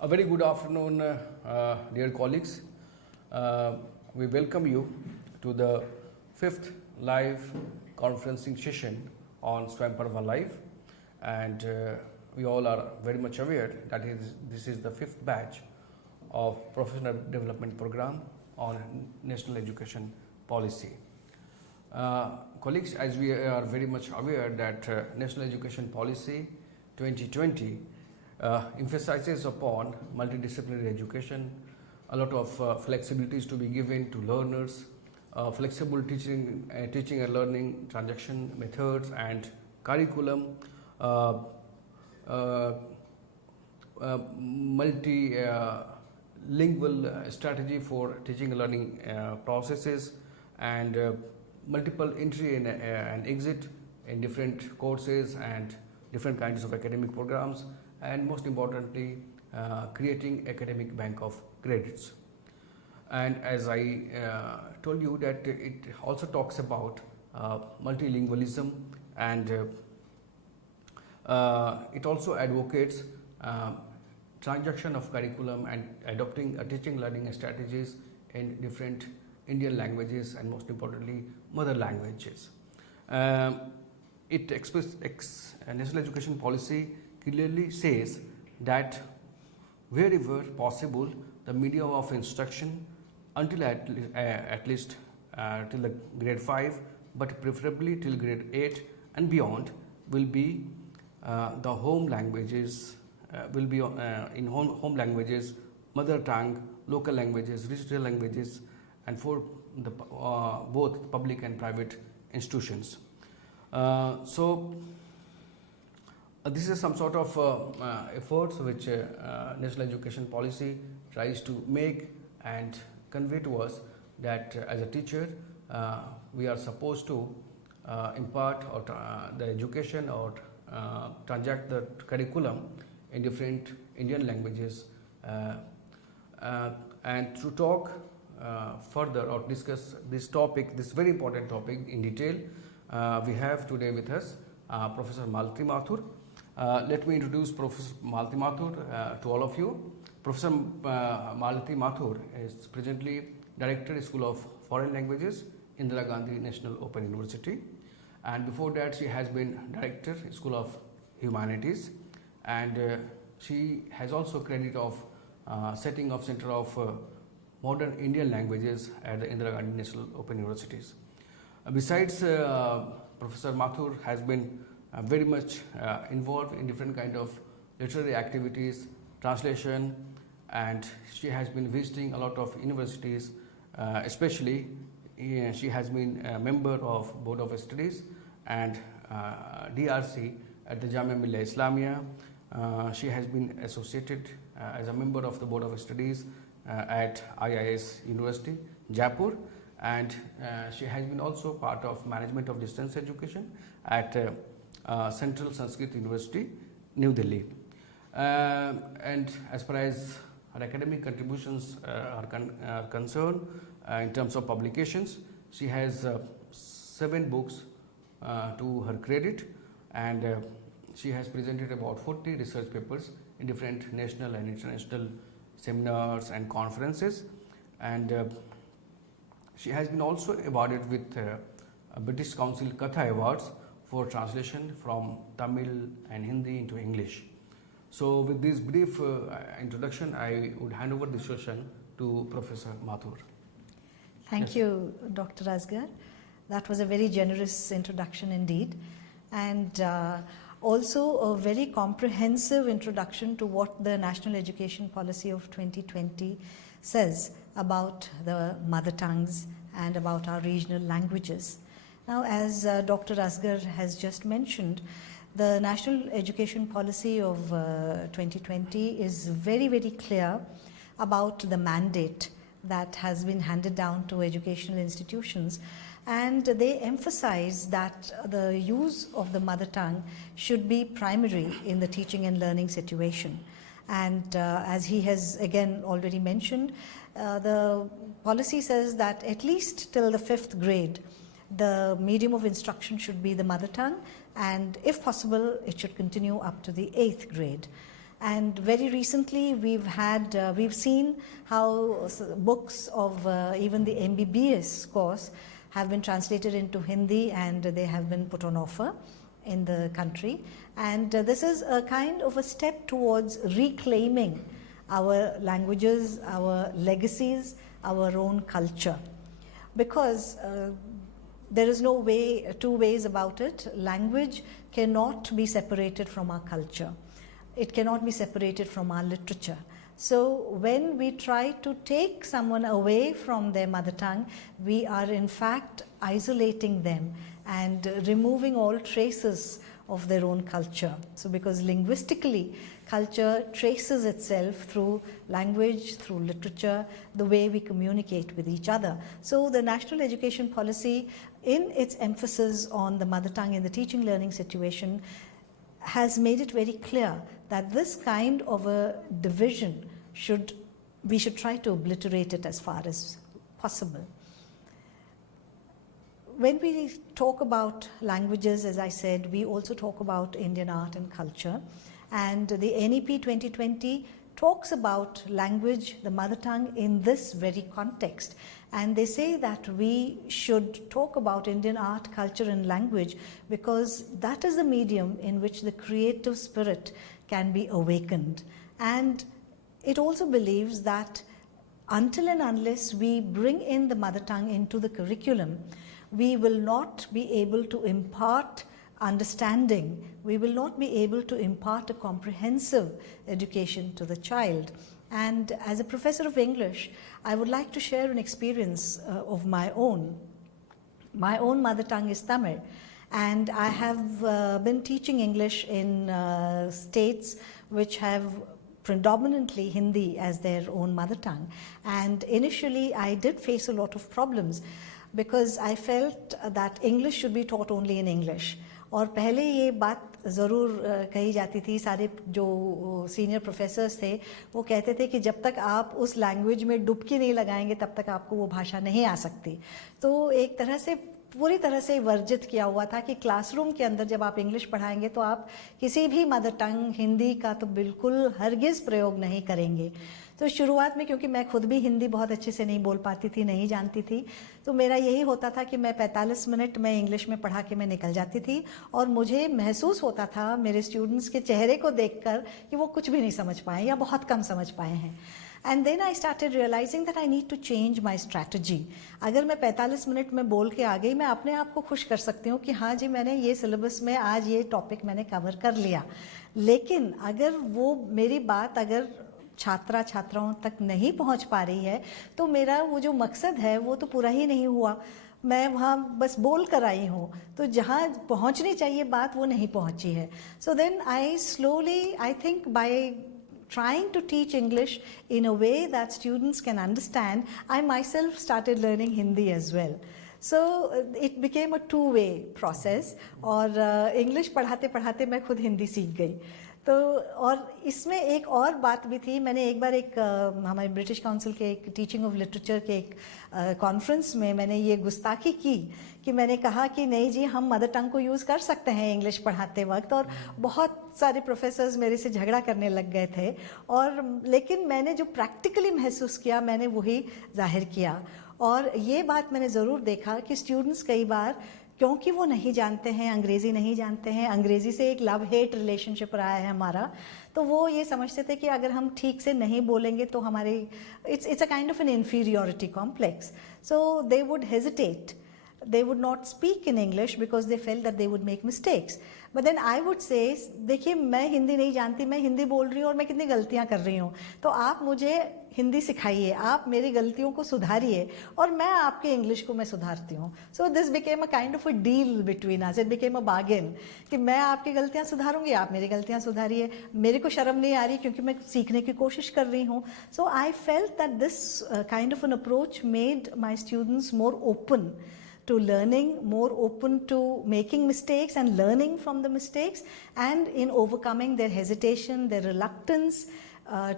A very good afternoon, dear colleagues. We welcome you to the 5th live conferencing session on Swayamparva Live, and we all are very much aware that this is the 5th batch of professional development program on national education policy. Colleagues, as we are very much aware that National Education Policy 2020 emphasizes upon multidisciplinary education, a lot of flexibilities to be given to learners, flexible teaching and learning transaction methods and curriculum, multilingual strategy for teaching and learning processes, and multiple entry and exit in different courses and different kinds of academic programs, and most importantly creating academic bank of credits. And as I told you that it also talks about multilingualism, and it also advocates transaction of curriculum and adopting teaching learning strategies in different Indian languages and most importantly mother languages. National Education Policy clearly says that wherever possible the medium of instruction until at least till the grade 5, but preferably till grade 8 and beyond, will be the home languages, will be in home languages, mother tongue, local languages, regional languages, and for the both public and private institutions. This is some sort of efforts which National Education Policy tries to make and convey to us that as a teacher we are supposed to impart or the education or transact the curriculum in different Indian languages, and to talk further or discuss this topic, this very important topic in detail, we have today with us Professor Malati Mathur. Let me introduce Professor Malati Mathur to all of you. Professor Malati Mathur is presently Director, School of Foreign Languages, Indira Gandhi National Open University, and before that she has been Director, School of Humanities, and she has also credit of setting of Center of Modern Indian Languages at the Indira Gandhi National Open Universities. Besides, Professor Mathur has been very much involved in different kind of literary activities, translation, and she has been visiting a lot of universities, especially she has been a member of Board of Studies and DRC at the Jamia Millia Islamia. She has been associated as a member of the Board of Studies at IIS University, Jaipur, and she has been also part of Management of Distance Education at Central Sanskrit University, New Delhi. And as far as her academic contributions are concerned, in terms of publications, she has 7 books to her credit, and she has presented about 40 research papers in different national and international seminars and conferences, and she has been also awarded with British Council Katha Awards for translation from Tamil and Hindi into English. So with this brief introduction, I would hand over the session to Professor Mathur. Thank you, Dr. Asgar. That was a very generous introduction indeed, and also a very comprehensive introduction to what the National Education Policy of 2020 says about the mother tongues and about our regional languages. Now, as Dr. Asgar has just mentioned, the National Education Policy of 2020 is very, very clear about the mandate that has been handed down to educational institutions, and they emphasize that the use of the mother tongue should be primary in the teaching and learning situation. And as he has again already mentioned, the policy says that at least till the 5th grade, the medium of instruction should be the mother tongue, and if possible, it should continue up to the 8th grade. And very recently we've seen how books of even the MBBS course have been translated into Hindi, and they have been put on offer in the country. And this is a kind of a step towards reclaiming our languages, our legacies, our own culture. Because there is no way, two ways about it. Language cannot be separated from our culture. It cannot be separated from our literature. So when we try to take someone away from their mother tongue, we are in fact isolating them and removing all traces of their own culture. So because linguistically, culture traces itself through language, through literature, the way we communicate with each other. So the National Education Policy, in its emphasis on the mother tongue in the teaching learning situation, has made it very clear that this kind of a division we should try to obliterate it as far as possible. When we talk about languages, as I said, we also talk about Indian art and culture. And the NEP-2020 talks about language, the mother tongue, in this very context. And they say that we should talk about Indian art, culture and language because that is the medium in which the creative spirit can be awakened. And it also believes that until and unless we bring in the mother tongue into the curriculum, we will not be able to impart understanding. We will not be able to impart a comprehensive education to the child. And as a professor of English, I would like to share an experience of my own. My own mother tongue is Tamil, and I have been teaching English in states which have predominantly Hindi as their own mother tongue. And initially I did face a lot of problems because I felt that English should be taught only in English. और पहले ये बात ज़रूर कही जाती थी, सारे जो सीनियर प्रोफेसर्स थे वो कहते थे कि जब तक आप उस लैंग्वेज में डुबकी नहीं लगाएंगे तब तक आपको वो भाषा नहीं आ सकती. तो एक तरह से पूरी तरह से वर्जित किया हुआ था कि क्लासरूम के अंदर जब आप इंग्लिश पढ़ाएंगे तो आप किसी भी मदर टंग हिंदी का तो बिल्कुल हरगिज़ प्रयोग नहीं करेंगे. तो शुरुआत में क्योंकि मैं खुद भी हिंदी बहुत अच्छे से नहीं बोल पाती थी, नहीं जानती थी, तो मेरा यही होता था कि मैं 45 मिनट में इंग्लिश में पढ़ा के मैं निकल जाती थी और मुझे महसूस होता था मेरे स्टूडेंट्स के चेहरे को देखकर कि वो कुछ भी नहीं समझ पाए या बहुत कम समझ पाए हैं. And then I started realizing that I need to change my strategy. अगर मैं 45 मिनट में बोल के आ गई, मैं अपने आप को खुश कर सकती हूँ कि हाँ जी मैंने ये सिलेबस में आज ये टॉपिक मैंने कवर कर लिया. लेकिन अगर वो मेरी बात अगर छात्राओं तक नहीं पहुँच पा रही है तो मेरा वो जो मकसद है वो तो पूरा ही नहीं हुआ. मैं वहाँ बस बोल कर आई हूँ, तो जहाँ पहुँचनी चाहिए बात वो नहीं पहुँची है. So then I slowly, I think by trying to teach English in a way that students can understand, I myself started learning Hindi as well. So it became a two-way process और English पढ़ाते पढ़ाते मैं खुद हिंदी सीख गई. तो और इसमें एक और बात भी थी. मैंने एक बार एक हमारे ब्रिटिश काउंसिल के एक टीचिंग ऑफ लिटरेचर के एक कॉन्फ्रेंस में मैंने ये गुस्ताखी की कि मैंने कहा कि नहीं जी हम मदर टंग को यूज़ कर सकते हैं इंग्लिश पढ़ाते वक्त. और बहुत सारे प्रोफेसर्स मेरे से झगड़ा करने लग गए थे. और लेकिन मैंने जो प्रैक्टिकली महसूस किया मैंने वही जाहिर किया. और ये बात मैंने ज़रूर देखा कि स्टूडेंट्स कई बार क्योंकि वो नहीं जानते हैं, अंग्रेज़ी नहीं जानते हैं, अंग्रेज़ी से एक लव हेट रिलेशनशिप रहा है हमारा, तो वो ये समझते थे कि अगर हम ठीक से नहीं बोलेंगे तो हमारे it's a kind of an inferiority complex. So they would hesitate, they would not speak in English because they felt that they would make mistakes. But then I would say, देखिए मैं हिंदी नहीं जानती, मैं हिंदी बोल रही हूँ और मैं कितनी गलतियाँ कर रही हूँ, तो आप मुझे हिंदी सिखाइए, आप मेरी गलतियों को सुधारिए और मैं आपके इंग्लिश को मैं सुधारती हूँ. So this became a kind of a deal between us. It became a bargain कि मैं आपकी गलतियाँ सुधारूंगी, आप मेरी गलतियाँ सुधारिए. मेरे को शर्म नहीं आ रही क्योंकि मैं सीखने की कोशिश कर रही हूँ. So I felt that this kind of an approach made my students more open to learning, more open to making mistakes and learning from the mistakes, and in overcoming their hesitation, their reluctance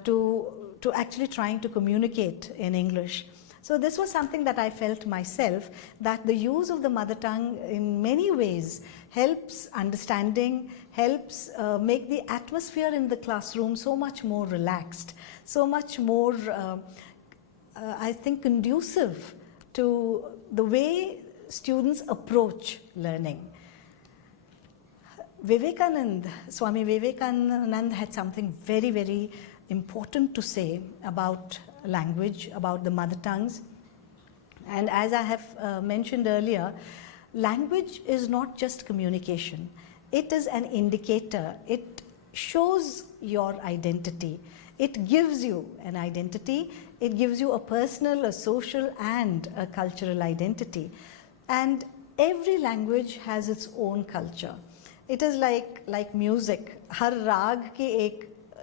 to actually trying to communicate in English. So this was something that I felt myself, that the use of the mother tongue in many ways helps understanding, helps make the atmosphere in the classroom so much more relaxed, so much more, I think, conducive to the way students approach learning. Swami Vivekananda had something very, very important to say about language, about the mother tongues. And as I have mentioned earlier, language is not just communication. It is an indicator. It shows your identity. It gives you an identity. It gives you a personal, a social, and a cultural identity. And every language has its own culture. It is like music. हर राग के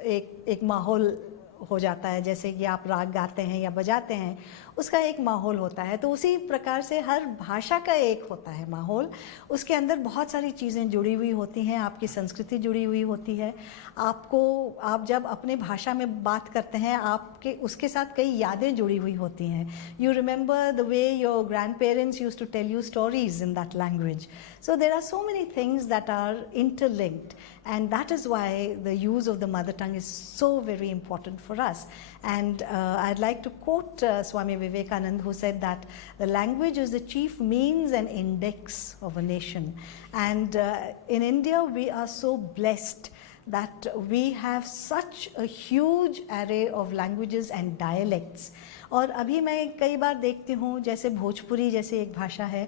एक माहौल हो जाता है, जैसे कि आप राग गाते हैं या बजाते हैं, उसका एक माहौल होता है. तो उसी प्रकार से हर भाषा का एक होता है माहौल. उसके अंदर बहुत सारी चीज़ें जुड़ी हुई होती हैं, आपकी संस्कृति जुड़ी हुई होती है. आप जब अपने भाषा में बात करते हैं, आपके उसके साथ कई यादें जुड़ी हुई होती हैं. You remember the way your grand parents used to tell you stories in that language. So there are so many things that are interlinked, and that is why the use of the mother tongue is so very important for us. And I'd like to quote Swami Vivekananda, who said that the language is the chief means and index of a nation. And in India, we are so blessed that we have such a huge array of languages and dialects. और अभी मैं कई बार देखती हूँ, जैसे भोजपुरी जैसे एक भाषा है,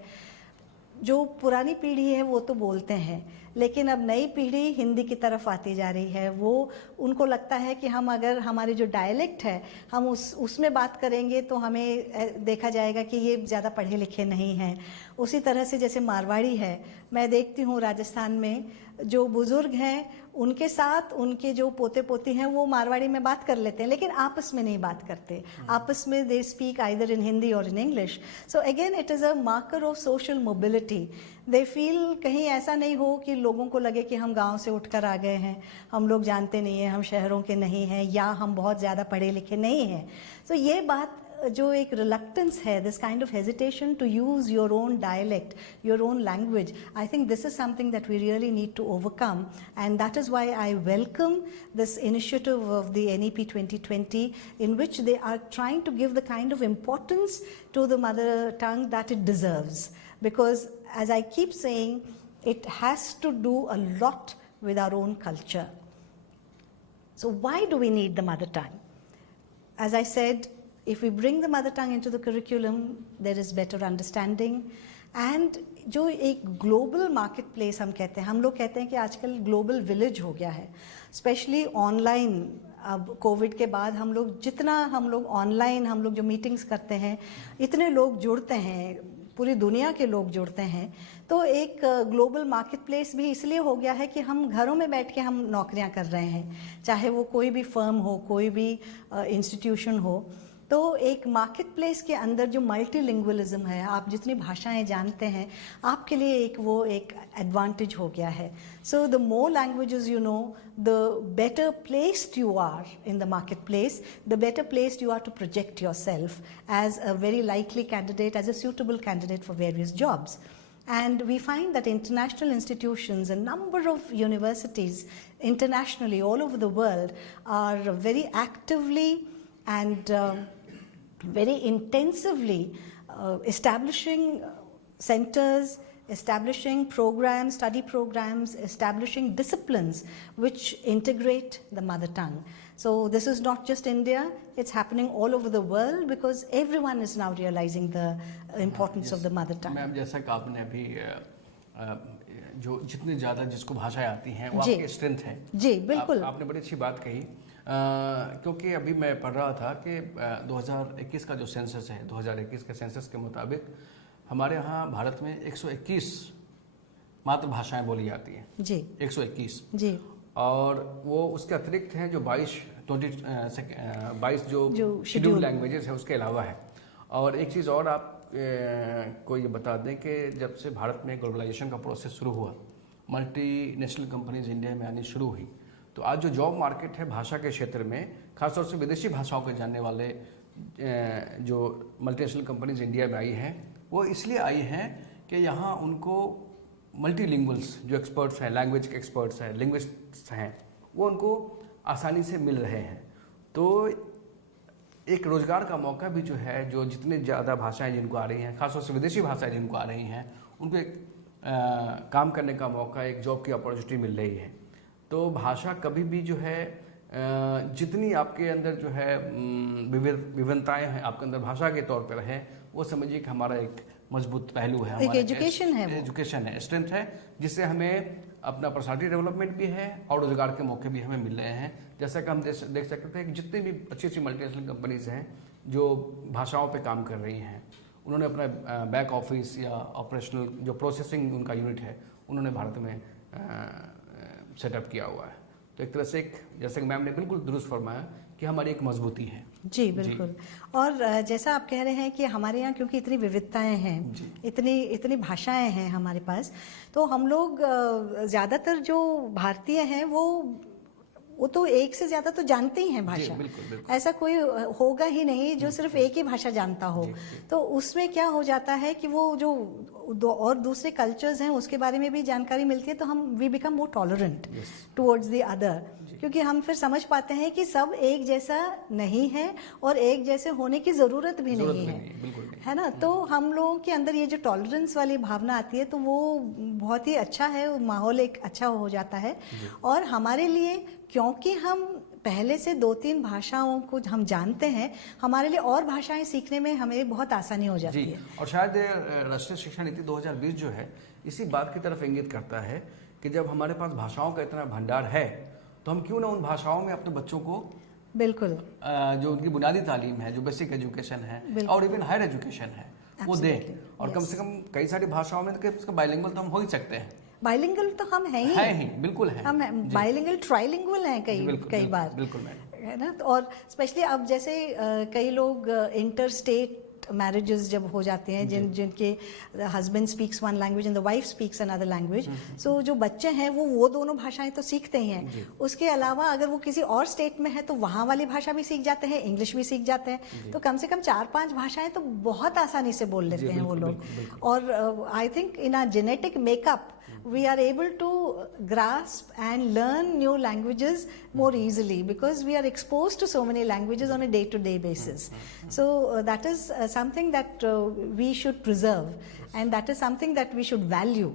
जो पुरानी पीढ़ी है वो तो बोलते हैं, लेकिन अब नई पीढ़ी हिंदी की तरफ आती जा रही है. वो उनको लगता है कि हम अगर हमारे जो डायलेक्ट है हम उसमें बात करेंगे तो हमें देखा जाएगा कि ये ज़्यादा पढ़े लिखे नहीं हैं. उसी तरह से जैसे मारवाड़ी है, मैं देखती हूँ राजस्थान में जो बुज़ुर्ग हैं उनके साथ उनके जो पोते पोती हैं वो मारवाड़ी में बात कर लेते हैं, लेकिन आपस में नहीं बात करते. आपस में they speak either in Hindi और in English. So again it is a marker of social mobility. They feel कहीं ऐसा नहीं हो कि लोगों को लगे कि हम गांव से उठकर आ गए हैं, हम लोग जानते नहीं हैं, हम शहरों के नहीं हैं, या हम बहुत ज़्यादा पढ़े लिखे नहीं हैं. सो ये बात जो एक रिलक्टेंस है, this kind of hesitation to use your own dialect, your own language, I think this is something that we really need to overcome. And that is why I welcome this initiative of the NEP-2020, in which they are trying to give the kind of importance to the mother tongue that it deserves. Because as I keep saying, it has to do a lot with our own culture. So why do we need the mother tongue? As I said, if we bring the mother tongue into the curriculum, there is better understanding. And जो एक global market place हम कहते हैं, हम लोग कहते हैं कि आजकल ग्लोबल विलेज हो गया है, स्पेशली ऑनलाइन. अब कोविड के बाद हम लोग ऑनलाइन हम लोग जो मीटिंग्स करते हैं, इतने लोग जुड़ते हैं, पूरी दुनिया के लोग जुड़ते हैं. तो एक ग्लोबल मार्केट प्लेस भी इसलिए हो गया है कि हम घरों में बैठ के हम नौकरियां कर रहे हैं, चाहे वो कोई भी फर्म हो, कोई भी इंस्टीट्यूशन हो. तो एक मार्केट प्लेस के अंदर जो मल्टीलिंगुअलिज्म है, आप जितनी भाषाएं जानते हैं, आपके लिए एक एडवांटेज हो गया है. So the more languages you know, the better placed you are in the market place, the better placed you are to project yourself as a very likely candidate, as a suitable candidate for various jobs. And we find that international institutions, a number of universities internationally all over the world, are very actively and very intensively establishing centers, establishing programs, study programs, establishing disciplines which integrate the mother tongue. So this is not just India, it's happening all over the world because everyone is now realizing the importance of the mother tongue. Ma'am, जैसा कि आपने अभी जो जितने ज़्यादा जिसको भाषाएं आती हैं वो आपकी स्ट्रेंथ है. जी बिल्कुल. आपने बड़ी अच्छी बात कही. क्योंकि अभी मैं पढ़ रहा था कि 2021 का जो सेंसस है, 2021 के सेंसस के मुताबिक हमारे यहाँ भारत में 121 मातृभाषाएं बोली जाती हैं. जी 121. जी. और वो उसके अतिरिक्त हैं जो 22 जो शेड्यूल लैंग्वेजेस है उसके अलावा है. और एक चीज़ और आप को ये बता दें कि जब से भारत में ग्लोबलाइजेशन का प्रोसेस शुरू हुआ, मल्टीनेशनल कंपनीज इंडिया में आनी शुरू हुई, तो आज जो जॉब मार्केट है भाषा के क्षेत्र में, खासतौर से विदेशी भाषाओं के जानने वाले जो मल्टीनेशनल कंपनीज इंडिया में आई हैं वो इसलिए आई हैं कि यहाँ उनको मल्टीलिंगुअल्स जो एक्सपर्ट्स हैं, लैंग्वेज के एक्सपर्ट्स हैं, लिंग्विस्ट्स हैं, वो उनको आसानी से मिल रहे हैं। तो एक रोज़गार का मौका भी जो है, जो जितने ज़्यादा भाषाएं जिनको आ रही हैं, खासतौर से विदेशी भाषाएं जिनको आ रही हैं, उनको एक काम करने का मौका, एक जॉब की अपॉर्चुनिटी मिल रही है। तो भाषा कभी भी जो है जितनी आपके अंदर जो है विभिन्नताएं हैं आपके अंदर भाषा के तौर पर है, वो समझिए कि हमारा एक मजबूत पहलू है, एक एजुकेशन है, एजुकेशन है, स्ट्रेंथ है, जिससे हमें अपना पर्सनालिटी डेवलपमेंट भी है और रोजगार के मौके भी हमें मिल रहे हैं। जैसा कि हम देख सकते हैं कि जितनी भी अच्छी अच्छी मल्टीनेशनल कंपनीज हैं जो भाषाओं पे काम कर रही हैं, उन्होंने अपना बैक ऑफिस या ऑपरेशनल जो प्रोसेसिंग उनका यूनिट है, उन्होंने भारत में सेटअप किया हुआ है। तो एक तरह से जैसे कि मैम ने बिल्कुल दुरुस्त फरमाया कि हमारी एक मजबूती है। जी बिल्कुल। और जैसा आप कह रहे हैं कि हमारे यहाँ क्योंकि इतनी विविधताएं हैं, इतनी भाषाएं हैं हमारे पास, तो हम लोग ज़्यादातर जो भारतीय हैं वो तो एक से ज़्यादा तो जानते ही हैं भाषा। बिल्कुल, बिल्कुल। ऐसा कोई होगा ही नहीं जो सिर्फ एक ही भाषा जानता हो। तो उसमें क्या हो जाता है कि वो जो और दूसरे कल्चर्स हैं उसके बारे में भी जानकारी मिलती है, तो हम we become more tolerant towards the other, क्योंकि हम फिर समझ पाते हैं कि सब एक जैसा नहीं है और एक जैसे होने की ज़रूरत भी नहीं है ना। तो हम लोगों के अंदर ये जो टॉलरेंस वाली भावना आती है, तो वो बहुत ही अच्छा है, माहौल एक अच्छा हो जाता है। और हमारे लिए क्योंकि हम पहले से 2-3 भाषाओं को हम जानते हैं, हमारे लिए और भाषाएं सीखने में हमें बहुत आसानी हो जाती है। और शायद राष्ट्रीय शिक्षा नीति 2020 जो है इसी बात की तरफ इंगित करता है कि जब हमारे पास भाषाओं का इतना भंडार है, तो हम क्यों ना उन भाषाओं में अपने बच्चों को बिल्कुल जो उनकी बुनियादी तालीम है, जो बेसिक एजुकेशन है और इवन हायर एजुकेशन है, वो दें। और कम से कम कई सारी भाषाओं में तो बाइलिंगुअल तो हम हो ही सकते हैं। बाइलिंगुअल तो हम हैं ही, बिल्कुल है। हम बाइलिंगुअल ट्राइलिंगुअल हैं कई बार, बिल्कुल है ना। और स्पेशली अब जैसे कई लोग इंटर स्टेट मैरिजेस जब हो जाते हैं, जिनके husband speaks one language and the wife speaks another language, so जो बच्चे हैं वो दोनों भाषाएं तो सीखते ही हैं। उसके अलावा अगर वो किसी और स्टेट में है तो वहाँ वाली भाषा भी सीख जाते हैं, इंग्लिश भी सीख जाते हैं। तो कम से कम 4-5 भाषाएं तो बहुत आसानी से बोल लेते हैं वो लोग। और I think in our genetic makeup we are able to grasp and learn new languages more easily because we are exposed to so many languages on a day-to-day basis. So that is something that we should preserve and that is something that we should value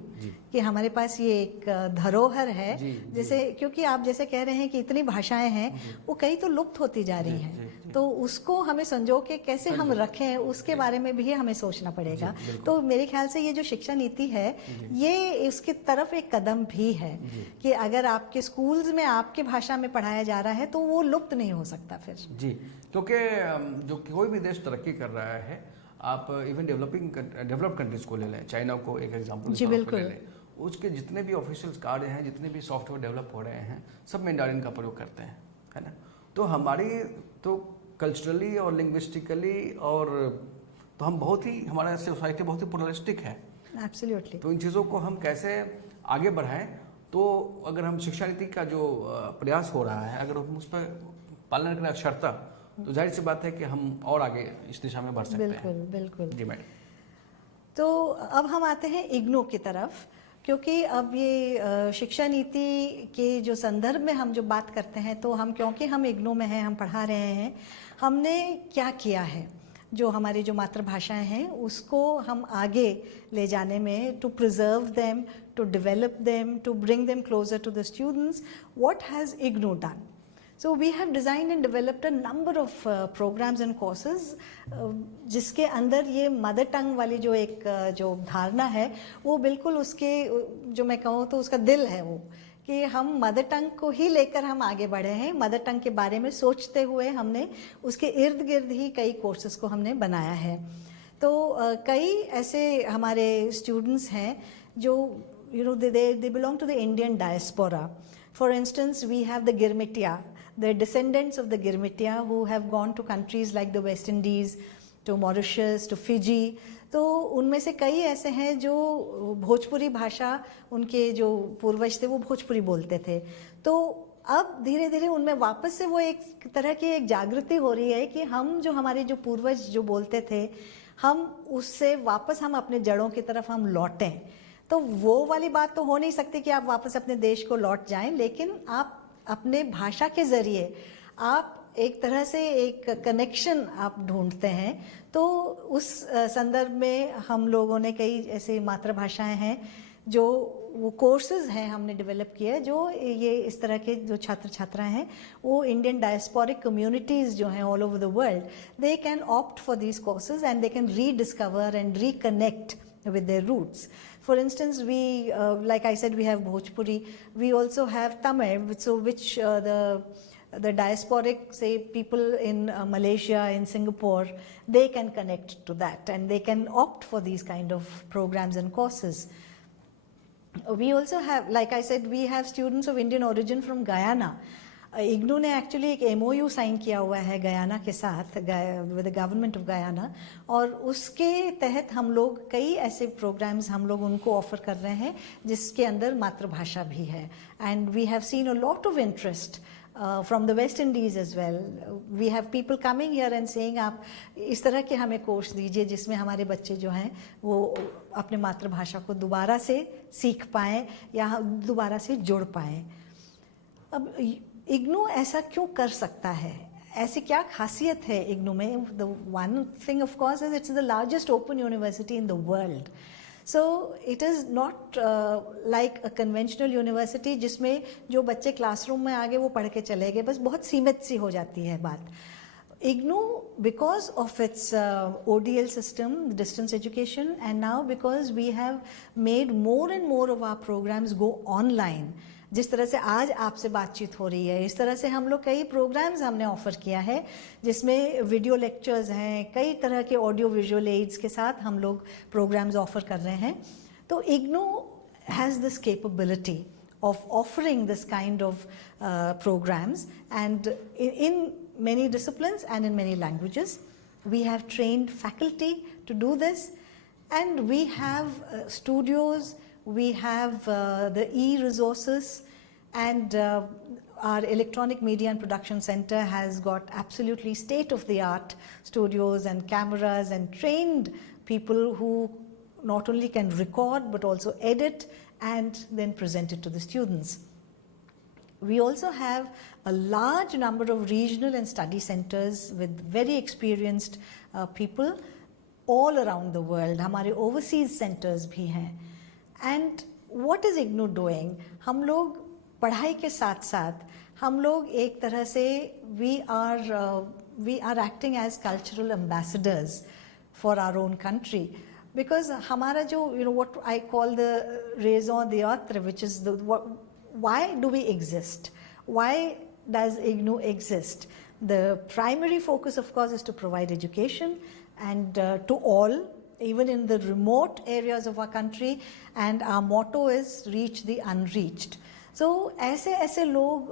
कि हमारे पास ये एक धरोहर है। जैसे क्योंकि आप जैसे कह रहे हैं कि इतनी भाषाएं हैं, वो कई तो लुप्त होती जा रही हैं, तो उसको हमें संजो के कैसे हम रखें उसके बारे में भी हमें सोचना पड़ेगा। तो मेरे ख्याल से ये जो शिक्षा नीति है, ये इसकी तरफ एक कदम भी है कि अगर आपके स्कूल्स में आपके भाषा में पढ़ाया जा रहा है तो वो लुप्त नहीं हो सकता फिर। जी, क्योंकि जो कोई भी देश तरक्की कर रहा है, आप इवन डेवलप्ड कंट्रीज को ले लें, चाइना को एक एग्जांपल जी बिल्कुल, ले लें, उसके जितने भी ऑफिशियल कार्य हैं, जितने भी सॉफ्टवेयर डेवलप हो रहे हैं, सब मैंडारिन का प्रयोग करते हैं, है ना। तो हमारी तो कल्चरली और लिंग्विस्टिकली और तो हम बहुत ही, हमारा सोसाइटी बहुत ही प्लुरलिस्टिक है। एब्सोल्युटली। तो इन चीज़ों को हम कैसे आगे बढ़ाएं, तो अगर हम शिक्षा नीति का जो प्रयास हो रहा है, अगर हम उस पर पालन करें अक्षरता, तो जाहिर सी बात है कि हम और आगे इस दिशा में बढ़ सकते हैं। बिल्कुल बिल्कुल। जी मैडम। तो अब हम आते हैं इग्नू की तरफ, क्योंकि अब ये शिक्षा नीति के जो संदर्भ में हम जो बात करते हैं, तो हम क्योंकि हम इग्नू में हैं, हम पढ़ा रहे हैं, हमने क्या किया है जो हमारी जो मातृभाषाएं हैं उसको हम आगे ले जाने में, to preserve them, to develop them, to bring them closer to the students, what has IGNOU done? So we have designed and developed a number of programs and courses जिसके अंदर ये मदर टंग वाली जो एक जो धारणा है, वो बिल्कुल उसके, जो मैं कहूँ तो उसका दिल है वो, कि हम मदर टंग को ही लेकर हम आगे बढ़े हैं। मदर टंग के बारे में सोचते हुए हमने उसके इर्द गिर्द ही कई कोर्सेज को हमने बनाया है। तो कई ऐसे हमारे स्टूडेंट्स हैं जो they belong to the Indian diaspora. For instance, we have the Girmitia, the descendants of the Girmitia who have gone to countries like the West Indies, to Mauritius, to Fiji. तो उनमें से कई ऐसे हैं जो भोजपुरी भाषा, उनके जो पूर्वज थे वो भोजपुरी बोलते थे। तो अब धीरे धीरे उनमें वापस से वो एक तरह की एक जागृति हो रही है कि हम जो हमारे जो पूर्वज जो बोलते थे, हम उससे वापस हम अपने जड़ों की तरफ हम लौटें। तो वो वाली बात तो हो नहीं सकती कि आप वापस अपने देश को लौट जाएं, लेकिन आप अपने भाषा के ज़रिए आप एक तरह से एक कनेक्शन आप ढूंढते हैं। तो उस संदर्भ में हम लोगों ने कई ऐसे मातृभाषाएं हैं जो वो कोर्सेज हैं हमने डेवलप किए, जो ये इस तरह के जो छात्र छात्राएं हैं वो इंडियन डायस्पोरिक कम्युनिटीज़ जो हैं all over the world, they can opt for these courses and they can rediscover and reconnect with their roots. For instance, we, like I said, we have Bhojpuri. We also have Tamil, which the diasporic, say, people in Malaysia, in Singapore, they can connect to that and they can opt for these kind of programs and courses. We also have, like I said, we have students of Indian origin from Guyana. IGNOU ने actually एक MOU sign किया हुआ है Guyana के साथ, with the government of Guyana, और उसके तहत हम लोग कई ऐसे प्रोग्राम्स हम लोग उनको ऑफर कर रहे हैं जिसके अंदर मातृभाषा भी है. And we have seen a lot of interest from the West Indies as well. We have people coming here and saying आप इस तरह के हमें कोर्स दीजिए जिसमें हमारे बच्चे जो हैं वो अपने मातृभाषा को दोबारा से सीख पाएँ या दोबारा से जुड़ पाएँ. अब इग्नू ऐसा क्यों कर सकता है, ऐसी क्या खासियत है इग्नू में? The one thing of course is it's the largest open university in the world. So it is not like a conventional university जिसमें जो बच्चे क्लासरूम में आगे वो पढ़ के चले गए, बस बहुत सीमित सी हो जाती है बात. IGNOU, because of its ODL system, distance education, and now because we have made more and more of our programs go online, जिस तरह से आज आपसे बातचीत हो रही है, इस तरह से हम लोग कई प्रोग्राम्स हमने ऑफ़र किया है जिसमें वीडियो लेक्चर्स हैं, कई तरह के ऑडियो विजुअल एड्स के साथ हम लोग प्रोग्राम्स ऑफ़र कर रहे हैं. तो IGNOU has this capability of offering this kind of programs, and in many disciplines and in many languages. We have trained faculty to do this, and we have studios, we have the e-resources, and our electronic media and production center has got absolutely state-of-the-art studios and cameras and trained people who not only can record but also edit and then present it to the students. We also have a large number of regional and study centers with very experienced people all around the world. हमारे overseas centers भी हैं. And what is IGNOU doing? हम लोग पढ़ाई के साथ साथ हम लोग एक तरह से we are acting as cultural ambassadors for our own country, because हमारा जो what I call the raison d'être, which is why do we exist? Why does IGNOU exist? The primary focus, of course, is to provide education and to all, even in the remote areas of our country, and our motto is reach the unreached. So ऐसे लोग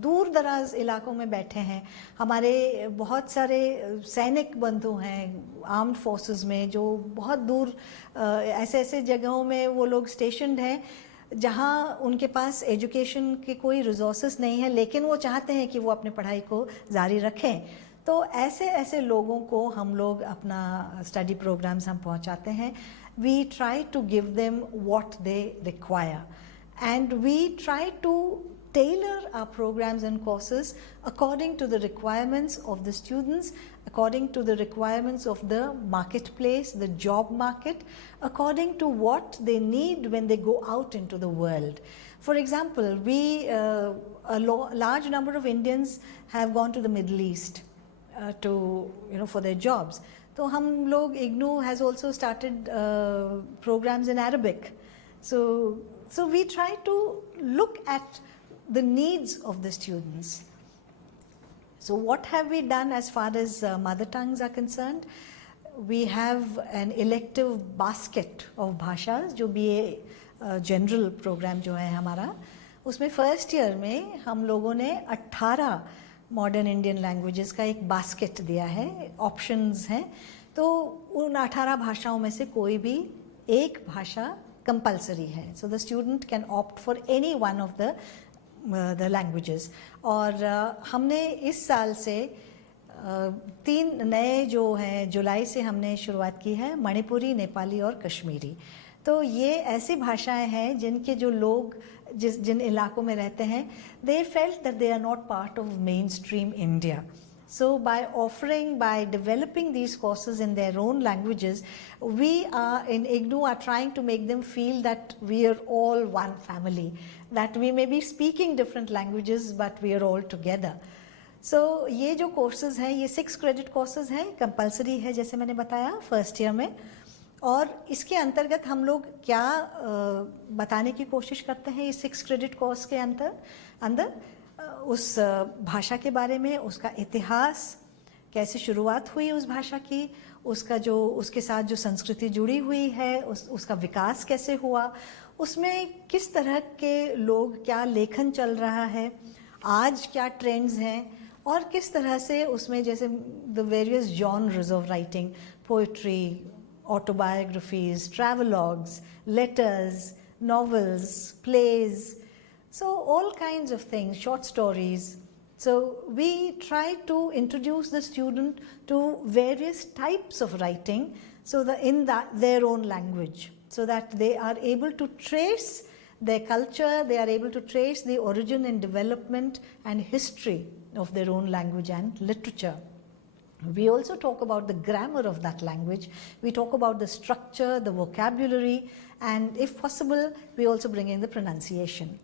दूर दराज इलाकों में बैठे हैं. हमारे बहुत सारे सैनिक बंधु हैं आर्म्ड फोर्सेस में जो बहुत दूर ऐसे जगहों में वो लोग स्टेशनड हैं जहाँ उनके पास एजुकेशन के कोई रिसोर्सेस नहीं है, लेकिन वो चाहते हैं कि वो अपने पढ़ाई को जारी रखें. तो ऐसे लोगों को हम लोग अपना स्टडी प्रोग्राम्स हम पहुँचाते हैं. We try to give them what they require, and we try to tailor our programs and courses according to the requirements of the students, according to the requirements of the marketplace, the job market, according to what they need when they go out into the world. For example, a large number of Indians have gone to the Middle East for their jobs. So हम लोग IGNOU has also started programs in Arabic. So we try to look at the needs of the students. So what have we done as far as mother tongues are concerned? We have an elective basket of bhashas, जो BA general program जो है हमारा, उसमें first year में हम लोगों ने 18 modern Indian languages का एक basket दिया है, options हैं. तो उन 18 भाषाओं में से कोई भी एक भाषा compulsory है. So the student can opt for any one of the the languages. और हमने इस साल से 3 नए जो हैं जुलाई से हमने शुरुआत की है, मणिपुरी, नेपाली और कश्मीरी। तो ये ऐसी भाषाएं हैं जिनके जो लोग जिन इलाकों में रहते हैं, they felt that they are not part of mainstream India. So by developing these courses in their own languages, we in IGNOU are trying to make them feel that we are all one family, that we may be speaking different languages but we are all together. So ये जो courses हैं, ये 6 credit courses हैं, compulsory है जैसे मैंने बताया first year में। और इसके अंतर्गत हम लोग क्या बताने की कोशिश करते हैं इस 6 credit course के अंदर उस भाषा के बारे में, उसका इतिहास, कैसे शुरुआत हुई उस भाषा की, उसके साथ जो संस्कृति जुड़ी हुई है, उसका विकास कैसे हुआ, उसमें किस तरह के लोग, क्या लेखन चल रहा है, आज क्या ट्रेंड्स हैं, और किस तरह से उसमें जैसे the various genres of writing, poetry, autobiographies, travelogues, letters, novels, plays, so all kinds of things, short stories. So we try to introduce the student to various types of writing, so that in their own language, so that they are able to trace their culture, they are able to trace the origin and development and history of their own language and literature. We also talk about the grammar of that language. We talk about the structure, the vocabulary, and if possible, we also bring in the pronunciation.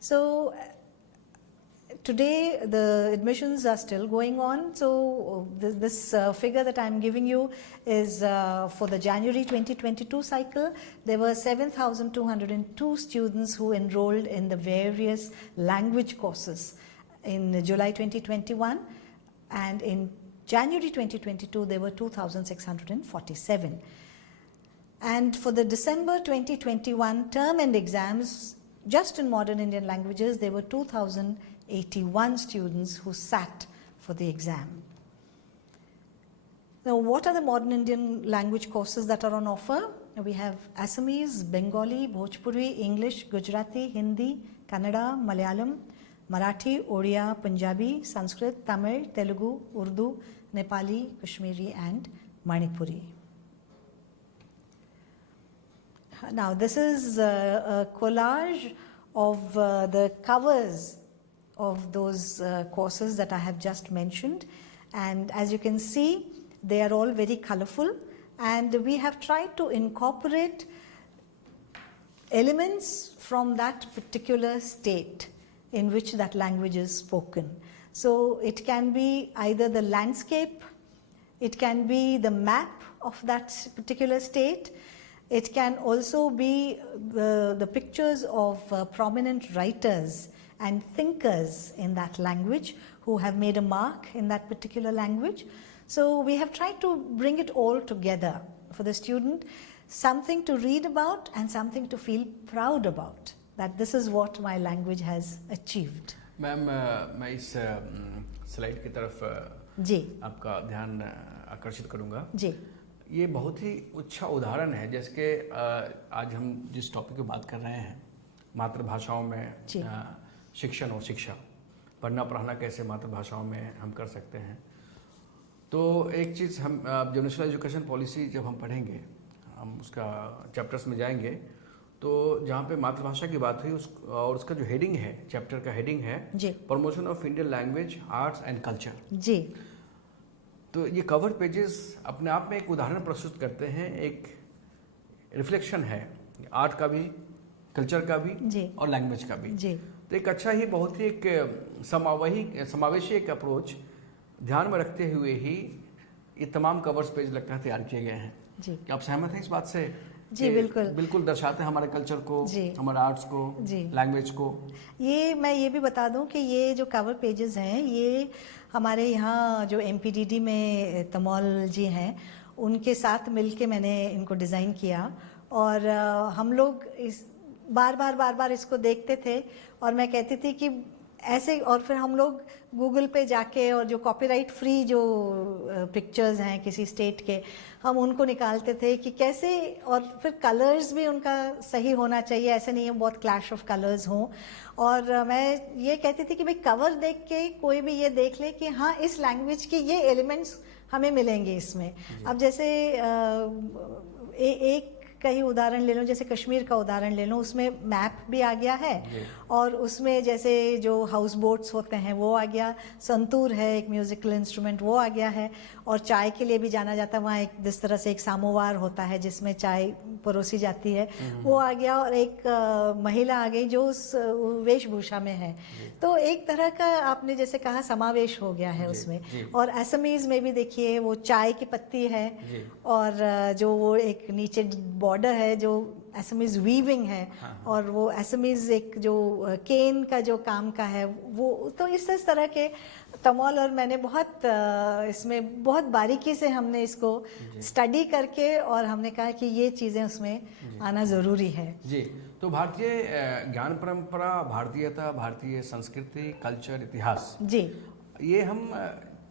So today the admissions are still going on. So this figure that I'm giving you is for the January 2022 cycle. There were 7,202 students who enrolled in the various language courses in July 2021, and in January 2022 there were 2,647. And for the December 2021 term end exams, just in modern Indian languages, there were 2,081 students who sat for the exam. Now, what are the modern Indian language courses that are on offer? We have Assamese, Bengali, Bhojpuri, English, Gujarati, Hindi, Kannada, Malayalam, Marathi, Odia, Punjabi, Sanskrit, Tamil, Telugu, Urdu, Nepali, Kashmiri, and Manipuri. Now, this is a collage of the covers of those courses that I have just mentioned, and as you can see, they are all very colorful, and we have tried to incorporate elements from that particular state in which that language is spoken. So it can be either the landscape, it can be the map of that particular state. It can also be the pictures of prominent writers and thinkers in that language who have made a mark in that particular language. So we have tried to bring it all together for the student, something to read about and something to feel proud about, that this is what my language has achieved. Ma'am, मैं इस slide की तरफ जी आपका ध्यान आकर्षित करूंगा। जी, ये बहुत ही अच्छा उदाहरण है, जैसे कि आज हम जिस टॉपिक की बात कर रहे हैं, मातृभाषाओं में शिक्षण और शिक्षा, पढ़ना पढ़ाना कैसे मातृभाषाओं में हम कर सकते हैं। तो एक चीज़ हम जब नेशनल एजुकेशन पॉलिसी जब हम पढ़ेंगे, हम उसका चैप्टर्स में जाएंगे, तो जहाँ पे मातृभाषा की बात हुई और उसका जो हेडिंग है, चैप्टर का हेडिंग है promotion of Indian language, arts and culture जी। तो ये कवर पेजेस अपने आप में एक उदाहरण प्रस्तुत करते हैं, एक रिफ्लेक्शन है आर्ट का भी, कल्चर का भी और लैंग्वेज का भी जी। तो एक अच्छा ही, बहुत ही एक समावेशी एक अप्रोच ध्यान में रखते हुए ही ये तमाम कवर्स पेज लगता है तैयार किए गए हैं जी। क्या आप सहमत हैं इस बात से? जी बिल्कुल, बिल्कुल दर्शाते हैं हमारे कल्चर को, हमारे आर्ट्स को, लैंग्वेज को। मैं ये भी बता दूं कि ये जो कवर पेजेस हैं, ये हमारे यहाँ जो MPDD में तमोल जी हैं, उनके साथ मिलके मैंने इनको डिज़ाइन किया, और हम लोग इस बार बार इसको देखते थे, और मैं कहती थी कि ऐसे, और फिर हम लोग गूगल पे जाके और जो कॉपीराइट फ्री जो पिक्चर्स हैं किसी स्टेट के, हम उनको निकालते थे कि कैसे, और फिर कलर्स भी उनका सही होना चाहिए, ऐसे नहीं है बहुत क्लैश ऑफ कलर्स हों। और मैं ये कहती थी कि भाई कवर देख के कोई भी ये देख ले कि हाँ इस लैंग्वेज के ये एलिमेंट्स हमें मिलेंगे इसमें। अब जैसे एक का ही उदाहरण ले लो, जैसे कश्मीर का उदाहरण ले लो, उसमें मैप भी आ गया है, और उसमें जैसे जो हाउस बोट्स होते हैं वो आ गया, संतूर है एक म्यूजिकल इंस्ट्रूमेंट वो आ गया है, और चाय के लिए भी जाना जाता है वहाँ एक जिस तरह से एक सामोवार होता है जिसमें चाय परोसी जाती है वो आ गया, और एक महिला आ गई जो उस वेशभूषा में है। तो एक तरह का आपने जैसे कहा समावेश हो गया है उसमें। और असमीज में भी देखिए वो चाय की पत्ती है, और जो वो एक नीचे बॉर्डर है जो असमीज वीविंग है, और वो असमीज एक जो केन का जो काम का है वो, तो इस तरह के तमोल, और मैंने बहुत इसमें बहुत बारीकी से हमने इसको स्टडी करके और हमने कहा कि ये चीज़ें उसमें आना ज़रूरी है। जी, तो भारतीय ज्ञान परंपरा, भारतीयता, भारतीय संस्कृति, कल्चर, इतिहास, जी,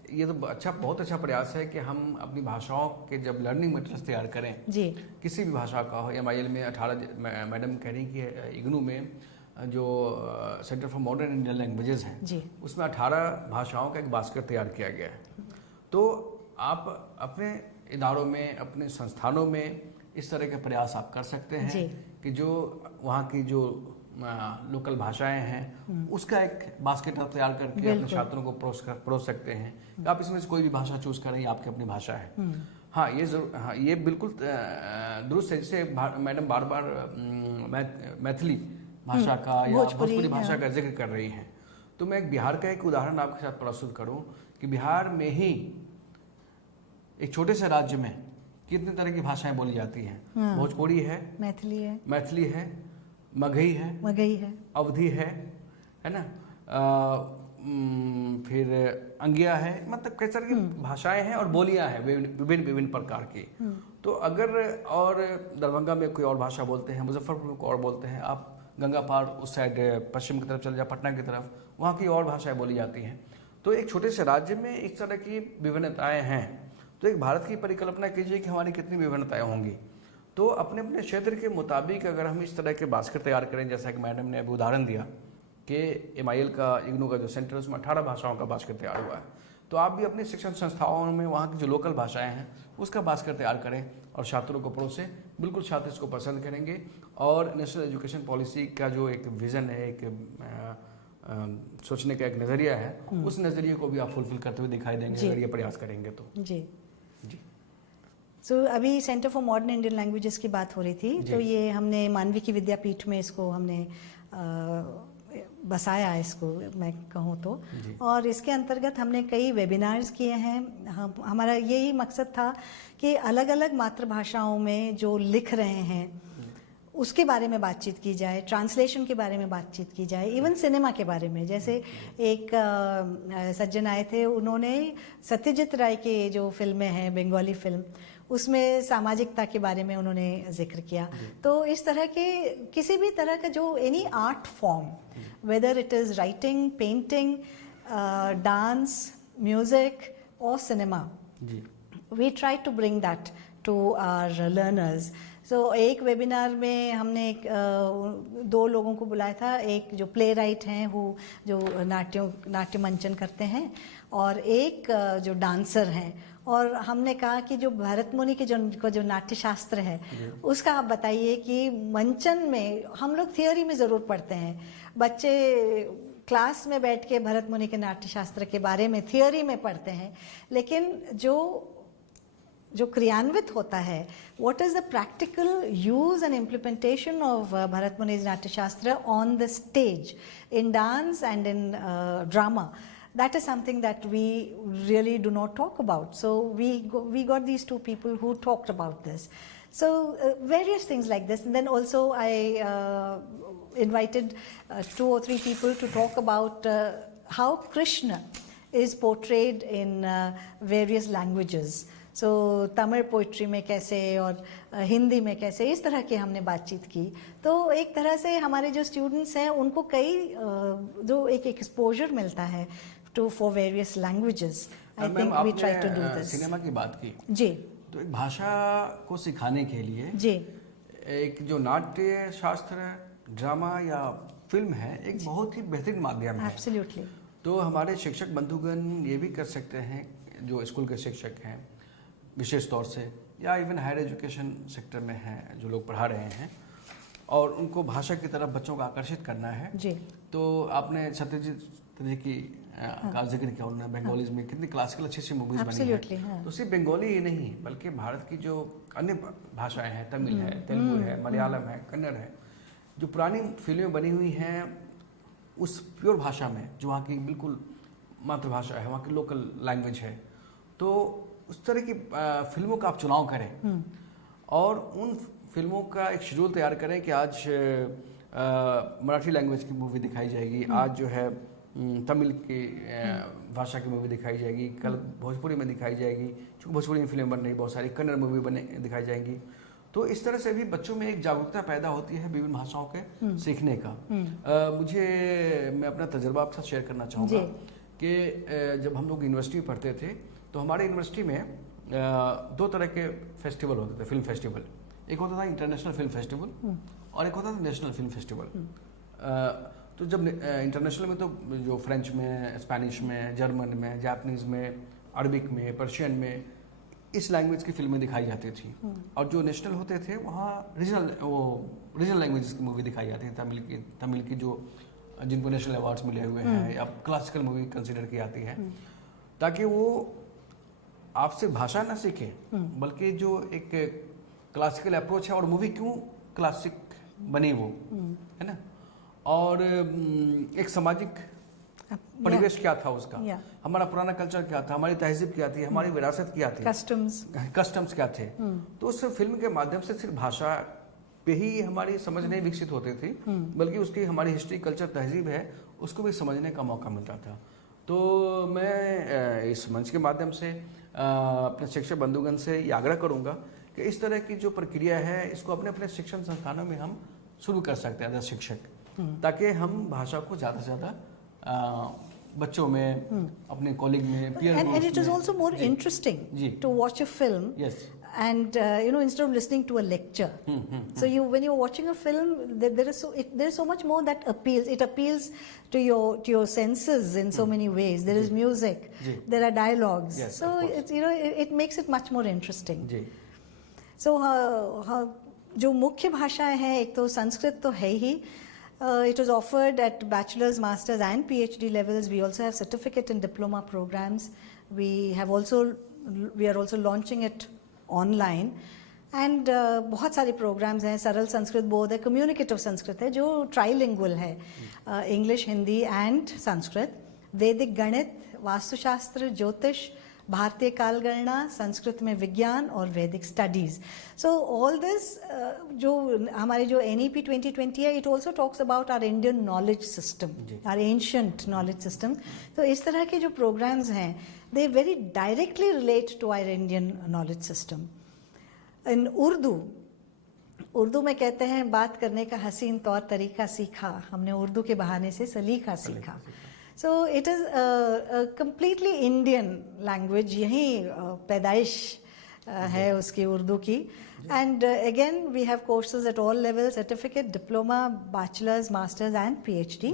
ये तो अच्छा, बहुत अच्छा प्रयास है कि हम अपनी भाषाओं के जब लर्निंग मटेरियल्स तैयार करें, जी, किसी भी भाषा का हो। MIL में 18 मैडम कह रही कि इग्नू में जो centre for modern Indian languages है जी, उसमें 18 भाषाओं का एक बास्केट तैयार किया गया है। तो आप अपने इदारों में, अपने संस्थानों में इस तरह के प्रयास आप कर सकते हैं कि जो वहाँ की जो लोकल भाषाएं हैं उसका एक बास्केट आप तैयार करके अपने छात्रों को परोस सकते हैं। आप इसमें से कोई भी भाषा चूज करें, आपकी अपनी भाषा है। हाँ, ये जरूर, हाँ, ये बिल्कुल दुरुस्त है। जैसे मैडम बार बार मैथिली भाषा का या भोजपुरी भाषा का जिक्र कर रही हैं, तो मैं एक बिहार का एक उदाहरण आपके साथ प्रस्तुत करूं कि बिहार में ही एक छोटे से राज्य में कितने तरह की भाषाएं बोली जाती हैं। भोजपुरी है, मैथिली है, मगही है, अवधी है ना, फिर अंगिया है, मतलब कई तरह की भाषाएं हैं और बोलियां हैं विभिन्न प्रकार की। तो अगर और दरभंगा में कोई और भाषा बोलते हैं, मुजफ्फरपुर में कोई और बोलते हैं, आप गंगा पार उस साइड पश्चिम की तरफ चले जाए, पटना की तरफ, वहाँ की और भाषाएं बोली जाती हैं। तो एक छोटे से राज्य में इस तरह की विभिन्नताएं हैं। तो एक भारत की परिकल्पना कीजिए कि हमारी कितनी विभिन्नताएं होंगी। तो अपने अपने क्षेत्र के मुताबिक अगर हम इस तरह के बास्केट तैयार करें, जैसा कि मैडम ने अभी उदाहरण दिया कि MIL का, इग्नू का जो सेंटर है उसमें 18 भाषाओं का बास्केट तैयार हुआ है, तो आप भी अपनी शिक्षण संस्थाओं में वहाँ की जो लोकल भाषाएं हैं उसका बास्केट तैयार करें और छात्रों को परोसें। बिल्कुल छात्र इसको पसंद करेंगे। और नेशनल एजुकेशन पॉलिसी का जो एक विज़न है, एक सोचने का एक नज़रिया है, उस नज़रिए को भी आप फुलफिल करते हुए दिखाई देंगे अगर ये प्रयास करेंगे तो। जी जी। सो अभी centre for modern Indian languages की बात हो रही थी, तो ये हमने मानवी की विद्यापीठ में इसको हमने बसाया इसको, मैं कहूँ तो, और इसके अंतर्गत हमने कई वेबिनार्स किए हैं। हमारा यही मकसद था कि अलग अलग मातृभाषाओं में जो लिख रहे हैं उसके बारे में बातचीत की जाए, ट्रांसलेशन के बारे में बातचीत की जाए, इवन सिनेमा के बारे में। जैसे एक सज्जन आए थे, उन्होंने सत्यजीत राय की जो फिल्में हैं, बंगाली फिल्म, उसमें सामाजिकता के बारे में उन्होंने जिक्र किया। तो इस तरह के किसी भी तरह का जो any art form, whether it is writing, painting, dance, music और cinema, we try to bring that to our learners. So एक वेबिनार में हमने 2 लोगों को बुलाया था, एक जो प्ले राइट हैं वो जो नाट्य मंचन करते हैं, और एक जो डांसर हैं। और हमने कहा कि जो भरत मुनि के जो नाट्यशास्त्र है उसका आप बताइए कि मंचन में हम लोग थियोरी में ज़रूर पढ़ते हैं, बच्चे क्लास में बैठ के भरत मुनि के नाट्यशास्त्र के बारे में थियोरी में पढ़ते हैं, लेकिन जो क्रियान्वित होता है, what is the practical use and implementation of Bharat Muni's Natyashastra on the stage, in dance and in drama, that is something that we really do not talk about. So we got these 2 people who talked about this. So various things like this. And then also I invited 2 or 3 people to talk about how Krishna is portrayed in various languages. So Tamil poetry में कैसे और हिंदी में कैसे, इस तरह की हमने बातचीत की। तो एक तरह से हमारे जो स्टूडेंट्स हैं उनको कई जो एक एक्सपोजर मिलता है to for various languages. I think we try to do this. Cinema की बात की जी, तो एक भाषा को सिखाने के लिए जी, एक जो नाट्य शास्त्र, ड्रामा या फिल्म है, एक बहुत ही बेहतरीन माध्यम है। एब्सोल्युटली। तो हमारे शिक्षक बंधुगण ये भी कर सकते हैं, जो स्कूल के शिक्षक हैं विशेष तौर से, या इवन हायर एजुकेशन सेक्टर में हैं जो लोग पढ़ा रहे हैं, और उनको भाषा की तरफ बच्चों को आकर्षित करना है जी। तो आपने सत्यजीत रे की का जिक्र किया, उन्होंने बंगालीज में कितनी क्लासिकल अच्छी मूवीज बनी है। तो सिर्फ बंगाली ही नहीं बल्कि भारत की जो अन्य भाषाएं हैं, तमिल है, तेलुगु है, मलयालम है, कन्नड़ है, जो पुरानी फिल्में बनी हुई हैं उस प्योर भाषा में, जो वहाँ की बिल्कुल मातृभाषा है, वहाँ की लोकल लैंग्वेज है, तो उस तरह की फिल्मों का आप चुनाव करें और उन फिल्मों का एक शेड्यूल तैयार करें कि आज मराठी लैंग्वेज की मूवी दिखाई जाएगी, आज जो है तमिल की भाषा की मूवी दिखाई जाएगी, कल भोजपुरी में दिखाई जाएगी, क्योंकि भोजपुरी में फिल्म बन रही बहुत सारी, कन्नड़ मूवी बने दिखाई जाएंगी। तो इस तरह से भी बच्चों में एक जागरूकता पैदा होती है विभिन्न भाषाओं के सीखने का। मैं अपना तजुर्बा आपके साथ शेयर करना चाहूँगा कि जब हम लोग यूनिवर्सिटी में पढ़ते थे तो हमारे यूनिवर्सिटी में 2 तरह के फेस्टिवल होते थे, फिल्म फेस्टिवल। एक होता था इंटरनेशनल फिल्म फेस्टिवल और एक होता था नेशनल फिल्म फेस्टिवल। तो जब इंटरनेशनल में तो जो फ्रेंच में, स्पेनिश में, जर्मन में, जापानीज़ में, अरबिक में, पर्शियन में, इस लैंग्वेज की फिल्में दिखाई जाती थी। और जो नेशनल होते थे वहाँ रीजनल लैंग्वेजेस की मूवी दिखाई जाती थी। तमिल की जो जिनको नेशनल अवार्ड्स मिले हुए हैं, या क्लासिकल मूवी कंसिडर की जाती है, ताकि वो आपसे भाषा ना सीखे बल्कि जो एक क्लासिकल अप्रोच है, और मूवी क्यों क्लासिक बनी वो है ना, और एक सामाजिक परिवेश क्या था उसका, हमारा पुराना कल्चर क्या था, हमारी तहजीब क्या थी, हमारी विरासत क्या थी, कस्टम्स क्या थे। तो उस फिल्म के माध्यम से सिर्फ भाषा पे ही हमारी समझ नहीं विकसित होती थी, बल्कि उसकी हमारी हिस्ट्री, कल्चर, तहजीब है, उसको भी समझने का मौका मिलता था। तो मैं इस मंच के माध्यम से अपने शिक्षक बंधुगण से ये आग्रह करूंगा कि इस तरह की जो प्रक्रिया है इसको अपने अपने शिक्षण संस्थानों में हम शुरू कर सकते हैं एज अ शिक्षक, ताकि हम भाषा को ज़्यादा से ज़्यादा बच्चों में, अपने कॉलेज में, पीयर ग्रुप्स में। And it is also more interesting to watch a film. Yes. And instead of listening to a lecture, so when you're watching a film, there's so much more that appeals. It appeals to your senses in so many ways. There is music, there are dialogues. Yes, so it's, it makes it much more interesting. So जो मुख्य भाषाएं हैं, एक तो संस्कृत तो है ही. It was offered at bachelor's, master's and PhD levels. We also have certificate and diploma programs. We are also launching it online. And बहुत सारे programs हैं. सरल संस्कृत बोध है, communicative संस्कृत है जो trilingual है, English, हिंदी and संस्कृत. वैदिक गणित, वास्तुशास्त्र, ज्योतिष, भारतीय कालगणना, संस्कृत में विज्ञान और वैदिक स्टडीज़. सो ऑल दिस जो हमारे जो NEP 2020 है, it also talks about our Indian knowledge system, our ancient knowledge system. तो इस तरह के जो प्रोग्राम्स हैं, they very directly relate to our Indian knowledge system. In Urdu में कहते हैं, बात करने का हसीन तौर तरीका सीखा, हमने उर्दू के बहाने से सलीका सीखा. So it is a completely Indian language. यही पैदाइश है उसकी उर्दू की. And again we have courses at all levels: certificate, diploma, bachelor's, master's and PhD.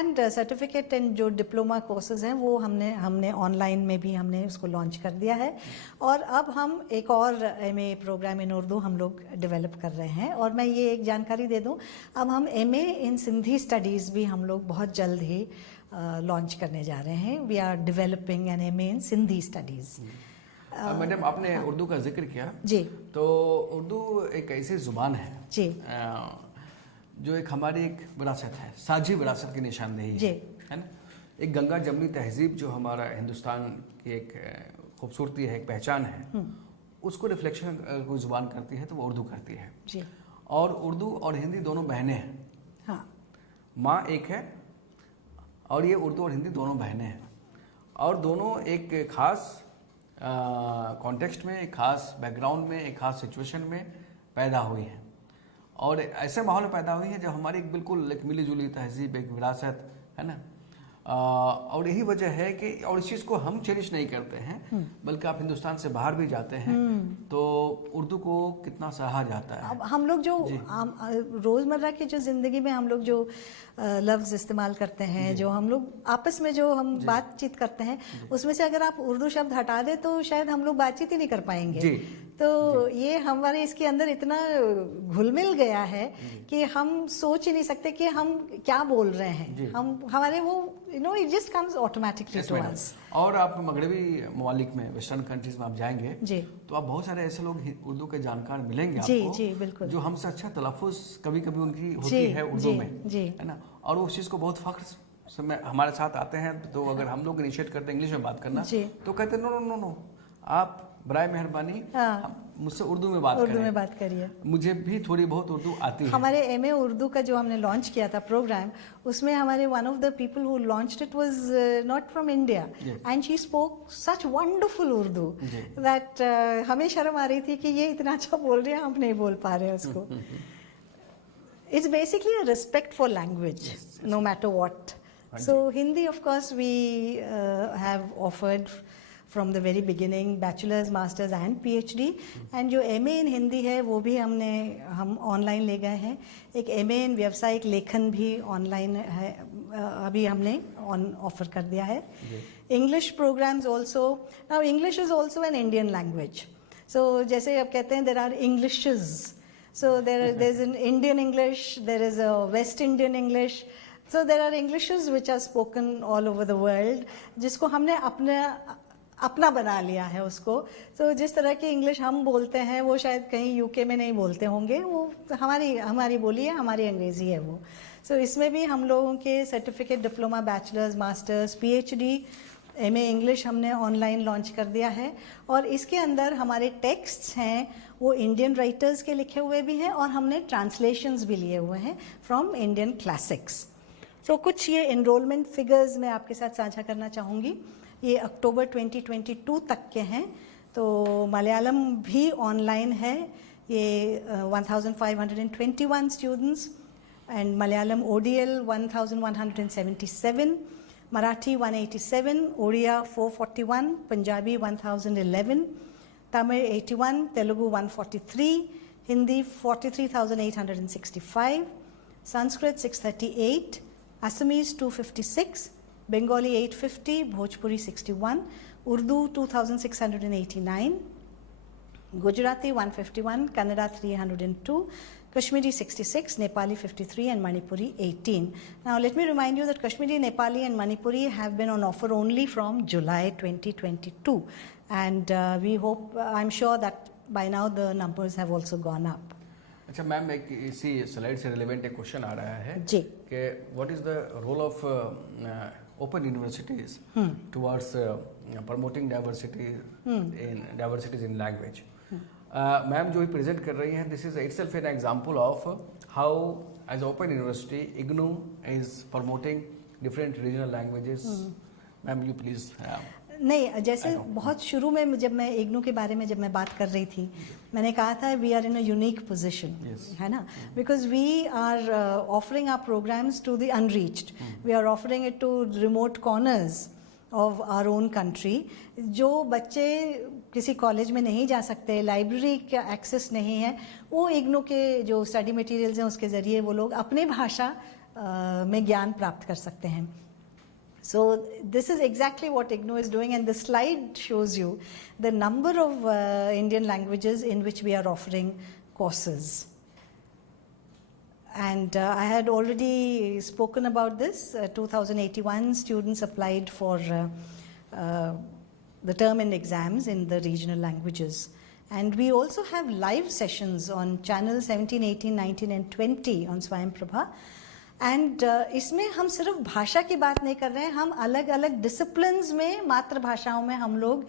And certificate and जो diploma courses हैं वो हमने online में भी हमने उसको launch कर दिया है. और अब हम एक और MA program in उर्दू हम लोग develop कर रहे हैं. और मैं ये एक जानकारी दे दूँ, अब हम MA in Sindhi studies भी हम लोग बहुत जल्द ही लॉन्च करने जा रहे हैं. We are developing an MA in Sindhi studies. Madam, आपने उर्दू का जिक्र किया जी. तो उर्दू एक ऐसी जुबान है जी जो एक हमारी एक विरासत है, साझी विरासत की निशानदेही है ना. एक गंगा जमनी तहजीब जो हमारा हिंदुस्तान की एक खूबसूरती है, एक पहचान है, उसको रिफ्लेक्शन कोई जुबान करती है तो वो उर्दू करती है जी. और उर्दू और हिंदी दोनों बहनें हैं. हाँ, माँ एक है और ये उर्दू और हिंदी दोनों बहनें हैं, और दोनों एक खास कॉन्टेक्स्ट में, एक खास बैकग्राउंड में, एक खास सिचुएशन में पैदा हुई हैं और ऐसे माहौल में पैदा हुई है जब हमारी एक बिल्कुल एक मिली जुली तहजीब, एक विरासत है ना। और यही वजह है कि और इस चीज़ को हम चेरिश नहीं करते हैं, बल्कि आप हिंदुस्तान से बाहर भी जाते हैं तो उर्दू को कितना सराहा जाता है। अब हम लोग जो रोज़मर्रा की जो ज़िंदगी में हम लोग जो लफ्ज़ इस्तेमाल करते हैं, जो हम लोग आपस में जो हम बातचीत करते हैं, उसमें से अगर आप उर्दू शब्द हटा दें तो शायद हम लोग बातचीत ही नहीं कर पाएंगे। तो ये हमारे इसके अंदर इतना घुल मिल गया है कि हम सोच ही नहीं सकते कि हम क्या बोल रहे हैं। हम हमारे वो it just comes automatically to us. और आप मगरबी ममालिक में, वेस्टर्न कंट्रीज में आप जाएंगे जी, तो आप बहुत सारे ऐसे लोग उर्दू के जानकार मिलेंगे जी, आपको, जी, बिल्कुल, जो हमसे अच्छा तलफ़ुज़ कभी कभी उनकी होती है उर्दू में, जी, है ना। और वो उस चीज़ को बहुत फख्र से हमारे साथ आते हैं। तो अगर हम लोग इनिशिएट करते हैं इंग्लिश में बात करना तो कहते हैं नो नो नो नो, आप बराए मेहरबानी मुझसे उर्दू में बात करिए। मुझे भी थोड़ी बहुत उर्दू आती है। हमारे एमए उर्दू का जो हमने लॉन्च किया था प्रोग्राम, उसमें हमारे one of the people who launched it was not from India and she spoke such wonderful Urdu that हमें शर्म आ रही थी कि ये इतना अच्छा बोल रहे हैं, हम नहीं बोल पा रहे हैं उसको। It's basically a respect for language, no matter what. So Hindi, of course, we have offered from the very beginning, bachelor's, master's and PhD. And जो MA in हिंदी है वो भी हम ऑनलाइन ले गए हैं। एक MA in व्यावसायिक लेखन भी ऑनलाइन है, अभी हमने ऑफर कर दिया है। English programs also. Now English is also an Indian language. So जैसे आप कहते हैं there are Englishes. So there's an Indian English, there is a West Indian English. So there are Englishes which are spoken all over the world, जिसको हमने अपना बना लिया है उसको। तो जिस तरह की इंग्लिश हम बोलते हैं वो शायद कहीं यूके में नहीं बोलते होंगे, वो हमारी बोली है, हमारी अंग्रेज़ी है वो। सो इसमें भी हम लोगों के certificate, diploma, bachelors, masters, PhD, MA English हमने ऑनलाइन लॉन्च कर दिया है। और इसके अंदर हमारे टेक्स्ट्स हैं वो इंडियन राइटर्स के लिखे हुए भी हैं और हमने ट्रांसलेशंस भी लिए हुए हैं फ्रॉम इंडियन क्लासिक्स। सो कुछ ये एनरोलमेंट फिगर्स मैं आपके साथ साझा करना चाहूँगी। ये अक्टूबर 2022 तक के हैं। तो मलयालम भी ऑनलाइन है, ये 1521 students, and Malayalam ODL 1177, Marathi 187, Odia 441, Punjabi 1011, Tamil 81, Telugu 143, Hindi 43,865, Sanskrit 638, Assamese 256, Bengali 850, Bhojpuri 61, Urdu 2689, Gujarati 151, Kannada 302, Kashmiri 66, Nepali 53 and Manipuri 18. Now let me remind you that Kashmiri, Nepali and Manipuri have been on offer only from July 2022 and we hope, I'm sure that by now the numbers have also gone up. अच्छा ma'am, एक इसी slide से relevant एक question आ रहा है जी कि what is the role of open universities towards promoting diversities in language. Ma'am जो ही प्रेजेंट कर रही हैं, this is itself an example of how as open university IGNOU is promoting different regional languages. Ma'am you please. नहीं, जैसे बहुत शुरू में जब मैं इग्नू के बारे में जब मैं बात कर रही थी, मैंने कहा था we are in a unique position, है ना, because we are offering our programmes to the unreached, we are offering it to remote corners of our own country. जो बच्चे किसी कॉलेज में नहीं जा सकते, लाइब्रेरी का एक्सेस नहीं है, वो इग्नू के जो स्टडी मटेरियल्स हैं उसके ज़रिए वो लोग अपने भाषा में ज्ञान प्राप्त कर सकते हैं। So this is exactly what IGNOU is doing, and the slide shows you the number of Indian languages in which we are offering courses. And I had already spoken about this. 2081 students applied for the term and exams in the regional languages. And we also have live sessions on channel 17, 18, 19 and 20 on Swayam Prabha. And इसमें हम सिर्फ भाषा की बात नहीं कर रहे हैं, हम अलग अलग डिसिप्लिन्स में मातृभाषाओं में हम लोग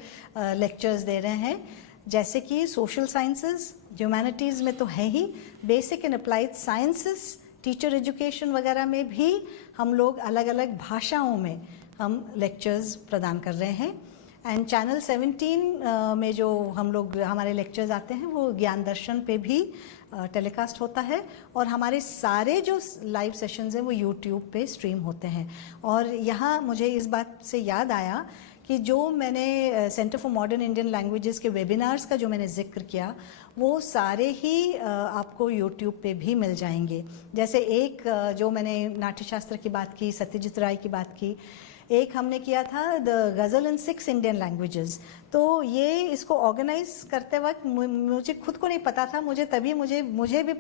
लेक्चर्स दे रहे हैं, जैसे कि सोशल साइंसेस, ह्यूमैनिटीज़ में तो है ही, basic and applied sciences, teacher education वगैरह में भी हम लोग अलग अलग भाषाओं में हम लेक्चर्स प्रदान कर रहे हैं। एंड चैनल 17 में जो हम लोग हमारे लेक्चर्स आते हैं वो ज्ञान दर्शन पे भी टेलीकास्ट होता है, और हमारे सारे जो लाइव सेशंस हैं वो यूट्यूब पे स्ट्रीम होते हैं। और यहाँ मुझे इस बात से याद आया कि जो मैंने centre for modern Indian languages के वेबिनार्स का जो मैंने जिक्र किया वो सारे ही आपको यूट्यूब पे भी मिल जाएंगे। जैसे एक जो मैंने नाट्यशास्त्र की बात की, सत्यजीत राय की बात की, एक हमने किया था the ghazal in 6 Indian languages. तो ये इसको ऑर्गेनाइज करते वक्त मुझे खुद को नहीं पता था, मुझे भी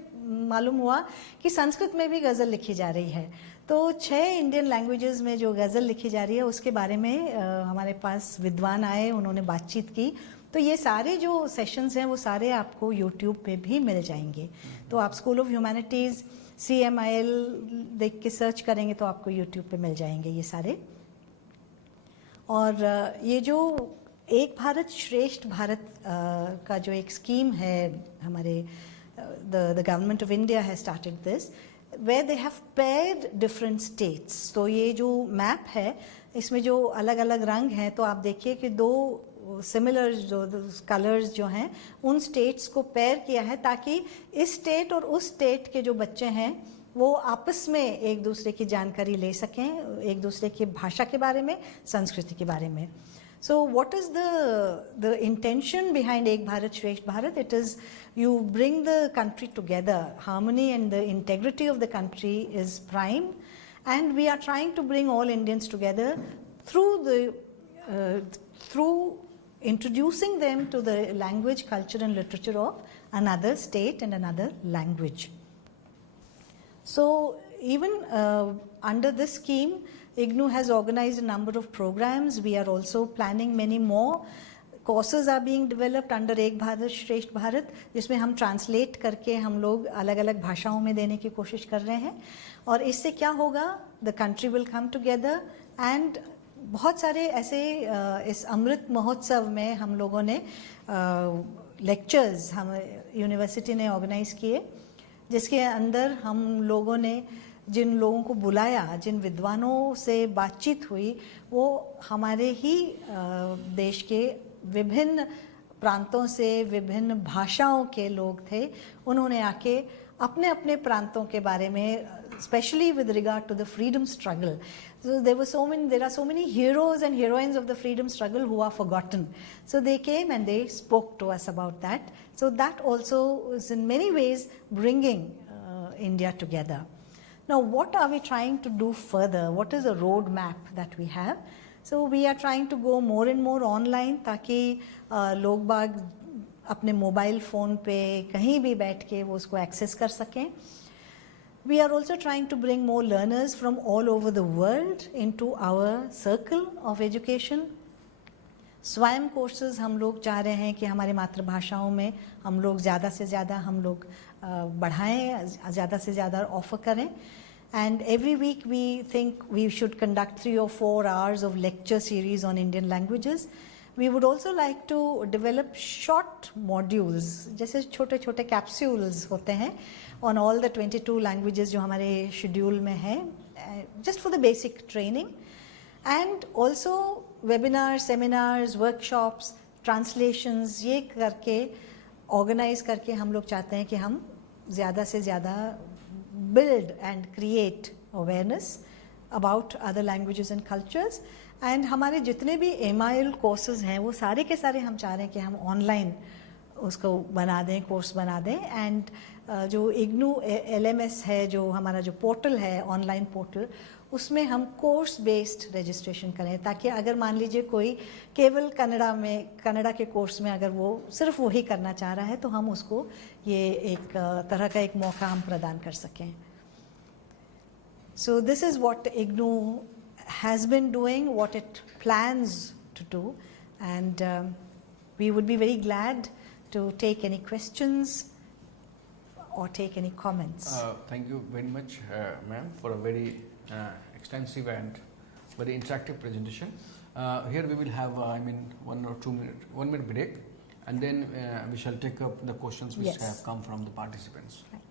मालूम हुआ कि संस्कृत में भी गज़ल लिखी जा रही है। तो 6 इंडियन लैंग्वेजेस में जो गज़ल लिखी जा रही है उसके बारे में हमारे पास विद्वान आए, उन्होंने बातचीत की। तो ये सारे जो सेशंस हैं वो सारे आपको यूट्यूब पे भी मिल जाएंगे। तो आप स्कूल ऑफ ह्यूमैनिटीज़ CMIL देख के सर्च करेंगे तो आपको यूट्यूब पे मिल जाएंगे ये सारे। और ये जो एक भारत श्रेष्ठ भारत का जो एक स्कीम है हमारे the government of India has started this where they have paired different states। तो ये जो मैप है इसमें जो अलग अलग रंग हैं, तो आप देखिए कि 2 सिमिलर जो कलर्स जो हैं उन स्टेट्स को पेयर किया है ताकि इस स्टेट और उस स्टेट के जो बच्चे हैं वो आपस में एक दूसरे की जानकारी ले सकें, एक दूसरे की भाषा के बारे में, संस्कृति के बारे में। So what is the intention behind Ek Bharat Shresth Bharat? It is you bring the country together. Harmony and the integrity of the country is prime, and we are trying to bring all Indians together through introducing them to the language, culture and literature of another state and another language. So even under this scheme, IGNOU has organized a number of programs. We are also planning many more. Courses are being developed under Ek Bharat Shresth Bharat, जिसमें हम translate करके हम लोग अलग अलग भाषाओं में देने की कोशिश कर रहे हैं। और इससे क्या होगा, the country will come together. And बहुत सारे ऐसे इस अमृत महोत्सव में हम लोगों ने लेक्चर्स हम यूनिवर्सिटी ने ऑर्गेनाइज किए, जिसके अंदर हम लोगों ने जिन लोगों को बुलाया, जिन विद्वानों से बातचीत हुई, वो हमारे ही देश के विभिन्न प्रांतों से, विभिन्न भाषाओं के लोग थे। उन्होंने आके अपने अपने प्रांतों के बारे में, especially with regard to the freedom struggle, so there are so many heroes and heroines of the freedom struggle who are forgotten. So they came and they spoke to us about that. So that also is in many ways bringing India together. Now, what are we trying to do further? What is the roadmap that we have? So we are trying to go more and more online ताकि लोग बाग अपने mobile phone पे कहीं भी बैठ के वो उसको एक्सेस कर सकें। We are also trying to bring more learners from all over the world into our circle of education. स्वयं कोर्सेज हम लोग चाह रहे हैं कि हमारे मातृभाषाओं में हम लोग ज़्यादा से ज़्यादा हम लोग बढ़ाएं, ज़्यादा से ज़्यादा ऑफर करें। And every week we think we should conduct 3 or 4 hours of lecture series on Indian languages. We would also like to develop short modules, जैसे छोटे छोटे capsules होते हैं on all the 22 languages जो हमारे schedule में है, just for the basic training. And also webinars, seminars, workshops, translations, ये करके organize करके हम लोग चाहते हैं कि हम ज़्यादा से ज़्यादा build and create awareness about other languages and cultures. And हमारे जितने भी MIL courses हैं वो सारे के सारे हम चाह रहे हैं कि हम online उसको बना दें, कोर्स बना दें। एंड जो IGNOU LMS है, जो हमारा जो पोर्टल है, ऑनलाइन पोर्टल, उसमें हम कोर्स बेस्ड रजिस्ट्रेशन करें, ताकि अगर मान लीजिए कोई केवल कन्नड़ा के कोर्स में अगर वो सिर्फ वही करना चाह रहा है तो हम उसको ये एक तरह का एक मौका हम प्रदान कर सकें। So this is what IGNOU has been doing, what it plans to do, and we would be very glad to take any questions or take any comments. Thank you very much, ma'am, for a very extensive and very interactive presentation. Here we will have, 1 or 2 minute, 1 minute break, and then we shall take up the questions which Yes. have come from the participants. Right.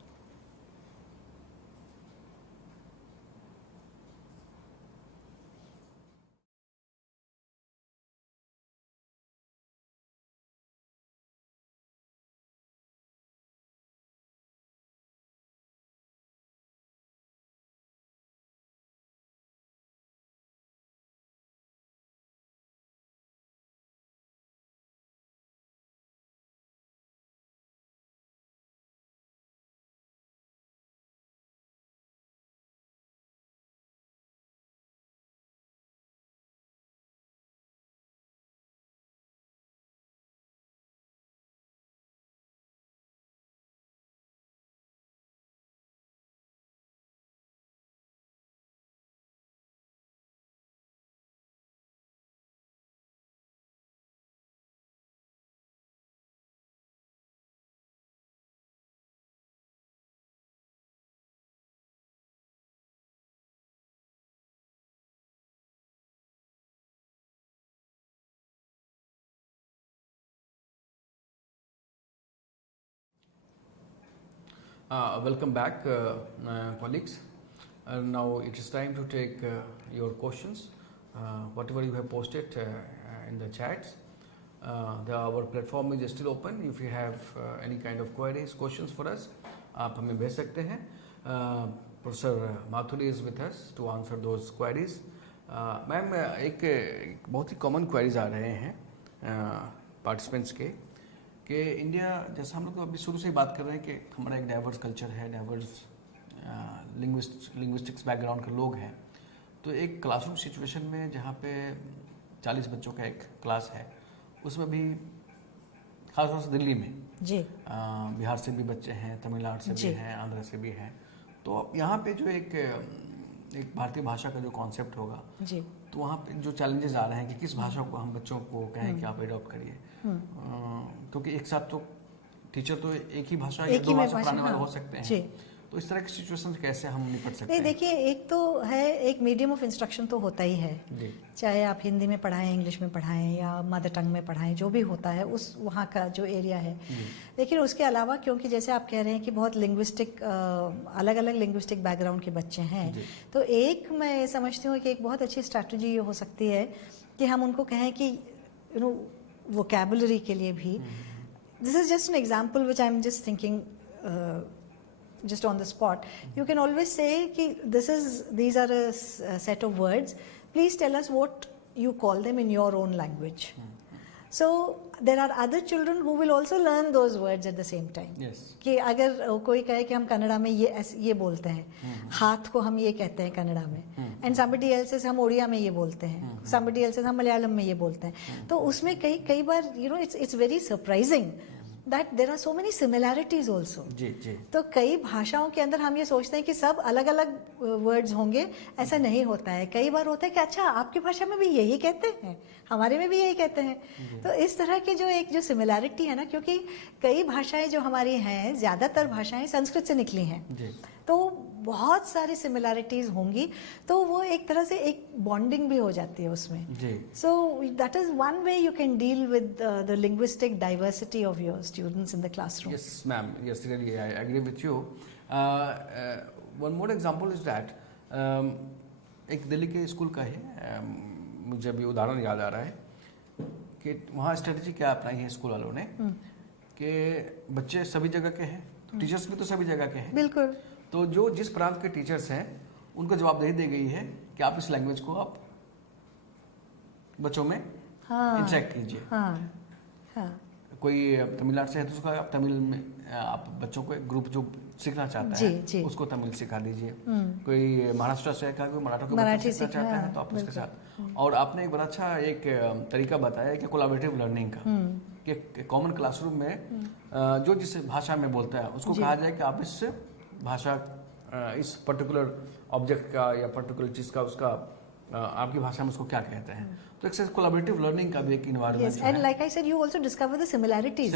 Welcome back, colleagues. Now it is time to take your questions, whatever you have posted in the chats. Our platform is still open. If you have any kind of queries, questions for us, आप हमें भेज सकते हैं. Professor Mathur is with us to answer those queries. Ma'am एक बहुत ही common queries आ रहे हैं participants के कि इंडिया, जैसा हम लोग तो अभी शुरू से ही बात कर रहे हैं कि हमारा एक डाइवर्स कल्चर है, डाइवर्स लिंग्विस्टिक्स बैकग्राउंड के लोग हैं. तो एक क्लासरूम सिचुएशन में जहाँ पे 40 बच्चों का एक क्लास है, उसमें भी खासतौर से दिल्ली में जी बिहार से भी बच्चे हैं, तमिलनाडु से भी हैं, आंध्र से भी हैं. तो यहाँ पे जो एक भारतीय भाषा का जो कॉन्सेप्ट होगा जी, तो वहाँ पे जो चैलेंजेस आ रहे हैं कि किस भाषा को हम बच्चों को कहें कि आप एडॉप्ट करिए, क्योंकि एक साथ तो टीचर तो एक ही भाषा या दो भाषा पढ़ाने वाले हो सकते हैं. तो इस तरह की सिचुएशन कैसे हम निपट सकते हैं? देखिए, एक तो है, एक मीडियम ऑफ इंस्ट्रक्शन तो होता ही है, चाहे आप हिंदी में पढ़ाएं, इंग्लिश में पढ़ाएं या मदर टंग में पढ़ाएं, जो भी होता है उस वहाँ का जो एरिया है. लेकिन उसके अलावा, क्योंकि जैसे आप कह रहे हैं कि बहुत लिंग्विस्टिक, अलग अलग लिंग्विस्टिक बैकग्राउंड के बच्चे हैं, तो एक मैं समझती हूँ कि एक बहुत अच्छी स्ट्रैटेजी ये हो सकती है कि हम उनको कहें कि यू नो वोकैबुलरी के लिए भी, this is just an example which I am just thinking just on the spot, you can always say ki these are a set of words, please tell us what you call them in your own language. So there are other children who will also learn those words at the same time. Yes. कि अगर कोई कहे कि हम कन्नड़ा में ये बोलते हैं, हाथ को हम ये कहते हैं कन्नड़ा में, and somebody else says हम ओडिया में ये बोलते हैं, somebody else says हम मलयालम में ये बोलते हैं. तो उसमें कई बार you know it's very surprising that there are so many similarities also. जी. तो कई भाषाओं के अंदर हम ये सोचते हैं कि सब अलग अलग वर्ड्स होंगे, ऐसा नहीं होता है. कई बार होता है कि अच्छा आपकी भाषा में भी यही कहते हैं, हमारे में भी यही कहते हैं. तो इस तरह की जो सिमिलैरिटी है ना, क्योंकि कई भाषाएं जो हमारी हैं, ज़्यादातर भाषाएं संस्कृत से निकली हैं, तो बहुत सारी सिमिलैरिटीज होंगी, तो वो एक तरह से एक बॉन्डिंग भी हो जाती है उसमें. So that is one way you can deal with the linguistic diversity of your students in the classroom. Yes ma'am, yes, really I agree with you. One more example is that, एक दिल्ली के school का है, मुझे अभी उदाहरण याद आ रहा है कि वहाँ स्ट्रेटजी क्या अपनाई है स्कूल वालों ने कि बच्चे सभी जगह के हैं, टीचर्स भी तो सभी जगह के हैं. बिल्कुल. तो जो जिस प्रांत के टीचर्स हैं उनको जवाबदेही दी गई है कि आप इस लैंग्वेज को आप बच्चों में इंटरेक्ट कीजिए. कोई तमिलनाडु से है तो उसका आप तमिल में, आप बच्चों को एक ग्रुप जो सीखना चाहता है उसको तमिल सिखा दीजिए. कोई महाराष्ट्र से है, कोई मराठी सीखना चाहता है तो आप उसके साथ. और आपने एक बड़ा अच्छा एक तरीका बताया कि कोलैबोरेटिव लर्निंग का, कि कॉमन क्लासरूम में जो जिस भाषा में बोलता है उसको कहा जाए कि आप इस भाषा, इस पर्टिकुलर ऑब्जेक्ट का या पर्टिकुलर चीज का, उसका आपकी भाषा में उसको क्या कहते हैं. तो एक कोलैबोरेटिव लर्निंग का भी एक एनवायरनमेंट है. And like I said, you also discover the similarities.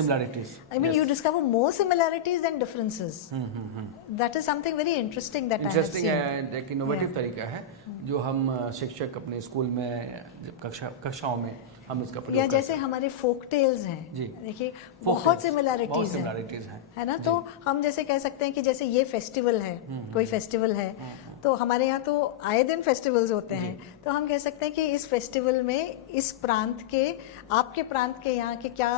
I mean you discover more similarities than differences. That is something very interesting that I have seen. Interesting, एक इनोवेटिव तरीका है जो हम शिक्षक अपने स्कूल में कक्षाओं में हम इसका प्रयोग, या जैसे हमारे फोक टेल्स हैं, देखिए बहुत सिमिलैरिटीज हैं, है ना. तो हम जैसे कह सकते हैं कि जैसे ये फेस्टिवल है, कोई फेस्टिवल है, तो हमारे यहाँ तो आए दिन फेस्टिवल्स होते हैं, तो हम कह सकते हैं कि इस फेस्टिवल में इस प्रांत के, आपके प्रांत के यहाँ के क्या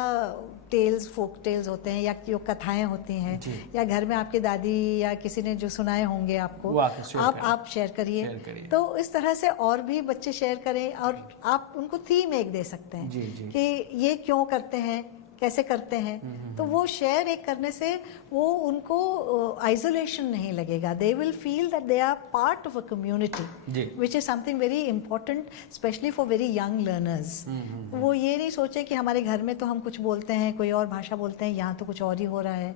टेल्स, फोक टेल्स होते हैं, या जो कथाएं होती हैं, या घर में आपकी दादी या किसी ने जो सुनाए होंगे आपको, आप शेयर करिए. तो इस तरह से और भी बच्चे शेयर करें, और आप उनको थीम एक दे सकते हैं कि ये क्यों करते हैं, कैसे करते हैं. तो वो शेयर एक करने से वो उनको आइसोलेशन नहीं लगेगा. They will feel that they are part of a community, which is something very important, especially for very young learners. वो ये नहीं सोचे कि हमारे घर में तो हम कुछ बोलते हैं, कोई और भाषा बोलते हैं, यहाँ तो कुछ और ही हो रहा है.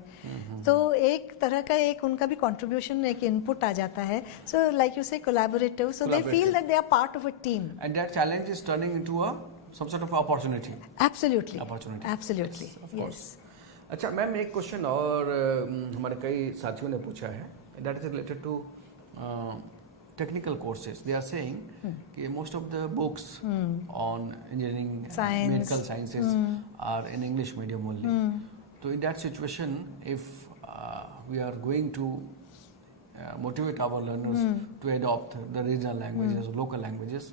तो एक तरह का एक उनका भी कंट्रीब्यूशन, एक इनपुट आ जाता है. So like you say collaborative, so they feel that they are part of a team. And that challenge is turning into a some sort of opportunity. Absolutely. Yes, Yes. अच्छा ma'am, एक question और हमारे कई साथियों ने पूछा है, that is related to technical courses. They are saying कि most of the books on engineering, medical sciences are in English medium only. So in that situation, if we are going to motivate our learners to adopt the regional languages, local languages.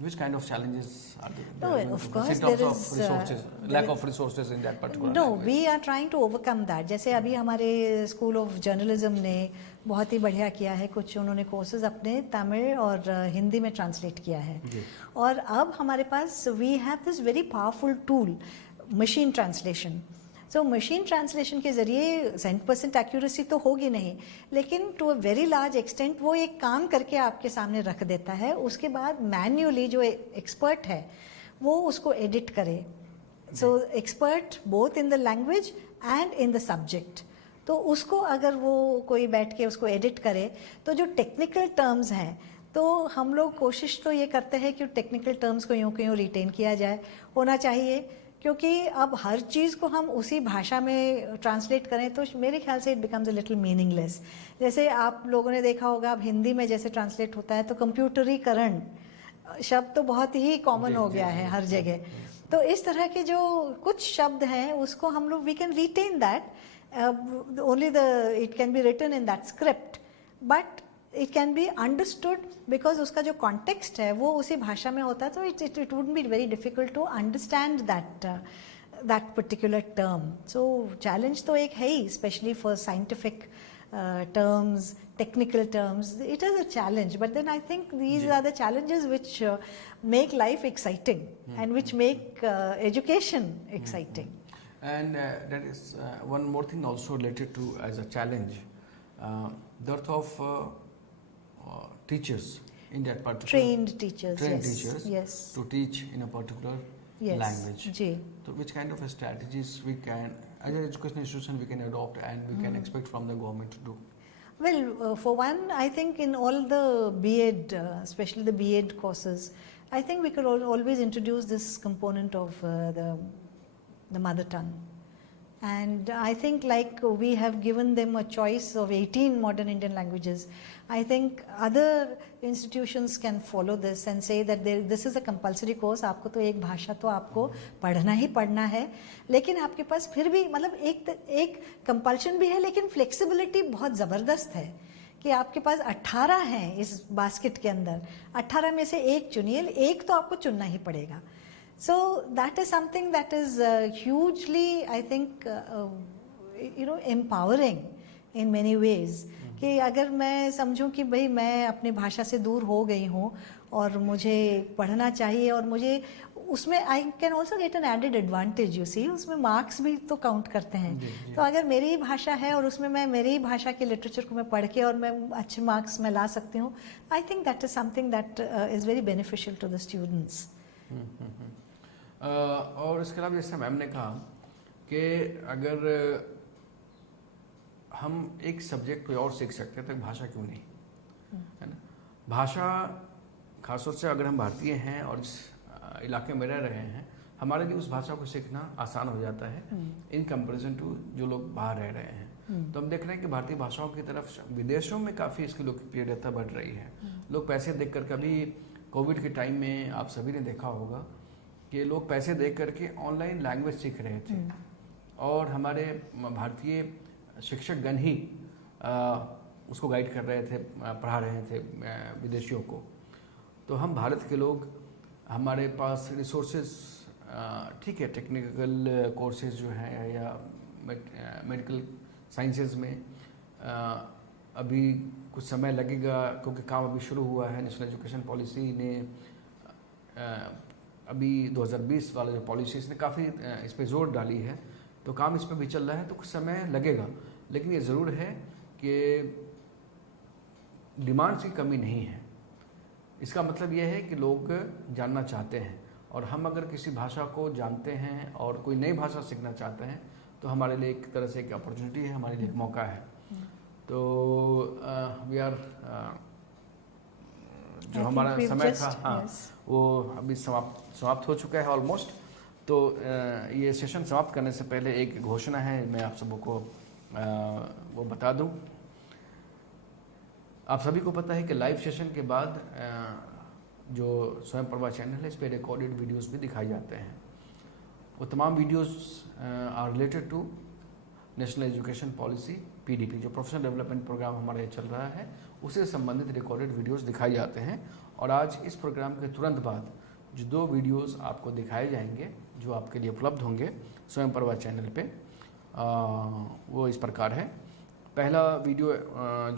Which kind of challenges are there? No, of course, in terms there of is, resources, lack of resources in that particular No, language. we are trying to overcome that. जैसे अभी हमारे school of journalism ने बहुत ही बढ़िया किया है, कुछ उन्होंने कोर्सेज अपने तमिल और हिंदी में ट्रांसलेट किया है, और अब हमारे पास we have this very powerful tool, machine translation. So machine translation के ज़रिए 100% एक्यूरेसी तो होगी नहीं, लेकिन to a very large extent वो एक काम करके आपके सामने रख देता है. उसके बाद मैन्युअली जो एक्सपर्ट है वो उसको एडिट करे. So expert both in the language and in the subject. तो उसको अगर वो कोई बैठ के उसको एडिट करे, तो जो टेक्निकल टर्म्स हैं, तो हम लोग कोशिश तो ये करते हैं कि टेक्निकल टर्म्स को यूँ क्यों रिटेन किया जाए, होना चाहिए, क्योंकि अब हर चीज़ को हम उसी भाषा में ट्रांसलेट करें तो मेरे ख्याल से it becomes a little meaningless. जैसे आप लोगों ने देखा होगा, अब हिंदी में जैसे ट्रांसलेट होता है तो कंप्यूटरीकरण शब्द तो बहुत ही कॉमन हो गया है हर जगह. तो इस तरह के जो कुछ शब्द हैं उसको हम लोग we can retain that, only the it can be written in that script, but it can be understood because उसका जो context है वो उसी भाषा में होता है, तो it wouldn't be very difficult to understand that particular term. So challenge तो एक है ही, especially for scientific terms, technical terms. It is a challenge, but then I think these are the challenges which make life exciting and which make education exciting. And that is one more thing also related to as a challenge, dearth of teachers in that particular trained teachers, yes, to teach in a particular language. Ji. So which kind of strategies we can, as an education institution, we can adopt and we can expect from the government to do? Well, for one, I think in all the B.Ed, especially the B.Ed courses, I think we could always introduce this component of the mother tongue. And I think like we have given them a choice of 18 modern Indian languages, I think other institutions can follow this and say that this is a compulsory course. आपको तो एक भाषा तो आपको पढ़ना ही पढ़ना है, लेकिन आपके पास फिर भी मतलब एक कंपल्शन भी है, लेकिन फ्लेक्सिबिलिटी बहुत ज़बरदस्त है कि आपके पास 18 हैं इस बास्केट के अंदर, 18 में से एक चुनिए, एक तो आपको चुनना ही पड़ेगा. So that is something that is hugely, I think, empowering in many ways. कि अगर मैं समझूं कि भाई मैं अपनी भाषा से दूर हो गई हूँ और मुझे पढ़ना चाहिए, और मुझे उसमें I can also get an added advantage, you see, उसमें मार्क्स भी तो काउंट करते हैं. तो अगर मेरी ही भाषा है और उसमें मैं मेरी ही भाषा के लिटरेचर को मैं पढ़ के और मैं अच्छे मार्क्स में ला सकती हूँ, I think that is something that is very beneficial to the students. और इसके अलावा जैसे मैम ने कहा कि अगर हम एक सब्जेक्ट कोई और सीख सकते हैं तो भाषा क्यों नहीं, है ना. भाषा खासतौर से अगर हम भारतीय हैं और इस इलाके में रह रहे हैं, हमारे लिए उस भाषा को सीखना आसान हो जाता है इन कंपैरिजन टू जो लोग बाहर रह रहे हैं. तो हम देख रहे हैं कि भारतीय भाषाओं की तरफ विदेशों में काफ़ी इसकी लोकप्रियता बढ़ रही है. लोग पैसे देख कर, कभी कोविड के टाइम में आप सभी ने देखा होगा कि लोग पैसे दे करके ऑनलाइन लैंग्वेज सीख रहे थे, और हमारे भारतीय शिक्षकगण ही उसको गाइड कर रहे थे, पढ़ा रहे थे विदेशियों को. तो हम भारत के लोग, हमारे पास रिसोर्सेज ठीक है, टेक्निकल कोर्सेज जो हैं या मेडिकल साइंसेज में अभी कुछ समय लगेगा, क्योंकि काम अभी शुरू हुआ है. नेशनल एजुकेशन पॉलिसी ने अभी 2020 वाला जो पॉलिसी, इसने काफ़ी इस पर जोर डाली है, तो काम इस पर भी चल रहा है, तो कुछ समय लगेगा. लेकिन ये ज़रूर है कि डिमांड्स की कमी नहीं है. इसका मतलब ये है कि लोग जानना चाहते हैं, और हम अगर किसी भाषा को जानते हैं और कोई नई भाषा सीखना चाहते हैं तो हमारे लिए एक तरह से एक अपॉर्चुनिटी है, हमारे लिए एक मौका है. तो वी आर जो हमारा समय था, हाँ, वो अभी समाप्त हो चुका है ऑलमोस्ट. तो ये सेशन समाप्त करने से पहले एक घोषणा है, मैं आप सबों को वो बता दूं. आप सभी को पता है कि लाइव सेशन के बाद जो स्वयं प्रभा चैनल है, इस पर रिकॉर्डेड वीडियोस भी दिखाए जाते हैं. वो तमाम videos are related to national education policy PDP, जो प्रोफेशनल डेवलपमेंट प्रोग्राम हमारा ये चल रहा है, उससे संबंधित रिकॉर्डेड वीडियोस दिखाए जाते हैं। और आज इस प्रोग्राम के तुरंत बाद जो 2 वीडियोस आपको दिखाए जाएंगे, जो आपके लिए उपलब्ध होंगे स्वयं प्रभा चैनल पे, वो इस प्रकार है। पहला वीडियो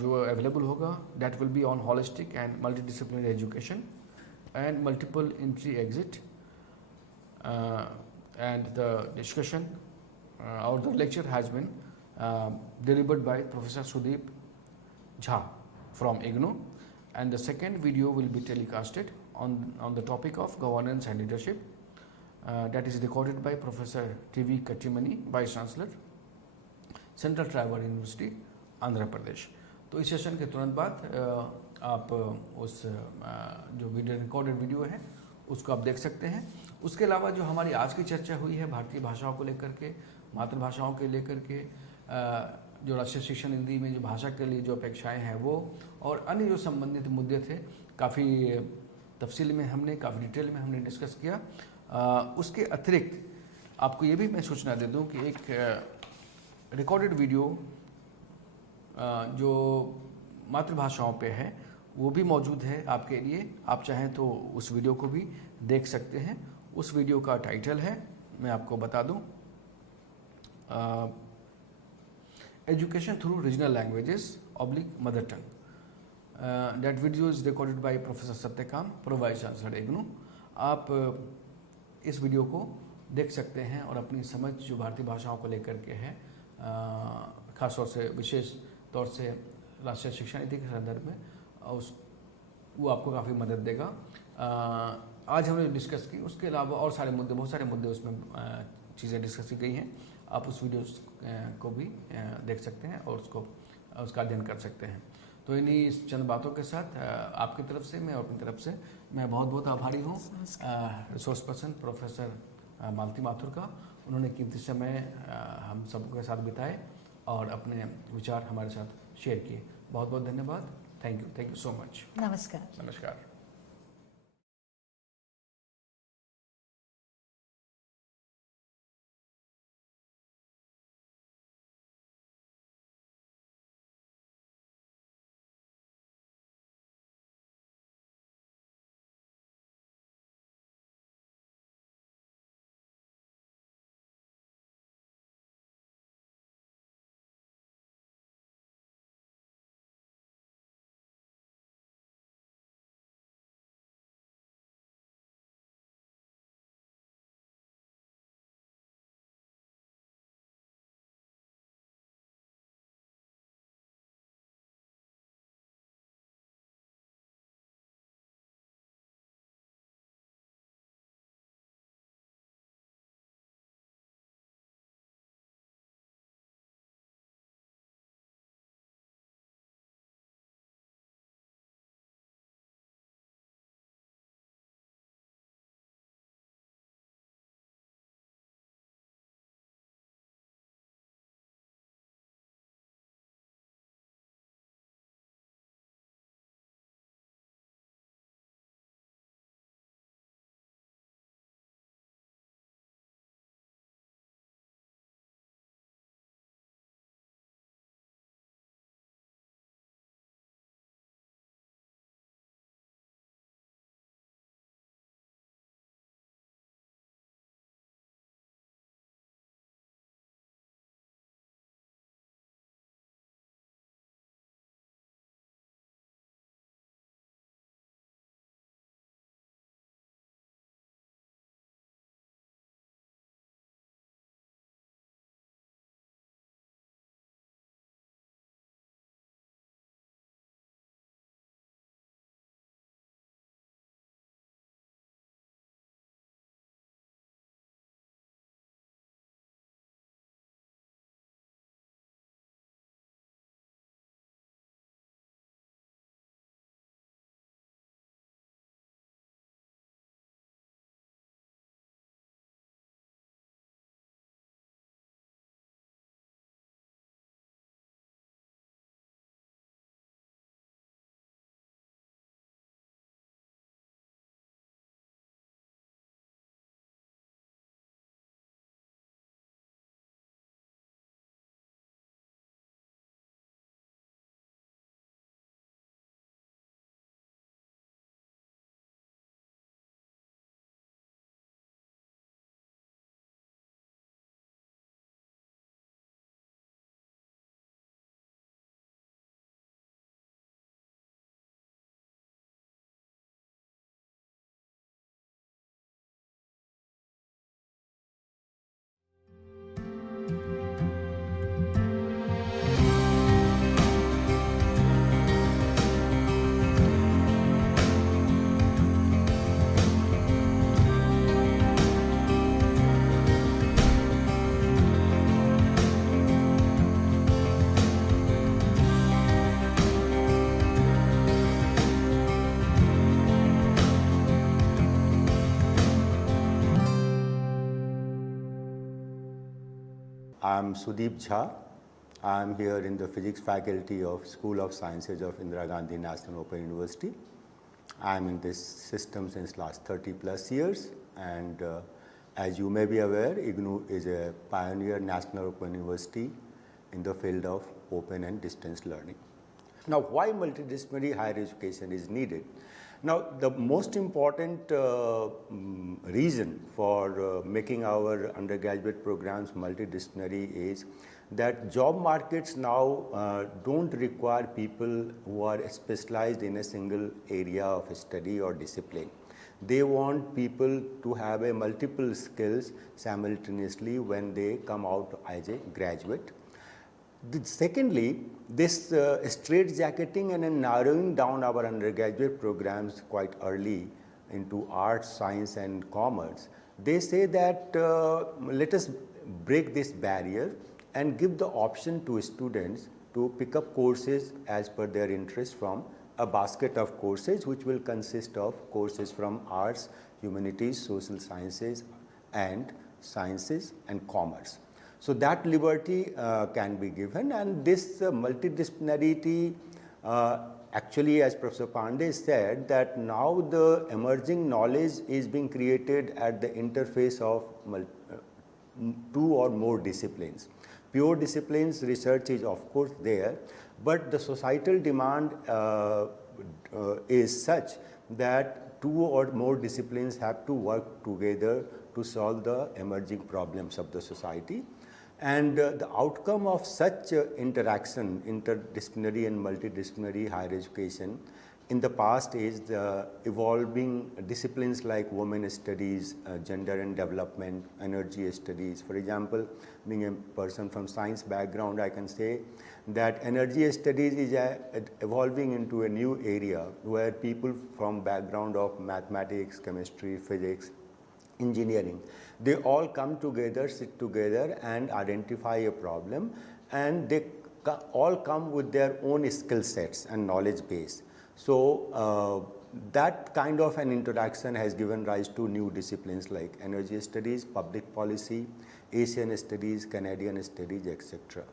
जो अवेलेबल होगा, that will be on holistic and multidisciplinary education and multiple entry exit, and the discussion or the lecture has been delivered by Professor Sudeep Jha from IGNOU, and the second video will be telecasted on the topic of governance and leadership, that is recorded by Professor TV Kattimani, Vice Chancellor, Central Tribal University, Andhra Pradesh. तो इस session के तुरंत बाद आप उस जो video recorded video है उसको आप देख सकते हैं। उसके अलावा जो हमारी आज की चर्चा हुई है भारतीय भाषाओं को लेकर के, मातृभाषाओं के लेकर के, जो राष्ट्रीय शिक्षा नीति में जो भाषा के लिए जो अपेक्षाएं हैं वो, और अन्य जो संबंधित मुद्दे थे, काफ़ी तफसील में हमने, काफ़ी डिटेल में हमने डिस्कस किया। उसके अतिरिक्त आपको ये भी मैं सूचना दे दूं कि एक रिकॉर्डेड वीडियो जो मातृभाषाओं पे है वो भी मौजूद है आपके लिए। आप चाहें तो उस वीडियो को भी देख सकते हैं। उस वीडियो का टाइटल है, मैं आपको बता दूं, education through regional languages / mother tongue. That video is recorded by professor Satyakam, pro vice chancellor IGNOU। आप इस वीडियो को देख सकते हैं और अपनी समझ जो भारतीय भाषाओं को लेकर के है, खासतौर से विशेष तौर से राष्ट्रीय शिक्षा नीति के संदर्भ में, वो आपको काफ़ी मदद देगा। आज हमने डिस्कस की, उसके अलावा और सारे मुद्दे, बहुत सारे मुद्दे उसमें चीज़ें डिस्कस की गई हैं। आप उस वीडियो को भी देख सकते हैं और उसका अध्ययन कर सकते हैं। तो इन्हीं चंद बातों के साथ आपकी तरफ से, मैं अपनी तरफ से मैं बहुत बहुत आभारी हूँ रिसोर्स पर्सन प्रोफेसर मालती माथुर का। उन्होंने कीमती समय हम सबके साथ बिताए और अपने विचार हमारे साथ शेयर किए। बहुत बहुत धन्यवाद। Thank you so much. नमस्कार। I'm Sudeep Jha. I'm here in the physics faculty of School of Sciences of Indira Gandhi National Open University. I'm in this system since last 30 plus years, and as you may be aware, IGNOU is a pioneer national open university in the field of open and distance learning. Now, why multidisciplinary higher education is needed? Now, the most important reason for making our undergraduate programs multidisciplinary is that job markets now don't require people who are specialized in a single area of study or discipline. They want people to have a multiple skills simultaneously when they come out as a graduate. Secondly, this straitjacketing and narrowing down our undergraduate programs quite early into arts, science and commerce, they say that let us break this barrier and give the option to students to pick up courses as per their interest from a basket of courses which will consist of courses from arts, humanities, social sciences and commerce. So that liberty can be given, and this multidisciplinarity actually, as Professor Pandey said, that now the emerging knowledge is being created at the interface of two or more disciplines. Pure disciplines research is of course there, but the societal demand is such that two or more disciplines have to work together to solve the emerging problems of the society. And the outcome of such interaction, interdisciplinary and multidisciplinary higher education, in the past is the evolving disciplines like women studies, gender and development, energy studies. For example, being a person from science background, I can say that energy studies is evolving into a new area where people from background of mathematics, chemistry, physics, engineering, they all come together, sit together and identify a problem, and they all come with their own skill sets and knowledge base. So that kind of an interaction has given rise to new disciplines like energy studies, public policy, Asian studies, Canadian studies, etc.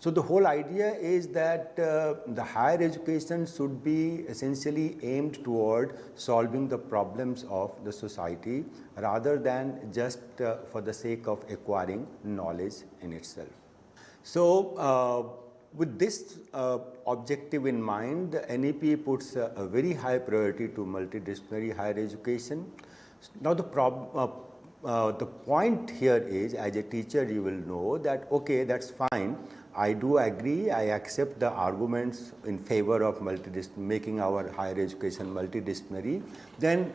So the whole idea is that the higher education should be essentially aimed toward solving the problems of the society rather than just for the sake of acquiring knowledge in itself. So with this objective in mind, the NEP puts a very high priority to multidisciplinary higher education. Now the point here is, as a teacher you will know that okay, that's fine, I do agree, I accept the arguments in favor of making our higher education multidisciplinary. Then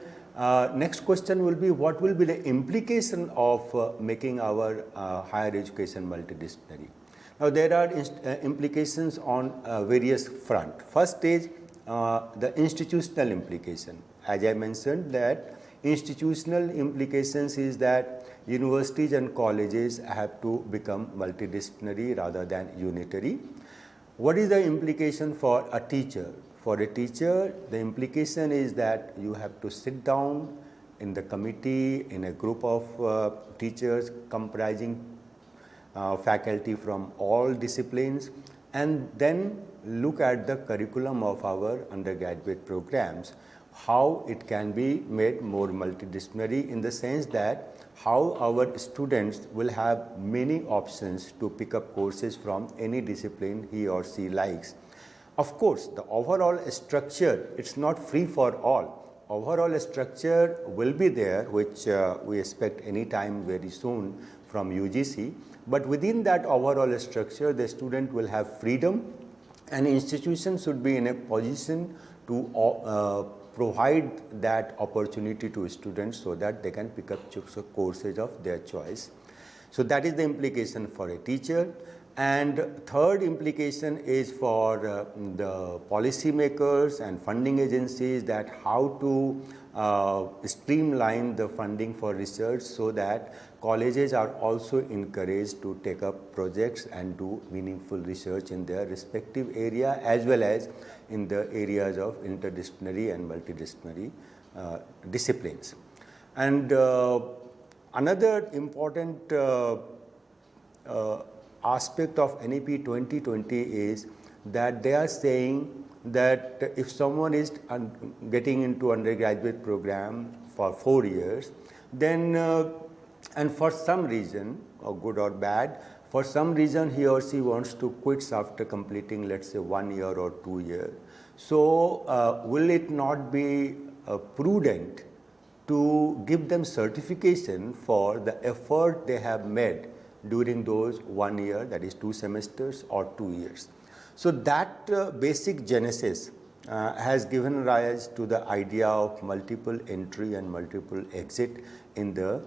next question will be, what will be the implication of making our higher education multidisciplinary? Now there are implications on various fronts. First is the institutional implication. As I mentioned, that institutional implications is that universities and colleges have to become multidisciplinary rather than unitary. What is the implication for a teacher? For a teacher, the implication is that you have to sit down in the committee in a group of teachers comprising faculty from all disciplines, and then look at the curriculum of our undergraduate programs, how it can be made more multidisciplinary in the sense that how our students will have many options to pick up courses from any discipline he or she likes. Of course, the overall structure, it's not free for all. Overall structure will be there, which we expect any time very soon from UGC. But within that overall structure, the student will have freedom, and institutions should be in a position to provide that opportunity to students so that they can pick up courses of their choice. So that is the implication for a teacher. And third implication is for the policymakers and funding agencies, that how to streamline the funding for research so that colleges are also encouraged to take up projects and do meaningful research in their respective area as well as in the areas of interdisciplinary and multidisciplinary disciplines. And another important aspect of NEP 2020 is that they are saying that if someone is getting into undergraduate program for 4 years, then and for some reason, or good or bad, for some reason he or she wants to quit after completing, let's say, 1 year or 2 years. So will it not be prudent to give them certification for the effort they have made during those 1 year, that is 2 semesters or 2 years? So that basic genesis has given rise to the idea of multiple entry and multiple exit in the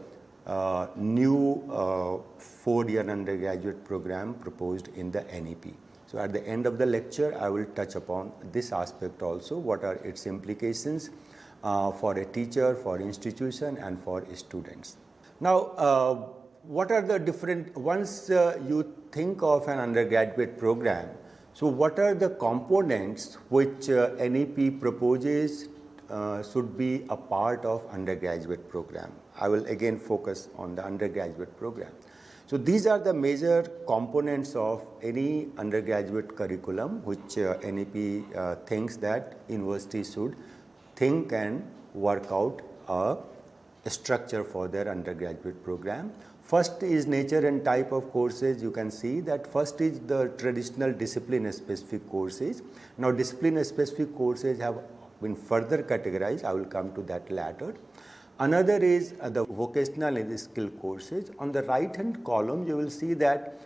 new 4-year undergraduate program proposed in the NEP. So at the end of the lecture, I will touch upon this aspect also, what are its implications for a teacher, for institution and for students. Now, what are the different, once you think of an undergraduate program, so what are the components which NEP proposes should be a part of undergraduate program? I will again focus on the undergraduate program. So these are the major components of any undergraduate curriculum which NEP thinks that universities should think and work out a structure for their undergraduate program. First is nature and type of courses. You can see that first is the traditional discipline-specific courses. Now, discipline-specific courses have been further categorized. I will come to that later. Another is the vocational and skill courses. On the right-hand column, you will see that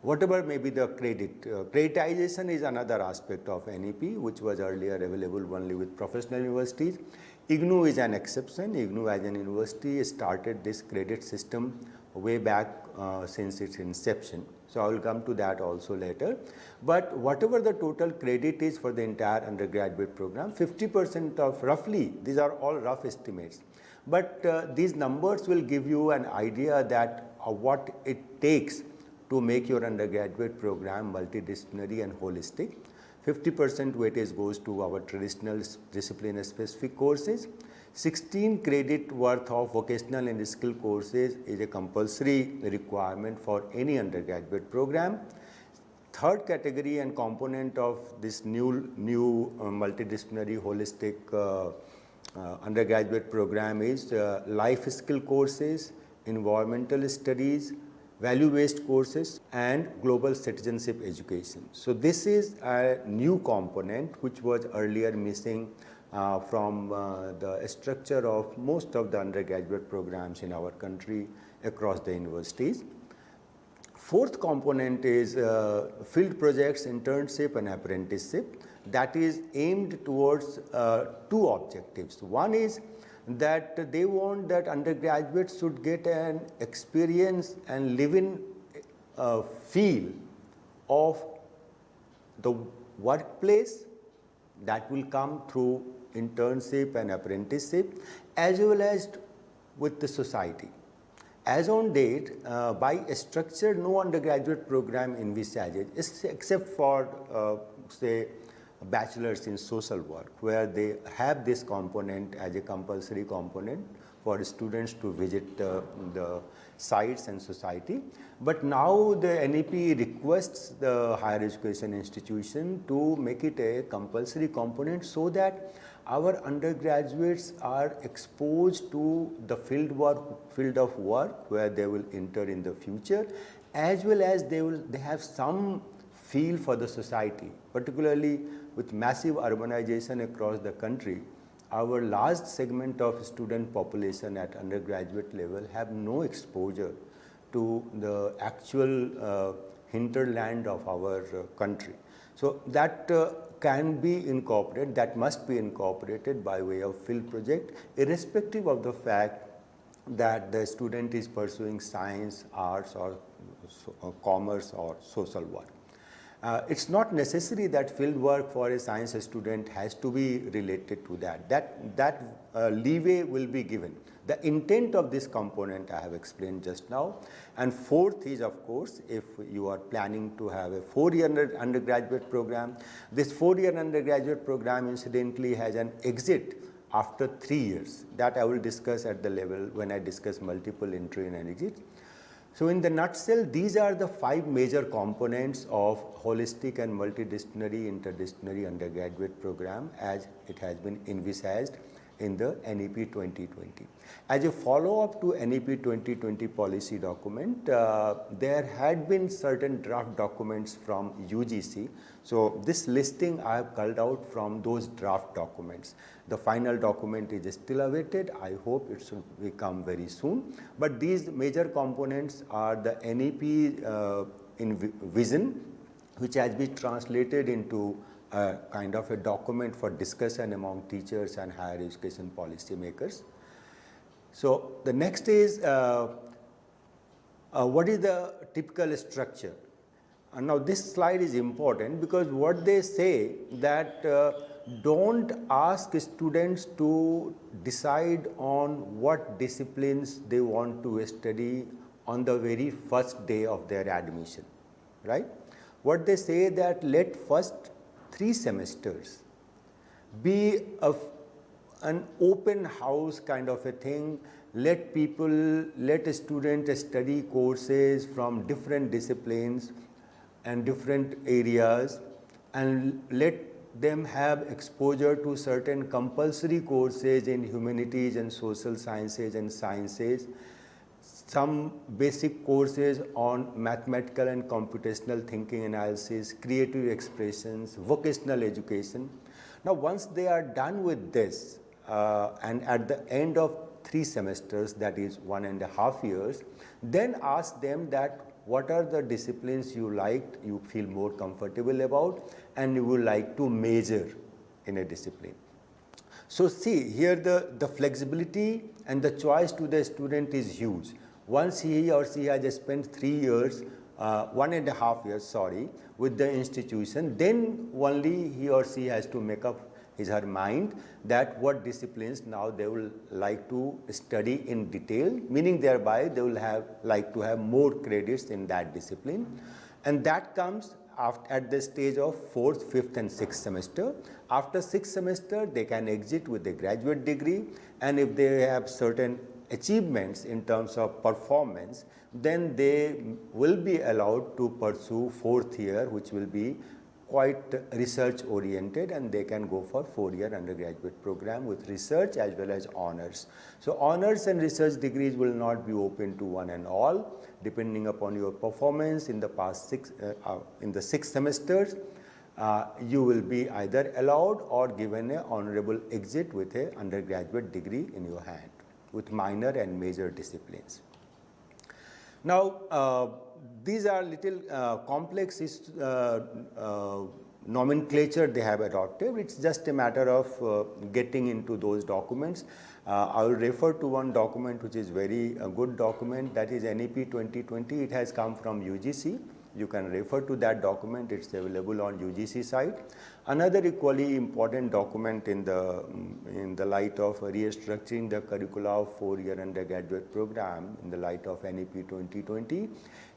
whatever may be the credit, creditization is another aspect of NEP, which was earlier available only with professional universities. IGNOU is an exception. IGNOU as an university started this credit system way back since its inception. So I will come to that also later. But whatever the total credit is for the entire undergraduate program, 50% of roughly, these are all rough estimates, but these numbers will give you an idea that what it takes to make your undergraduate program multidisciplinary and holistic. 50% weightage goes to our traditional discipline-specific courses. 16 credit worth of vocational and skill courses is a compulsory requirement for any undergraduate program. Third category and component of this new multidisciplinary holistic undergraduate program is life skill courses, environmental studies, value-based courses and global citizenship education. So this is a new component which was earlier missing from the structure of most of the undergraduate programs in our country across the universities. Fourth component is field projects, internship and apprenticeship that is aimed towards two objectives. One is that they want that undergraduates should get an experience and live in feel of the workplace that will come through internship and apprenticeship as well as with the society. As on date, by structure, no undergraduate program envisages except for say bachelors in social work, where they have this component as a compulsory component for students to visit the sites and society. But now the NEP requests the higher education institution to make it a compulsory component so that our undergraduates are exposed to the field of work where they will enter in the future, as well as they have some feel for the society, particularly with massive urbanization across the country. Our large segment of student population at undergraduate level have no exposure to the actual hinterland of our country. So that can be incorporated, that must be incorporated by way of field project, irrespective of the fact that the student is pursuing science, arts or commerce or social work. It's not necessary that field work for a science student has to be related to that. That leeway will be given. The intent of this component I have explained just now. And fourth is, of course, if you are planning to have a 4-year undergraduate program, this 4-year undergraduate program incidentally has an exit after 3 years. That I will discuss at the level when I discuss multiple entry and exit. So in the nutshell, these are the 5 major components of holistic and multidisciplinary interdisciplinary undergraduate program as it has been envisaged in the NEP 2020. As a follow-up to NEP 2020 policy document, there had been certain draft documents from UGC. So this listing I have culled out from those draft documents. The final document is still awaited. I hope it should come very soon. But these major components are the NEP vision, which has been translated into a kind of a document for discussion among teachers and higher education policy makers. So the next is what is the typical structure? And now this slide is important because what they say that don't ask students to decide on what disciplines they want to study on the very first day of their admission, right? What they say that let first 3 semesters be an open house kind of a thing. Let students study courses from different disciplines and different areas, and let them have exposure to certain compulsory courses in humanities and social sciences and sciences, some basic courses on mathematical and computational thinking analysis, creative expressions, vocational education. Now once they are done with this, and at the end of 3 semesters, that is 1.5 years, then ask them that what are the disciplines you feel more comfortable about, and you would like to major in a discipline. So see, here the flexibility and the choice to the student is huge. Once he or she has spent 3 years, 1.5 years, sorry, with the institution, then only he or she has to make up his or her mind that what disciplines now they will like to study in detail, meaning thereby they will like to have more credits in that discipline. And that comes at the stage of 4th, 5th and 6th semester. After 6th semester, they can exit with a graduate degree, and if they have certain achievements in terms of performance, then they will be allowed to pursue 4th year, which will be quite research oriented, and they can go for 4-year undergraduate program with research as well as honors. So honors and research degrees will not be open to one and all, depending upon your performance in the past 6 semesters. You will be either allowed or given an honorable exit with an undergraduate degree in your hand with minor and major disciplines. Now, these are little complex nomenclature they have adopted. It's just a matter of getting into those documents. I will refer to one document which is very good document, that is NEP 2020. It has come from UGC. You can refer to that document. It's available on UGC site. Another equally important document in the light of restructuring the curricula of 4-year undergraduate program in the light of NEP 2020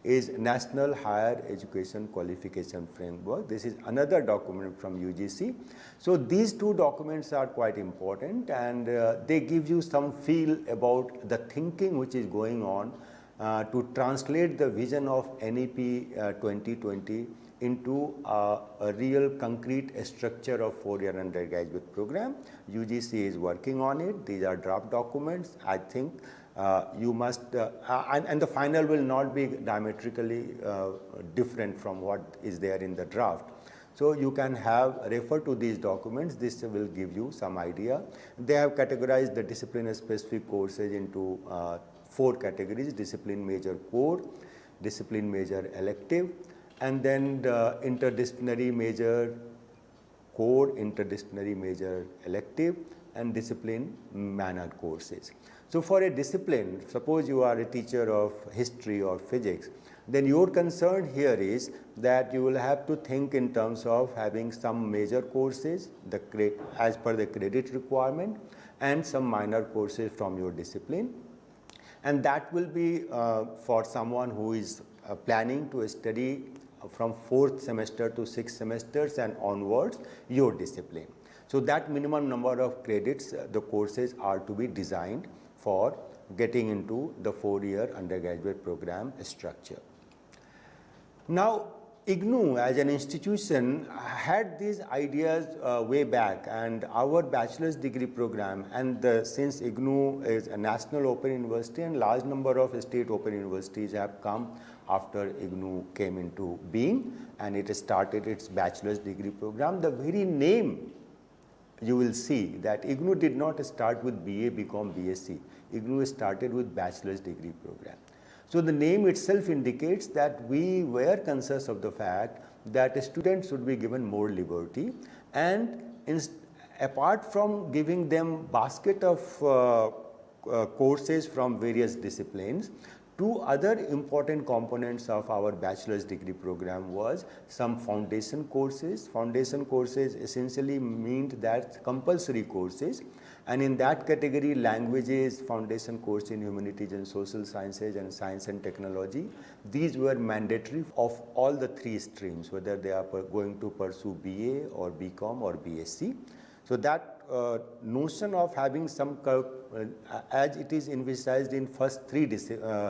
is National Higher Education Qualification Framework. This is another document from UGC. So these 2 documents are quite important, and they give you some feel about the thinking which is going on to translate the vision of NEP 2020 into a real concrete structure of 4-year undergraduate program. UGC is working on it. These are draft documents. I think you must, and the final will not be diametrically different from what is there in the draft. So you can refer to these documents. This will give you some idea. They have categorized the discipline-specific courses into 4 categories: discipline major core, discipline major elective, and then the interdisciplinary major core, interdisciplinary major elective, and discipline minor courses. So for a discipline, suppose you are a teacher of history or physics, then your concern here is that you will have to think in terms of having some major courses as per the credit requirement, and some minor courses from your discipline. And that will be for someone who is planning to study from 4th semester to 6th semesters and onwards your discipline. So that minimum number of credits, the courses are to be designed for getting into the 4-year undergraduate program structure. Now, IGNOU as an institution had these ideas way back, and our bachelor's degree program, and since IGNOU is a national open university and large number of state open universities have come after IGNOU came into being and it started its bachelor's degree program, the very name you will see that IGNOU did not start with BA, BCom, BSc. IGNOU started with bachelor's degree program. So the name itself indicates that we were conscious of the fact that students should be given more liberty, and apart from giving them basket of courses from various disciplines, two other important components of our bachelor's degree program was some foundation courses. Foundation courses essentially meant that compulsory courses, and in that category languages, foundation course in humanities and social sciences and science and technology. These were mandatory of all the three streams, whether they are going to pursue BA or BCom or BSc. So that notion of having some, as it is envisaged in first 3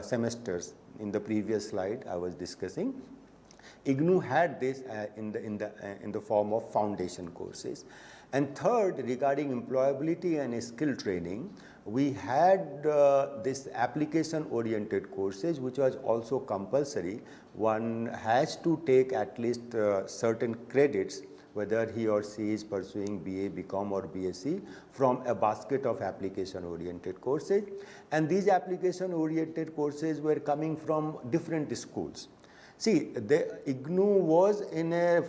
semesters in the previous slide I was discussing, IGNOU had this in the form of foundation courses. And third, regarding employability and skill training, we had this application-oriented courses, which was also compulsory. One has to take at least certain credits, whether he or she is pursuing BA, BCom or BSc, from a basket of application-oriented courses. And these application-oriented courses were coming from different schools. See, the IGNOU was in a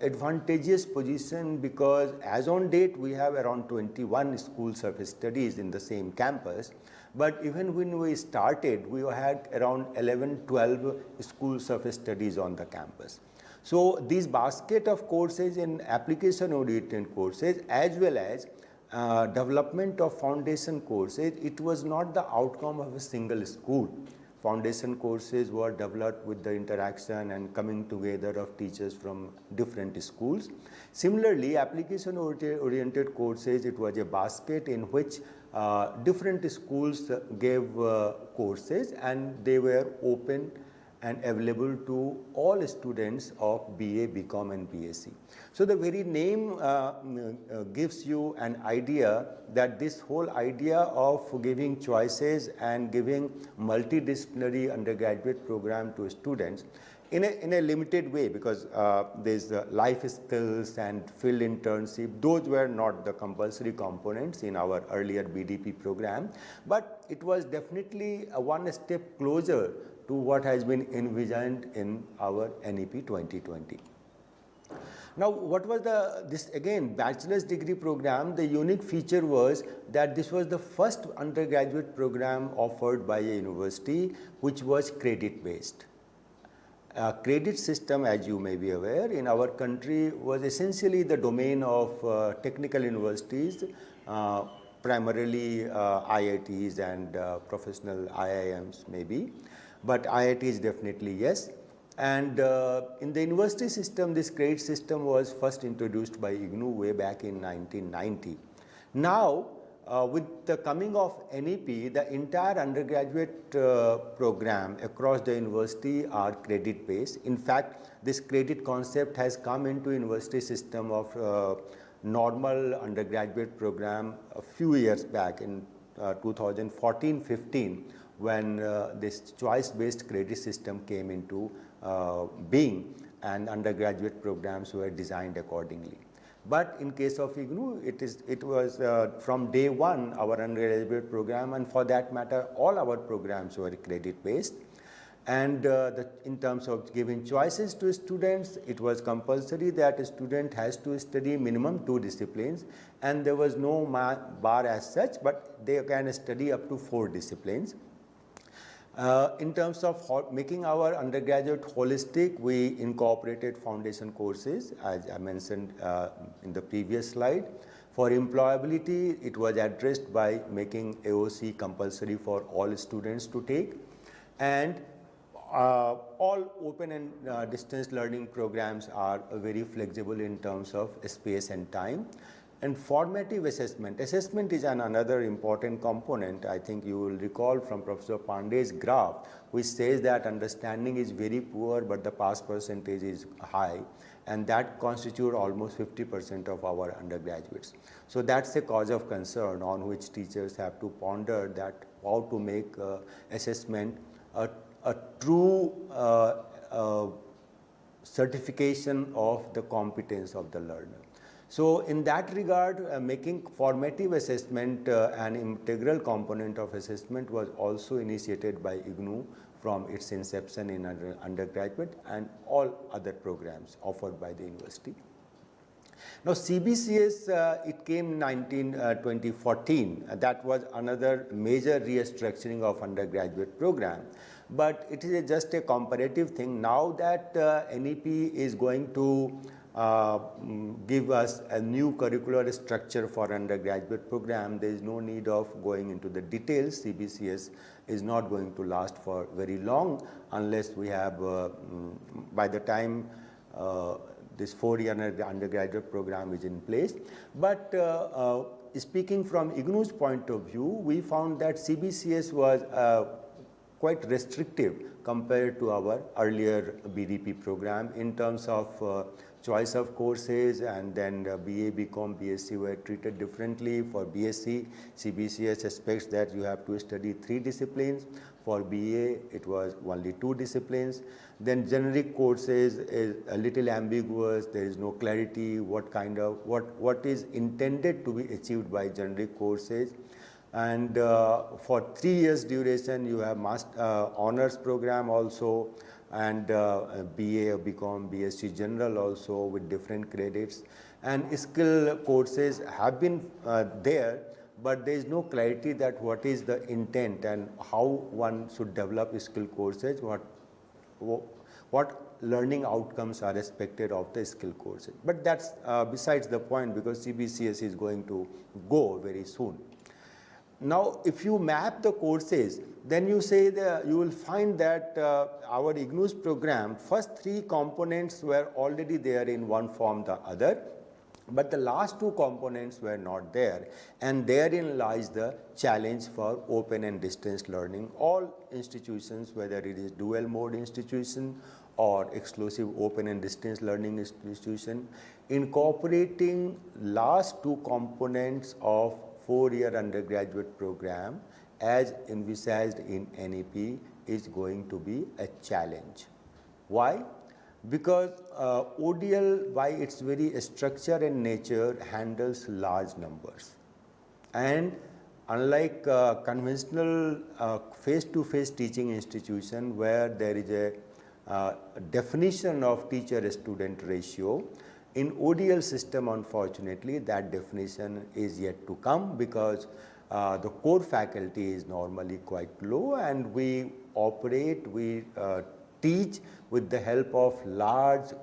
advantageous position because as on date we have around 21 schools of studies in the same campus, but even when we started we had around 11-12 schools of studies on the campus. So these basket of courses in application-oriented courses as well as development of foundation courses, it was not the outcome of a single school. Foundation courses were developed with the interaction and coming together of teachers from different schools. Similarly, application-oriented courses, it was a basket in which different schools gave courses, and they were open and available to all students of BA, BCom and BSc. So the very name gives you an idea that this whole idea of giving choices and giving multidisciplinary undergraduate program to students in a limited way, because there's life skills and field internship, those were not the compulsory components in our earlier BDP program, but it was definitely one step closer to what has been envisioned in our NEP-2020. Now, what was this again bachelor's degree program? The unique feature was that this was the first undergraduate program offered by a university which was credit based. Credit system, as you may be aware, in our country was essentially the domain of technical universities, primarily IITs and professional IIMs maybe. But IITs definitely yes. And in the university system, this credit system was first introduced by IGNOU way back in 1990. Now, with the coming of NEP, the entire undergraduate program across the university are credit based. In fact, this credit concept has come into university system of normal undergraduate program a few years back in 2014-15. When this choice-based credit system came into being, and undergraduate programs were designed accordingly. But in case of IGNOU, it was from day one our undergraduate program, and for that matter all our programs were credit-based. And in terms of giving choices to students, it was compulsory that a student has to study minimum 2 disciplines, and there was no bar as such, but they can study up to 4 disciplines. In terms of making our undergraduate holistic, we incorporated foundation courses, as I mentioned in the previous slide. For employability, it was addressed by making AOC compulsory for all students to take. And all open and distance learning programs are very flexible in terms of space and time. And formative assessment. Assessment is another important component. I think you will recall from Professor Pandey's graph, which says that understanding is very poor, but the pass percentage is high, and that constitutes almost 50% of our undergraduates. So that's a cause of concern on which teachers have to ponder that how to make assessment a true certification of the competence of the learner. So in that regard, making formative assessment an integral component of assessment was also initiated by IGNOU from its inception in undergraduate and all other programs offered by the university. Now CBCS, it came in 2014. That was another major restructuring of undergraduate program. But it is just a comparative thing. Now that NEP is going to give us a new curricular structure for undergraduate program, there is no need of going into the details. CBCS is not going to last for very long unless we have, by the time this 4-year undergraduate program is in place. But speaking from IGNOU's point of view, we found that CBCS was quite restrictive compared to our earlier BDP program in terms of choice of courses, and then BA, BCom, BSc were treated differently. For BSc, CBCS expects that you have to study 3 disciplines. For BA, it was only 2 disciplines. Then generic courses is a little ambiguous. There is no clarity what what is intended to be achieved by generic courses. And for 3 years duration, you have honors program also, and BA, BCom, BSc General also with different credits. And skill courses have been there, but there is no clarity that what is the intent and how one should develop skill courses, what learning outcomes are expected of the skill courses. But that's besides the point, because CBCS is going to go very soon. Now, if you map the courses, then you say that you will find that our IGNOU's program, first 3 components were already there in one form or the other, but the last 2 components were not there, and therein lies the challenge for open and distance learning. All institutions, whether it is dual mode institution or exclusive open and distance learning institution, incorporating last 2 components of 4-year undergraduate program as envisaged in NEP is going to be a challenge. Why? Because ODL, by its very structure and nature, handles large numbers. And unlike conventional face-to-face teaching institution where there is a definition of teacher-student ratio, in ODL system, unfortunately, that definition is yet to come, because the core faculty is normally quite low, and we teach with the help of large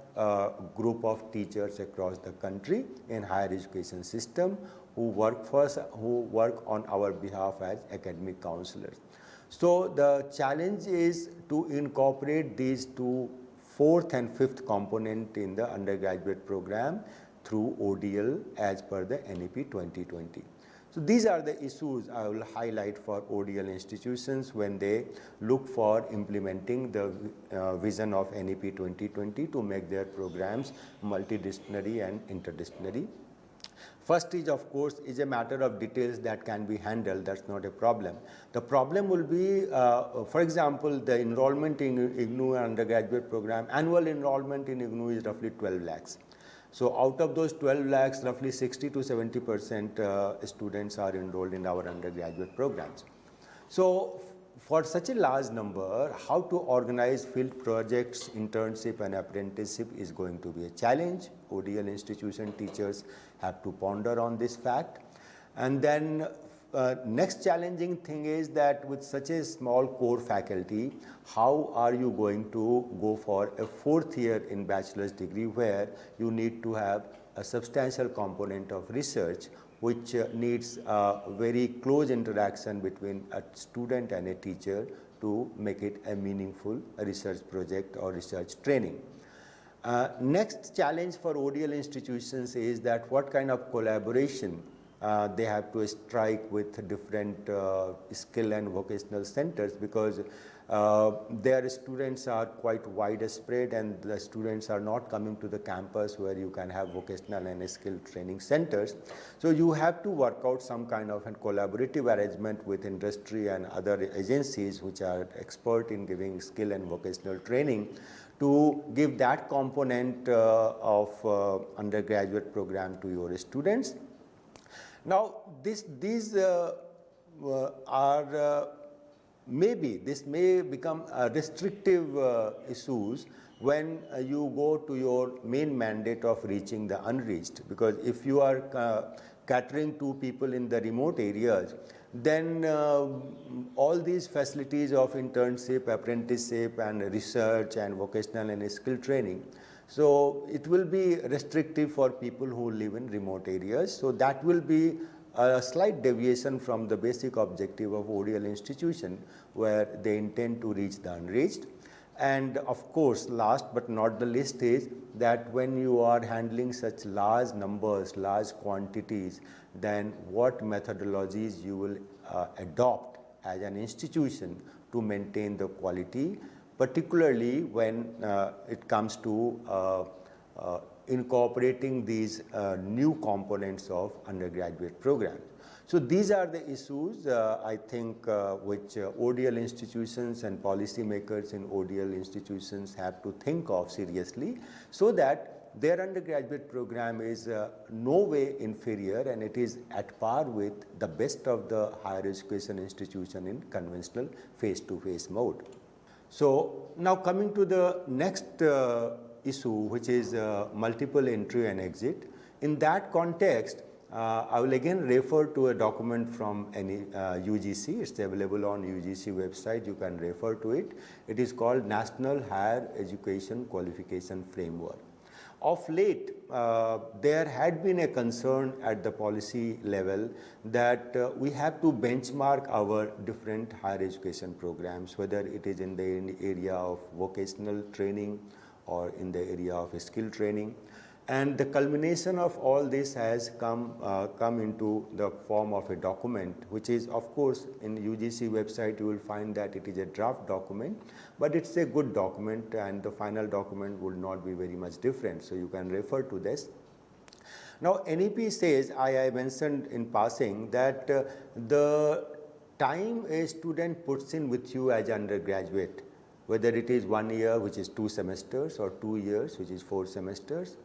group of teachers across the country in higher education system who work on our behalf as academic counselors. So the challenge is to incorporate these 2 4th and 5th component in the undergraduate program through ODL as per the NEP 2020. So these are the issues I will highlight for ODL institutions when they look for implementing the vision of NEP 2020 to make their programs multidisciplinary and interdisciplinary. First is, of course, is a matter of details that can be handled. That's not a problem. The problem will be, for example, the enrollment in IGNOU undergraduate program, annual enrollment in IGNOU is roughly 12 lakhs. So out of those 12 lakhs, roughly 60 to 70% students are enrolled in our undergraduate programs. So for such a large number, how to organize field projects, internship and apprenticeship is going to be a challenge. ODL institution teachers have to ponder on this fact. And then next challenging thing is that with such a small core faculty, how are you going to go for a 4th year in bachelor's degree where you need to have a substantial component of research, which needs very close interaction between a student and a teacher to make it a meaningful research project or research training. Next challenge for ODL institutions is that what kind of collaboration they have to strike with different skill and vocational centers, because their students are quite widespread and the students are not coming to the campus where you can have vocational and skill training centers. So you have to work out some kind of a collaborative arrangement with industry and other agencies which are expert in giving skill and vocational training to give that component of undergraduate program to your students. Now, these are maybe this may become restrictive issues when you go to your main mandate of reaching the unreached, because if you are catering to people in the remote areas, then all these facilities of internship, apprenticeship and research and vocational and skill training, so it will be restrictive for people who live in remote areas. So that will be a slight deviation from the basic objective of ODL institution, where they intend to reach the unreached. And of course, last but not the least is that when you are handling such large numbers, large quantities, then what methodologies you will adopt as an institution to maintain the quality, particularly when it comes to incorporating these new components of undergraduate programs. So these are the issues I think which ODL institutions and policymakers in ODL institutions have to think of seriously, so that their undergraduate program is no way inferior and it is at par with the best of the higher education institution in conventional face-to-face mode. So now coming to the next issue, which is multiple entry and exit. In that context, I will again refer to a document from UGC. It's available on UGC website. You can refer to it. It is called National Higher Education Qualification Framework. Of late, there had been a concern at the policy level that we have to benchmark our different higher education programs, whether it is in the area of vocational training or in the area of skill training. And the culmination of all this has come into the form of a document, which is, of course, in UGC website you will find that it is a draft document, but it's a good document and the final document would not be very much different. So you can refer to this. Now NEP says, I mentioned in passing, that the time a student puts in with you as undergraduate, whether it is 1 year, which is 2 semesters, or 2 years, which is 4 semesters,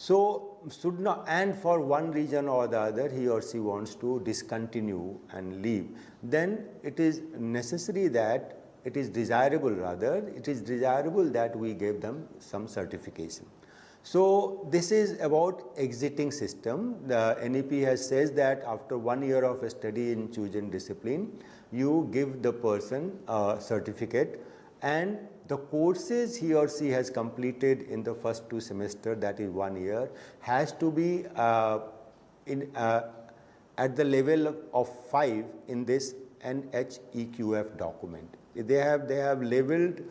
so should not, and for one reason or the other he or she wants to discontinue and leave, then it is necessary that it is desirable that we give them some certification. So this is about exiting system. The NEP has says that after 1 year of study in chosen discipline, you give the person a certificate, and the courses he or she has completed in the first 2 semesters, that is 1 year, has to be at the level of 5 in this NHEQF document. They have labeled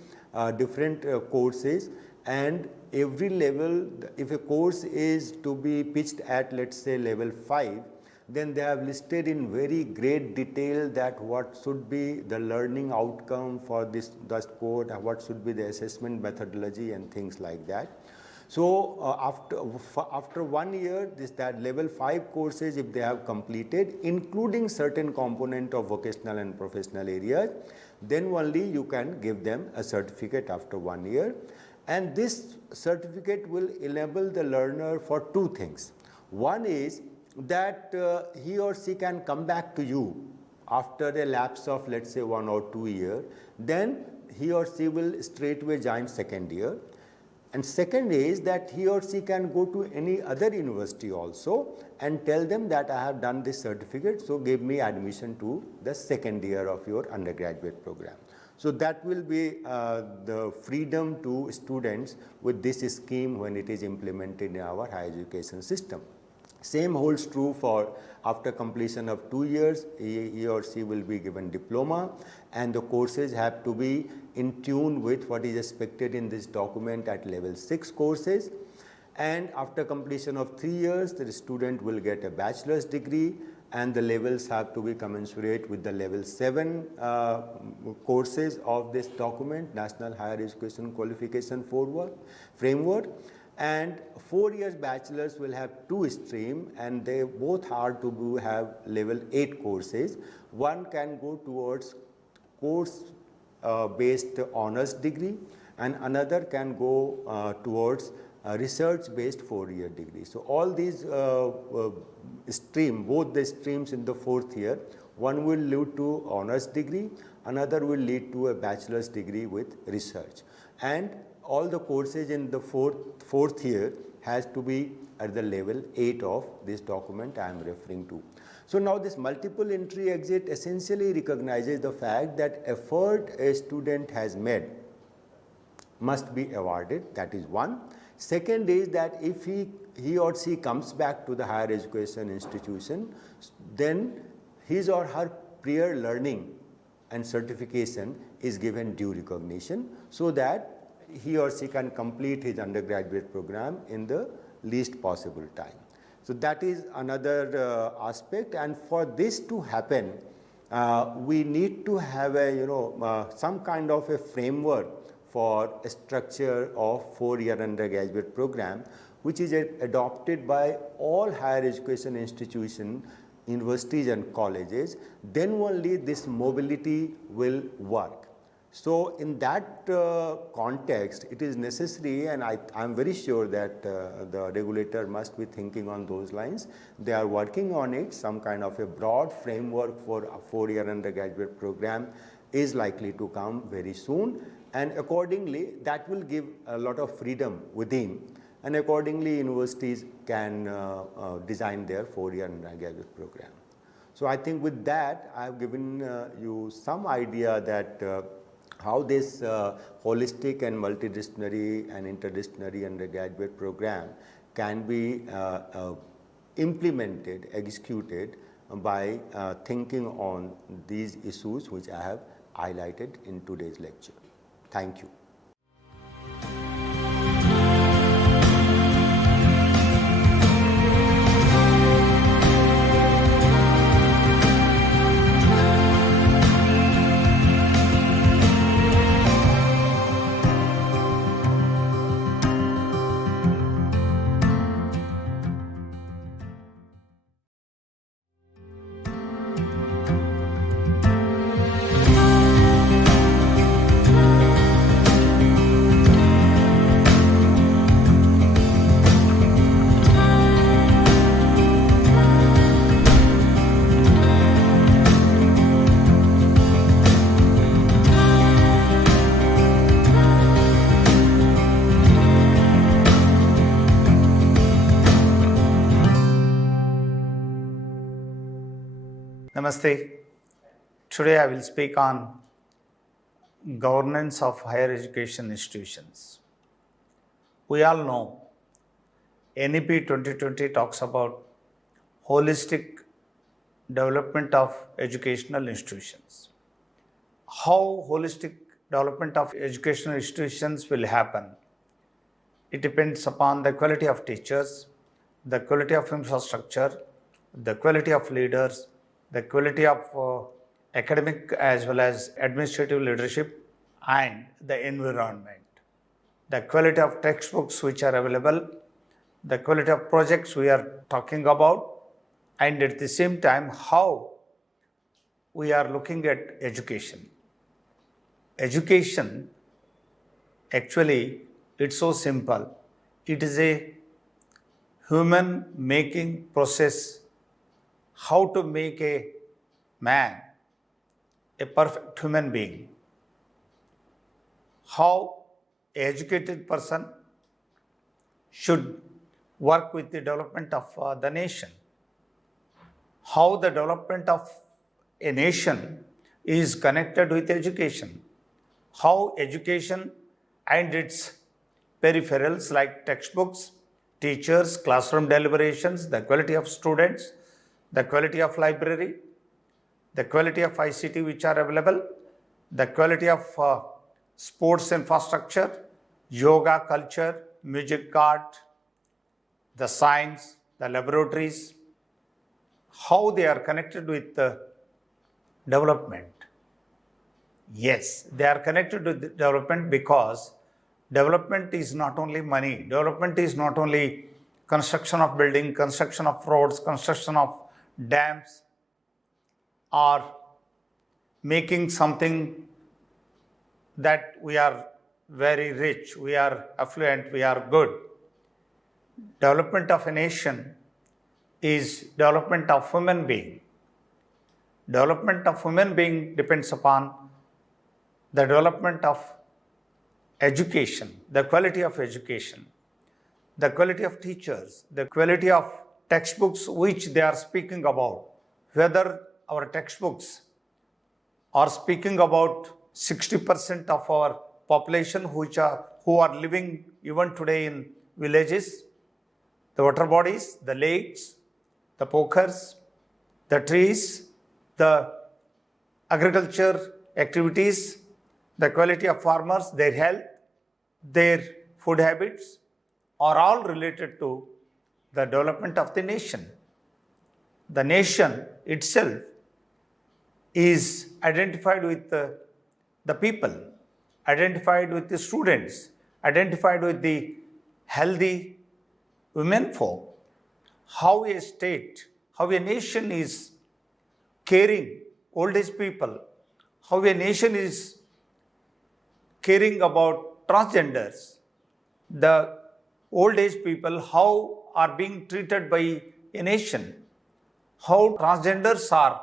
different courses, and every level, if a course is to be pitched at, let's say, level 5, then they have listed in very great detail that what should be the learning outcome for this course, what should be the assessment methodology and things like that. So after 1 year, that level 5 courses, if they have completed, including certain component of vocational and professional areas, then only you can give them a certificate after 1 year. And this certificate will enable the learner for 2 things. One is that he or she can come back to you after a lapse of, let's say, 1 or 2 years, then he or she will straightway join second year. And second is that he or she can go to any other university also and tell them that I have done this certificate, so give me admission to the second year of your undergraduate program. So that will be the freedom to students with this scheme when it is implemented in our higher education system. Same holds true for after completion of 2 years, he or she will be given diploma, and the courses have to be in tune with what is expected in this document at level 6 courses. And after completion of 3 years, the student will get a bachelor's degree, and the levels have to be commensurate with the level 7 courses of this document, National Higher Education Qualification Framework. And 4 years bachelor's will have 2 streams, and they both are to have level 8 courses. One can go towards course based honors degree, and another can go towards research based 4-year degree. So all these both the streams in the 4th year, one will lead to honors degree, another will lead to a bachelor's degree with research. And all the courses in the 4th year has to be at the level 8 of this document I am referring to. So now this multiple entry exit essentially recognizes the fact that effort a student has made must be awarded, that is one. Second is that if he or she comes back to the higher education institution, then his or her prior learning and certification is given due recognition, so that he or she can complete his undergraduate program in the least possible time. So that is another aspect, and for this to happen, we need to have a some kind of a framework for a structure of 4-year undergraduate program, which is adopted by all higher education institutions, universities and colleges. Then only this mobility will work. So in that context, it is necessary, and I am very sure that the regulator must be thinking on those lines. They are working on it. Some kind of a broad framework for a 4-year undergraduate program is likely to come very soon, and accordingly that will give a lot of freedom within, and accordingly universities can design their 4-year undergraduate program. So I think with that I have given you some idea that how this holistic and multidisciplinary and interdisciplinary undergraduate program can be implemented, executed by thinking on these issues which I have highlighted in today's lecture. Thank you. Namaste. Today I will speak on governance of higher education institutions. We all know NEP-2020 talks about holistic development of educational institutions. How holistic development of educational institutions will happen? It depends upon the quality of teachers, the quality of infrastructure, the quality of leaders, the quality of academic as well as administrative leadership, and the environment. The quality of textbooks which are available, the quality of projects we are talking about, and at the same time how we are looking at education. Education, actually, it's so simple. It is a human making process. How to make a man a perfect human being. How an educated person should work with the development of the nation. How the development of a nation is connected with education. How education and its peripherals like textbooks, teachers, classroom deliberations, the quality of students, the quality of library, the quality of ICT which are available, the quality of sports infrastructure, yoga culture, music art, the science, the laboratories, how they are connected with the development. Yes, they are connected with the development because development is not only money, development is not only construction of building, construction of roads, construction of dams, or making something that we are very rich, we are affluent, we are good. Development of a nation is development of human being. Development of human being depends upon the development of education, the quality of education, the quality of teachers, the quality of textbooks which they are speaking about. Whether our textbooks are speaking about 60% of our population who are living even today in villages, the water bodies, the lakes, the pokers, the trees, the agriculture activities, the quality of farmers, their health, their food habits are all related to the development of the nation. The nation itself is identified with the people, identified with the students, identified with the healthy women folk. How a state, how a nation is caring old age people, how a nation is caring about transgenders, the old age people, how are being treated by a nation, how transgenders are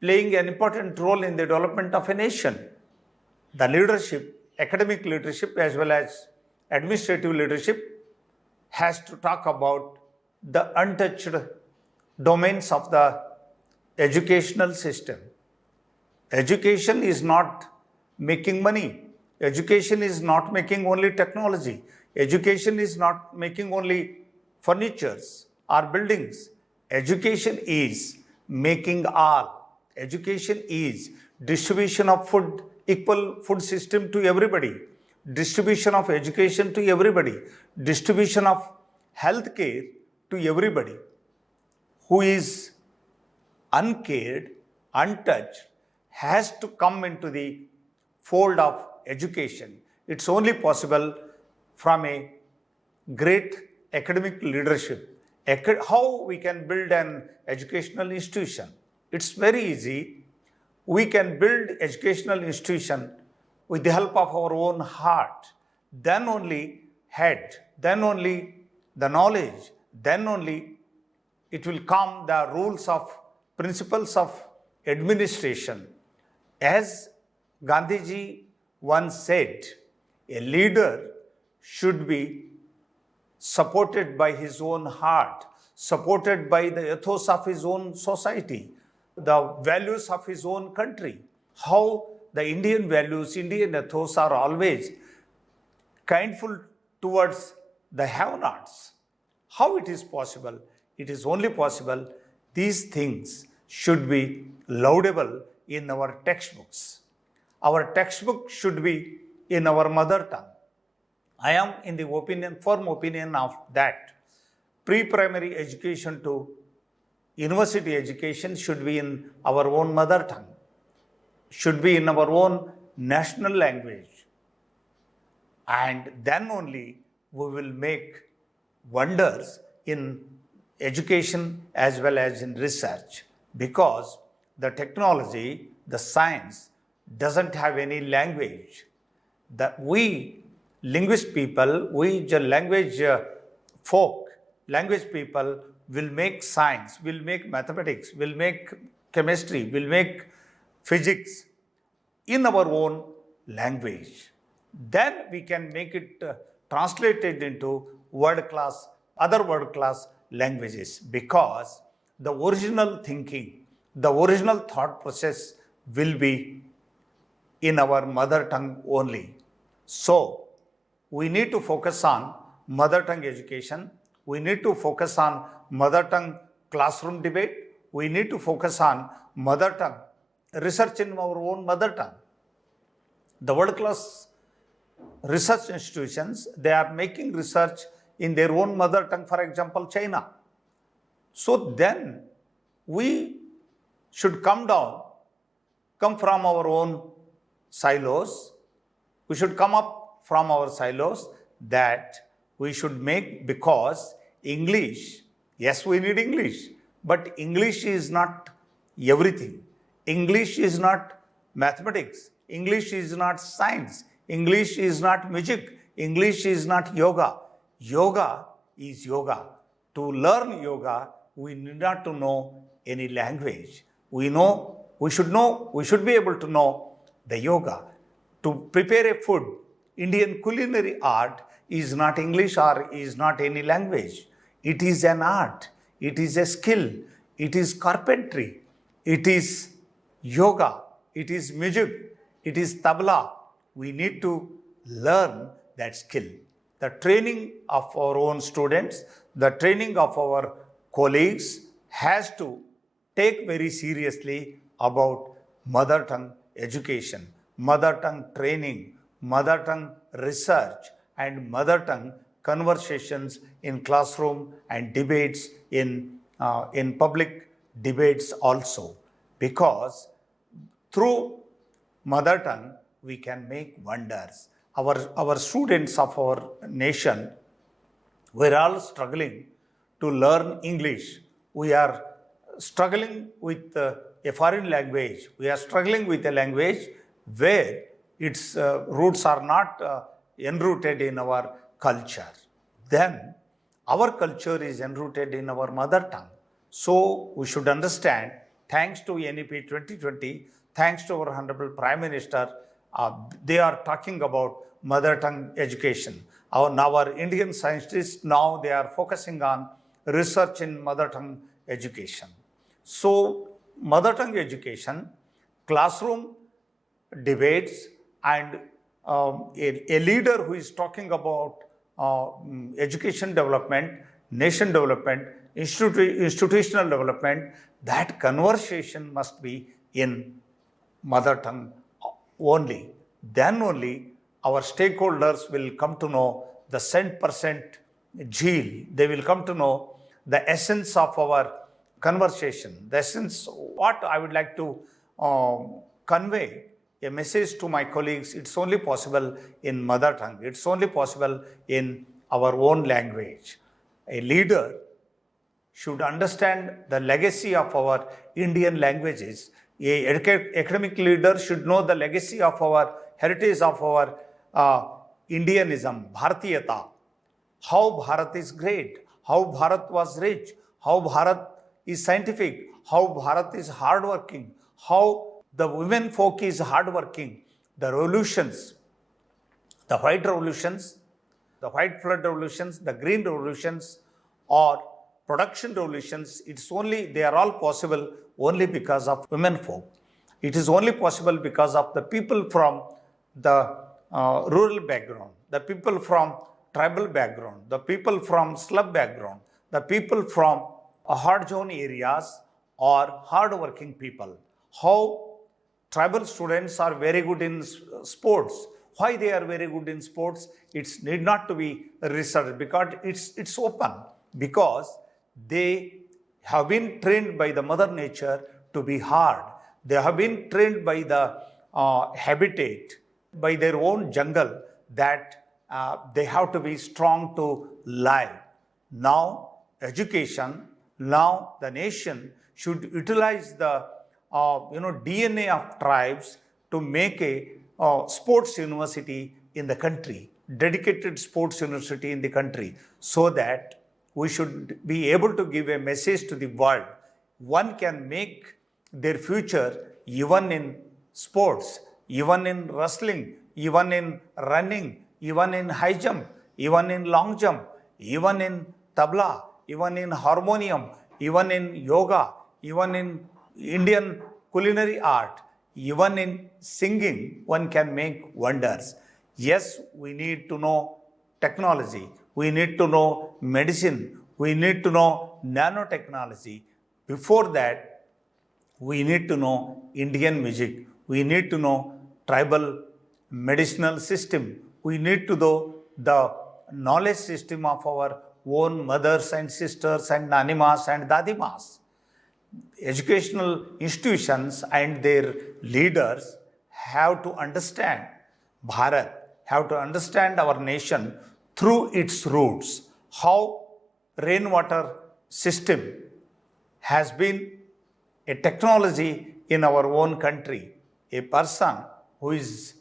playing an important role in the development of a nation. The leadership, academic leadership as well as administrative leadership has to talk about the untouched domains of the educational system. Education is not making money. Education is not making only technology. Education is not making only furnitures or buildings. Education is making all. Education is distribution of food, equal food system to everybody, distribution of education to everybody, distribution of health care to everybody. Who is uncared, untouched, has to come into the fold of education. It's only possible from a great academic leadership. How we can build an educational institution? It's very easy. We can build educational institution with the help of our own heart. Then only head, then only the knowledge, then only it will come the rules of principles of administration. As Gandhiji once said, a leader should be supported by his own heart, supported by the ethos of his own society, the values of his own country. How the Indian values, Indian ethos are always kindful towards the have-nots. How it is possible? It is only possible these things should be laudable in our textbooks. Our textbook should be in our mother tongue. I am in the firm opinion of that. Pre-primary education to university education should be in our own mother tongue, should be in our own national language. And then only we will make wonders in education as well as in research, because the technology, the science doesn't have any language. That we linguist people, we language folk, language people will make science, will make mathematics, will make chemistry, will make physics in our own language. Then we can make it translated into other world class languages, because the original thinking, the original thought process will be in our mother tongue only. So, we need to focus on mother tongue education. We need to focus on mother tongue classroom debate. We need to focus on mother tongue research in our own mother tongue. The world-class research institutions, they are making research in their own mother tongue, for example, China. So then we should come from our own silos. We should come up from our silos that we should make, because English, yes, we need English, but English is not everything. English is not mathematics. English is not science. English is not music. English is not yoga. Yoga is yoga. To learn yoga, we need not to know any language. We should be able to know the yoga. To prepare a food, Indian culinary art is not English or is not any language. It is an art. It is a skill. It is carpentry. It is yoga. It is music. It is tabla. We need to learn that skill. The training of our own students, the training of our colleagues has to take very seriously about mother tongue education, mother tongue training, mother tongue research, and mother tongue conversations in classroom and debates in public debates also. Because through mother tongue, we can make wonders. Our students of our nation, we're all struggling to learn English. We are struggling with a foreign language. We are struggling with a language where its roots are not enrooted in our culture. Then our culture is enrooted in our mother tongue. So we should understand, thanks to NEP-2020, thanks to our Honorable Prime Minister, they are talking about mother tongue education. Our Indian scientists, now they are focusing on research in mother tongue education. So mother tongue education, classroom debates, and a leader who is talking about education development, nation development, institutional development, that conversation must be in mother tongue only. Then only our stakeholders will come to know the cent% zeal. They will come to know the essence of our conversation. The essence, what I would like to convey a message to my colleagues, it's only possible in mother tongue. It's only possible in our own language. A leader should understand the legacy of our Indian languages. A academic leader should know the legacy of our heritage of our Indianism, Bharatiyata. How Bharat is great, how Bharat was rich, how Bharat is scientific, how Bharat is hardworking, how the women folk is hardworking. The revolutions, the white revolutions, the white flood revolutions, the green revolutions, or production revolutions, they are all possible only because of women folk. It is only possible because of the people from the rural background, the people from tribal background, the people from slum background, the people from hard zone areas or hard-working people. How tribal students are very good in sports. Why they are very good in sports? It need not to be researched because it's open. Because they have been trained by the mother nature to be hard. They have been trained by the habitat, by their own jungle, that they have to be strong to live. Now education, now the nation should utilize the DNA of tribes to make a sports university in the country, dedicated sports university in the country, so that we should be able to give a message to the world. One can make their future even in sports, even in wrestling, even in running, even in high jump, even in long jump, even in tabla, even in harmonium, even in yoga, even in Indian culinary art, even in singing, one can make wonders. Yes, we need to know technology. we need to know medicine, we need to know nanotechnology. Before that, we need to know Indian music, we need to know tribal medicinal system, we need to know the knowledge system of our own mothers and sisters and nanimas and dadimas. Educational institutions and their leaders have to understand Bharat, have to understand our nation through its roots, how rainwater system has been a technology in our own country. A person who is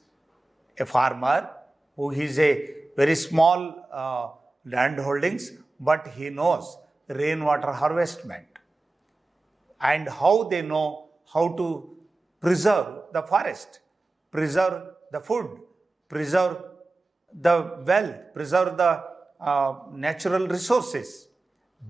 a farmer, who is a very small land holdings, but he knows rainwater harvestment and how they know how to preserve the forest, preserve the food, preserve the wealth, preserve the natural resources.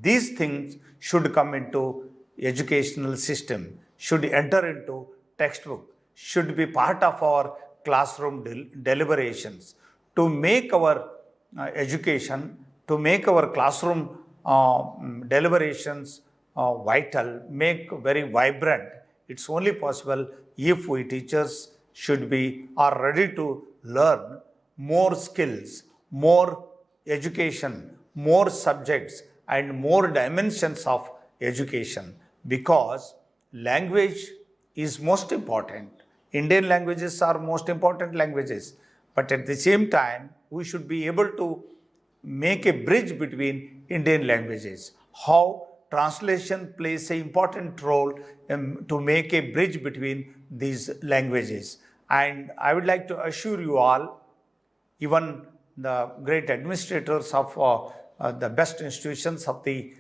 These things should come into educational system, should enter into textbook, should be part of our classroom deliberations to make our education, to make our classroom deliberations vital, make very vibrant. It's only possible if we teachers should be are ready to learn more skills, more education, more subjects and more dimensions of education, because language is most important. Indian languages are most important languages, but at the same time we should be able to make a bridge between Indian languages. How translation plays an important role to make a bridge between these languages. And I would like to assure you all, even the great administrators of the best institutions of the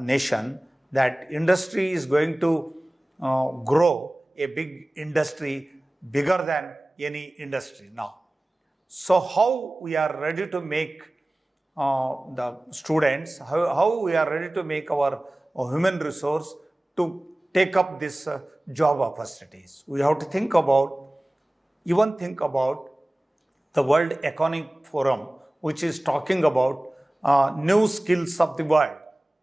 nation, that industry is going to grow a big industry, bigger than any industry now. So how we are ready to make the students, how we are ready to make our human resource to take up this job opportunities. We have to think about the World Economic Forum, which is talking about new skills of the world.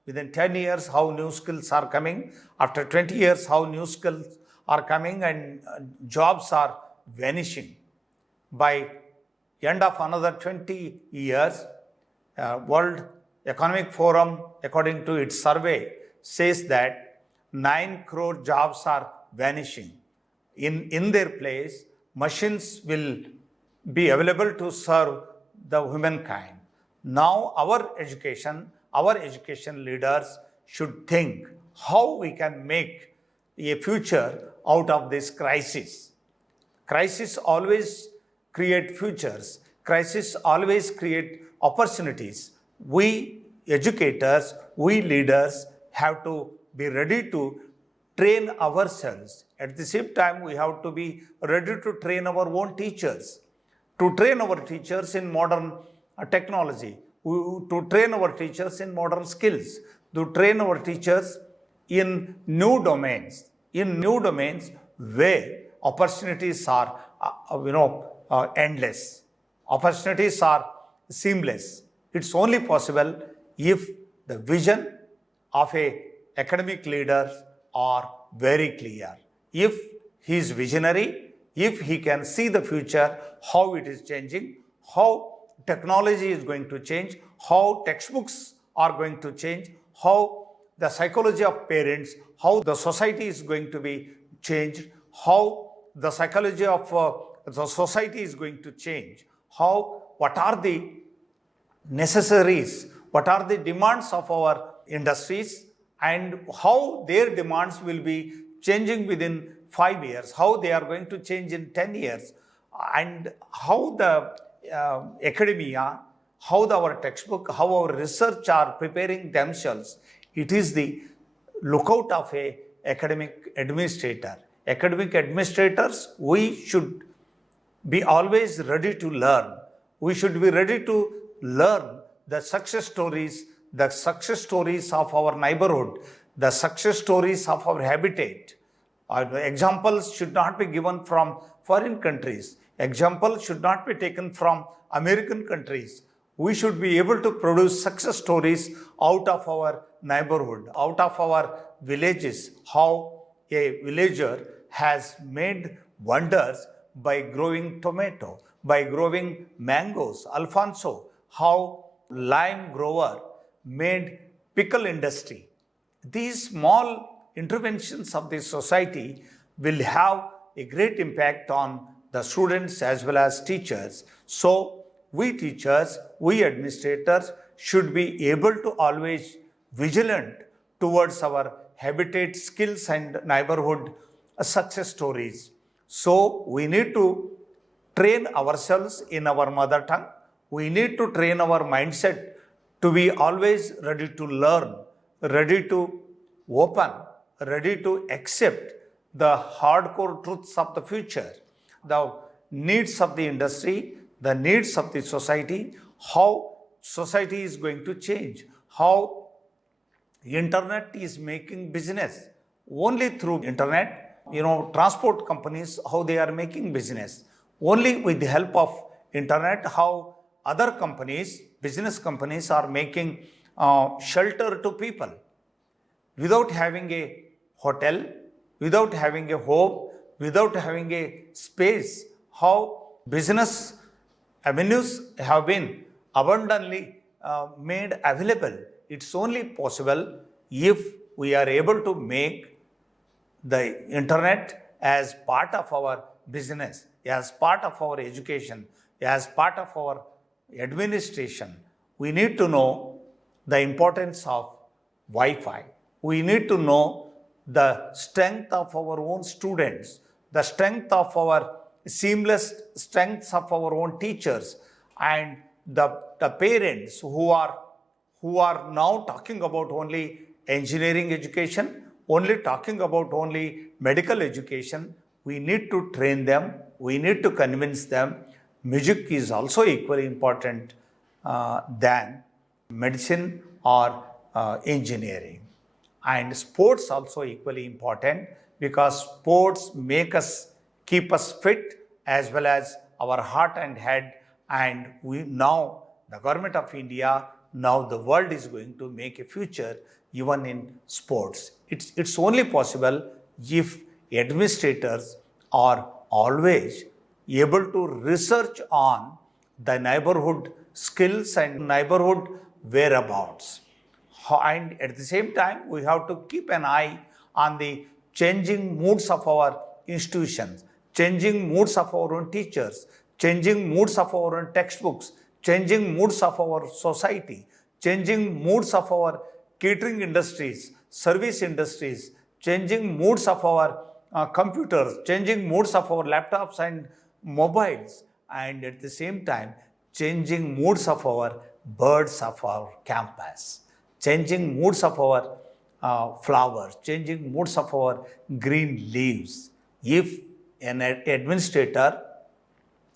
Within 10 years, how new skills are coming. After 20 years, how new skills are coming and jobs are vanishing. By end of another 20 years, World Economic Forum, according to its survey, says that 9 crore jobs are vanishing. In their place, machines will be available to serve the humankind. Now our education leaders should think how we can make a future out of this crisis. Crisis always create futures. Crisis always create opportunities. We educators, we leaders have to be ready to train ourselves. At the same time, we have to be ready to train our own teachers, to train our teachers in modern technology, to train our teachers in modern skills, to train our teachers in new domains where opportunities are endless. Opportunities are seamless. It's only possible if the vision of a academic leader are very clear. If he is visionary, if he can see the future, how it is changing, how technology is going to change, how textbooks are going to change, how the psychology of parents, how the society is going to be changed, how the psychology of the society is going to change, what are the necessaries, what are the demands of our industries, and how their demands will be changing within 5 years, how they are going to change in 10 years, and how the academia, how our textbook, how our research are preparing themselves. It is the lookout of a academic administrator. Academic administrators, we should be always ready to learn. We should be ready to learn the success stories of our neighborhood, the success stories of our habitat. Examples should not be given from foreign countries. Examples should not be taken from American countries. we should be able to produce success stories out of our neighborhood, out of our villages, how a villager has made wonders by growing tomato, by growing mangoes, Alfonso, how lime grower made pickle industry. These small interventions of the society will have a great impact on the students as well as teachers. So we teachers, we administrators should be able to always vigilant towards our habitat skills and neighborhood success stories. So we need to train ourselves in our mother tongue. We need to train our mindset to be always ready to learn, ready to open, ready to accept the hardcore truths of the future, the needs of the industry, the needs of the society, how society is going to change, how internet is making business. Only through internet, transport companies, how they are making business. Only with the help of internet, how other companies, business companies are making shelter to people. Without having a hotel, without having a home, without having a space, how business avenues have been abundantly made available. It's only possible if we are able to make the internet as part of our business, as part of our education, as part of our administration. We need to know the importance of Wi-Fi. We need to know the strength of our own students, the strength of our seamless strengths of our own teachers, and the parents who are now talking about only engineering education, only talking about only medical education. We need to train them. We need to convince them. Music is also equally important than medicine or engineering. And sports also equally important, because sports keep us fit as well as our heart and head. And now the government of India, now the world is going to make a future even in sports. It's only possible if administrators are always able to research on the neighborhood skills and neighborhood whereabouts. And at the same time, we have to keep an eye on the changing moods of our institutions, changing moods of our own teachers, changing moods of our own textbooks, changing moods of our society, changing moods of our catering industries, service industries, changing moods of our computers, changing moods of our laptops and mobiles, and at the same time, changing moods of our birds of our campus, changing moods of our flowers, changing moods of our green leaves. If an administrator,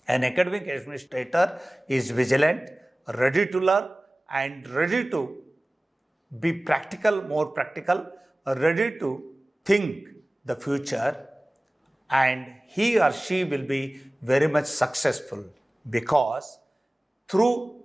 an academic administrator is vigilant, ready to learn, and ready to be practical, more practical, ready to think the future, and he or she will be very much successful, because through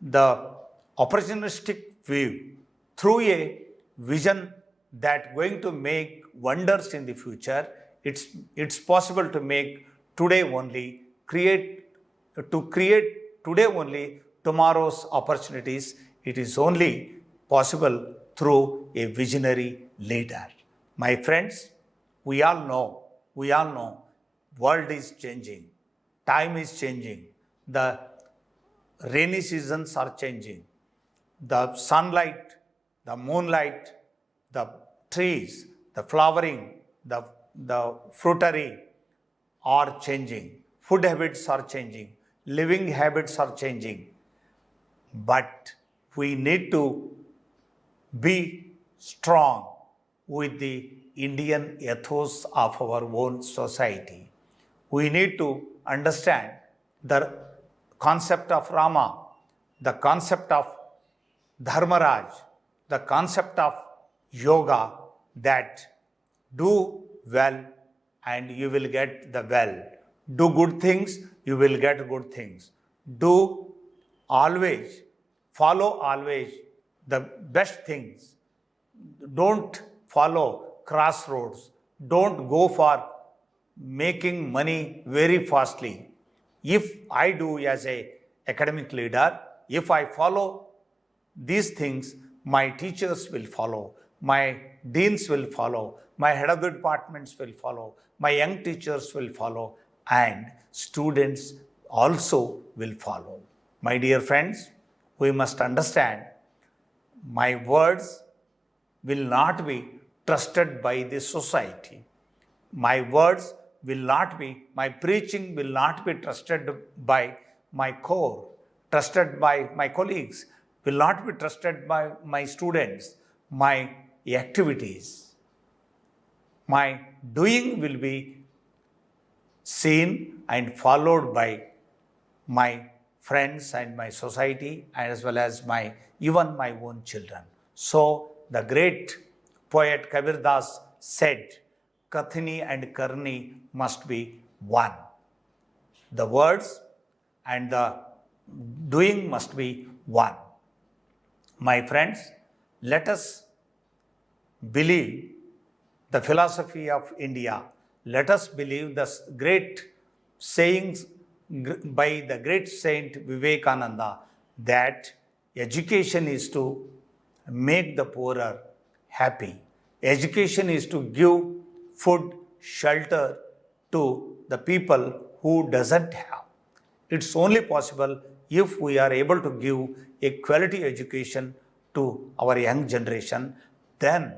the opportunistic view, through a vision that going to make wonders in the future, it's possible to make today only, create today only tomorrow's opportunities. It is only possible through a visionary leader. My friends, we all know, world is changing, time is changing, the rainy seasons are changing, the sunlight, the moonlight, the trees, the flowering, the fruitery are changing, food habits are changing, living habits are changing. But we need to be strong with the Indian ethos of our own society. We need to understand the concept of Rama, the concept of Dharmaraj, the concept of yoga, that do well and you will get the well. Do good things, you will get good things. Do always follow the best things. Don't follow crossroads. Don't go for making money very fastly. If I do as a academic leader, if I follow these things, my teachers will follow, my deans will follow, my head of the departments will follow, my young teachers will follow, and students also will follow. My dear friends, we must understand my words will not be trusted by the society. My words will not be, my preaching will not be trusted by my core, trusted by my colleagues, will not be trusted by my students, my activities. My doing will be seen and followed by my friends and my society, as well as even my own children. So the great poet Kabir Das said, Kathini and Karni must be one. The words and the doing must be one. My friends, let us believe the philosophy of India. Let us believe the great sayings by the great saint Vivekananda that education is to make the poorer happy. Education is to give food, shelter to the people who doesn't have. It's only possible if we are able to give a quality education to our young generation, then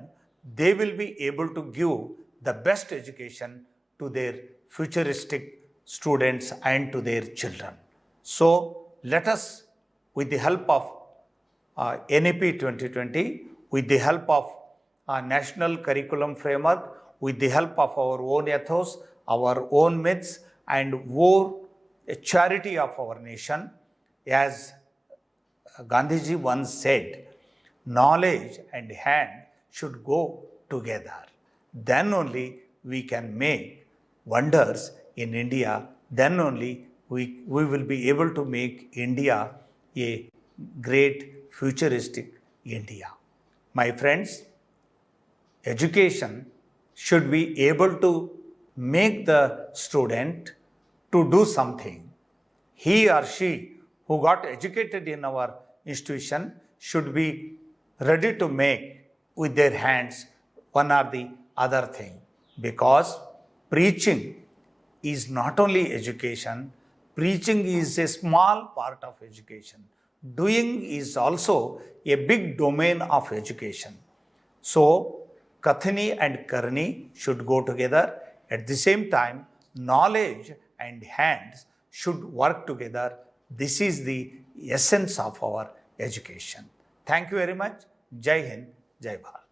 they will be able to give the best education to their futuristic students and to their children. So let us, with the help of NEP-2020, with the help of National Curriculum Framework, with the help of our own ethos, our own myths, and war, a charity of our nation, as Gandhiji once said, knowledge and hand should go together. Then only we can make wonders in India. Then only we will be able to make India a great futuristic India. My friends, education should be able to make the student to do something. He or she who got educated in our institution should be ready to make with their hands one or the other thing. Because preaching is not only education, preaching is a small part of education. Doing is also a big domain of education. So, Kathini and Karni should go together. At the same time, knowledge and hands should work together. This is the essence of our education. Thank you very much. Jai Hind, Jai Bharat.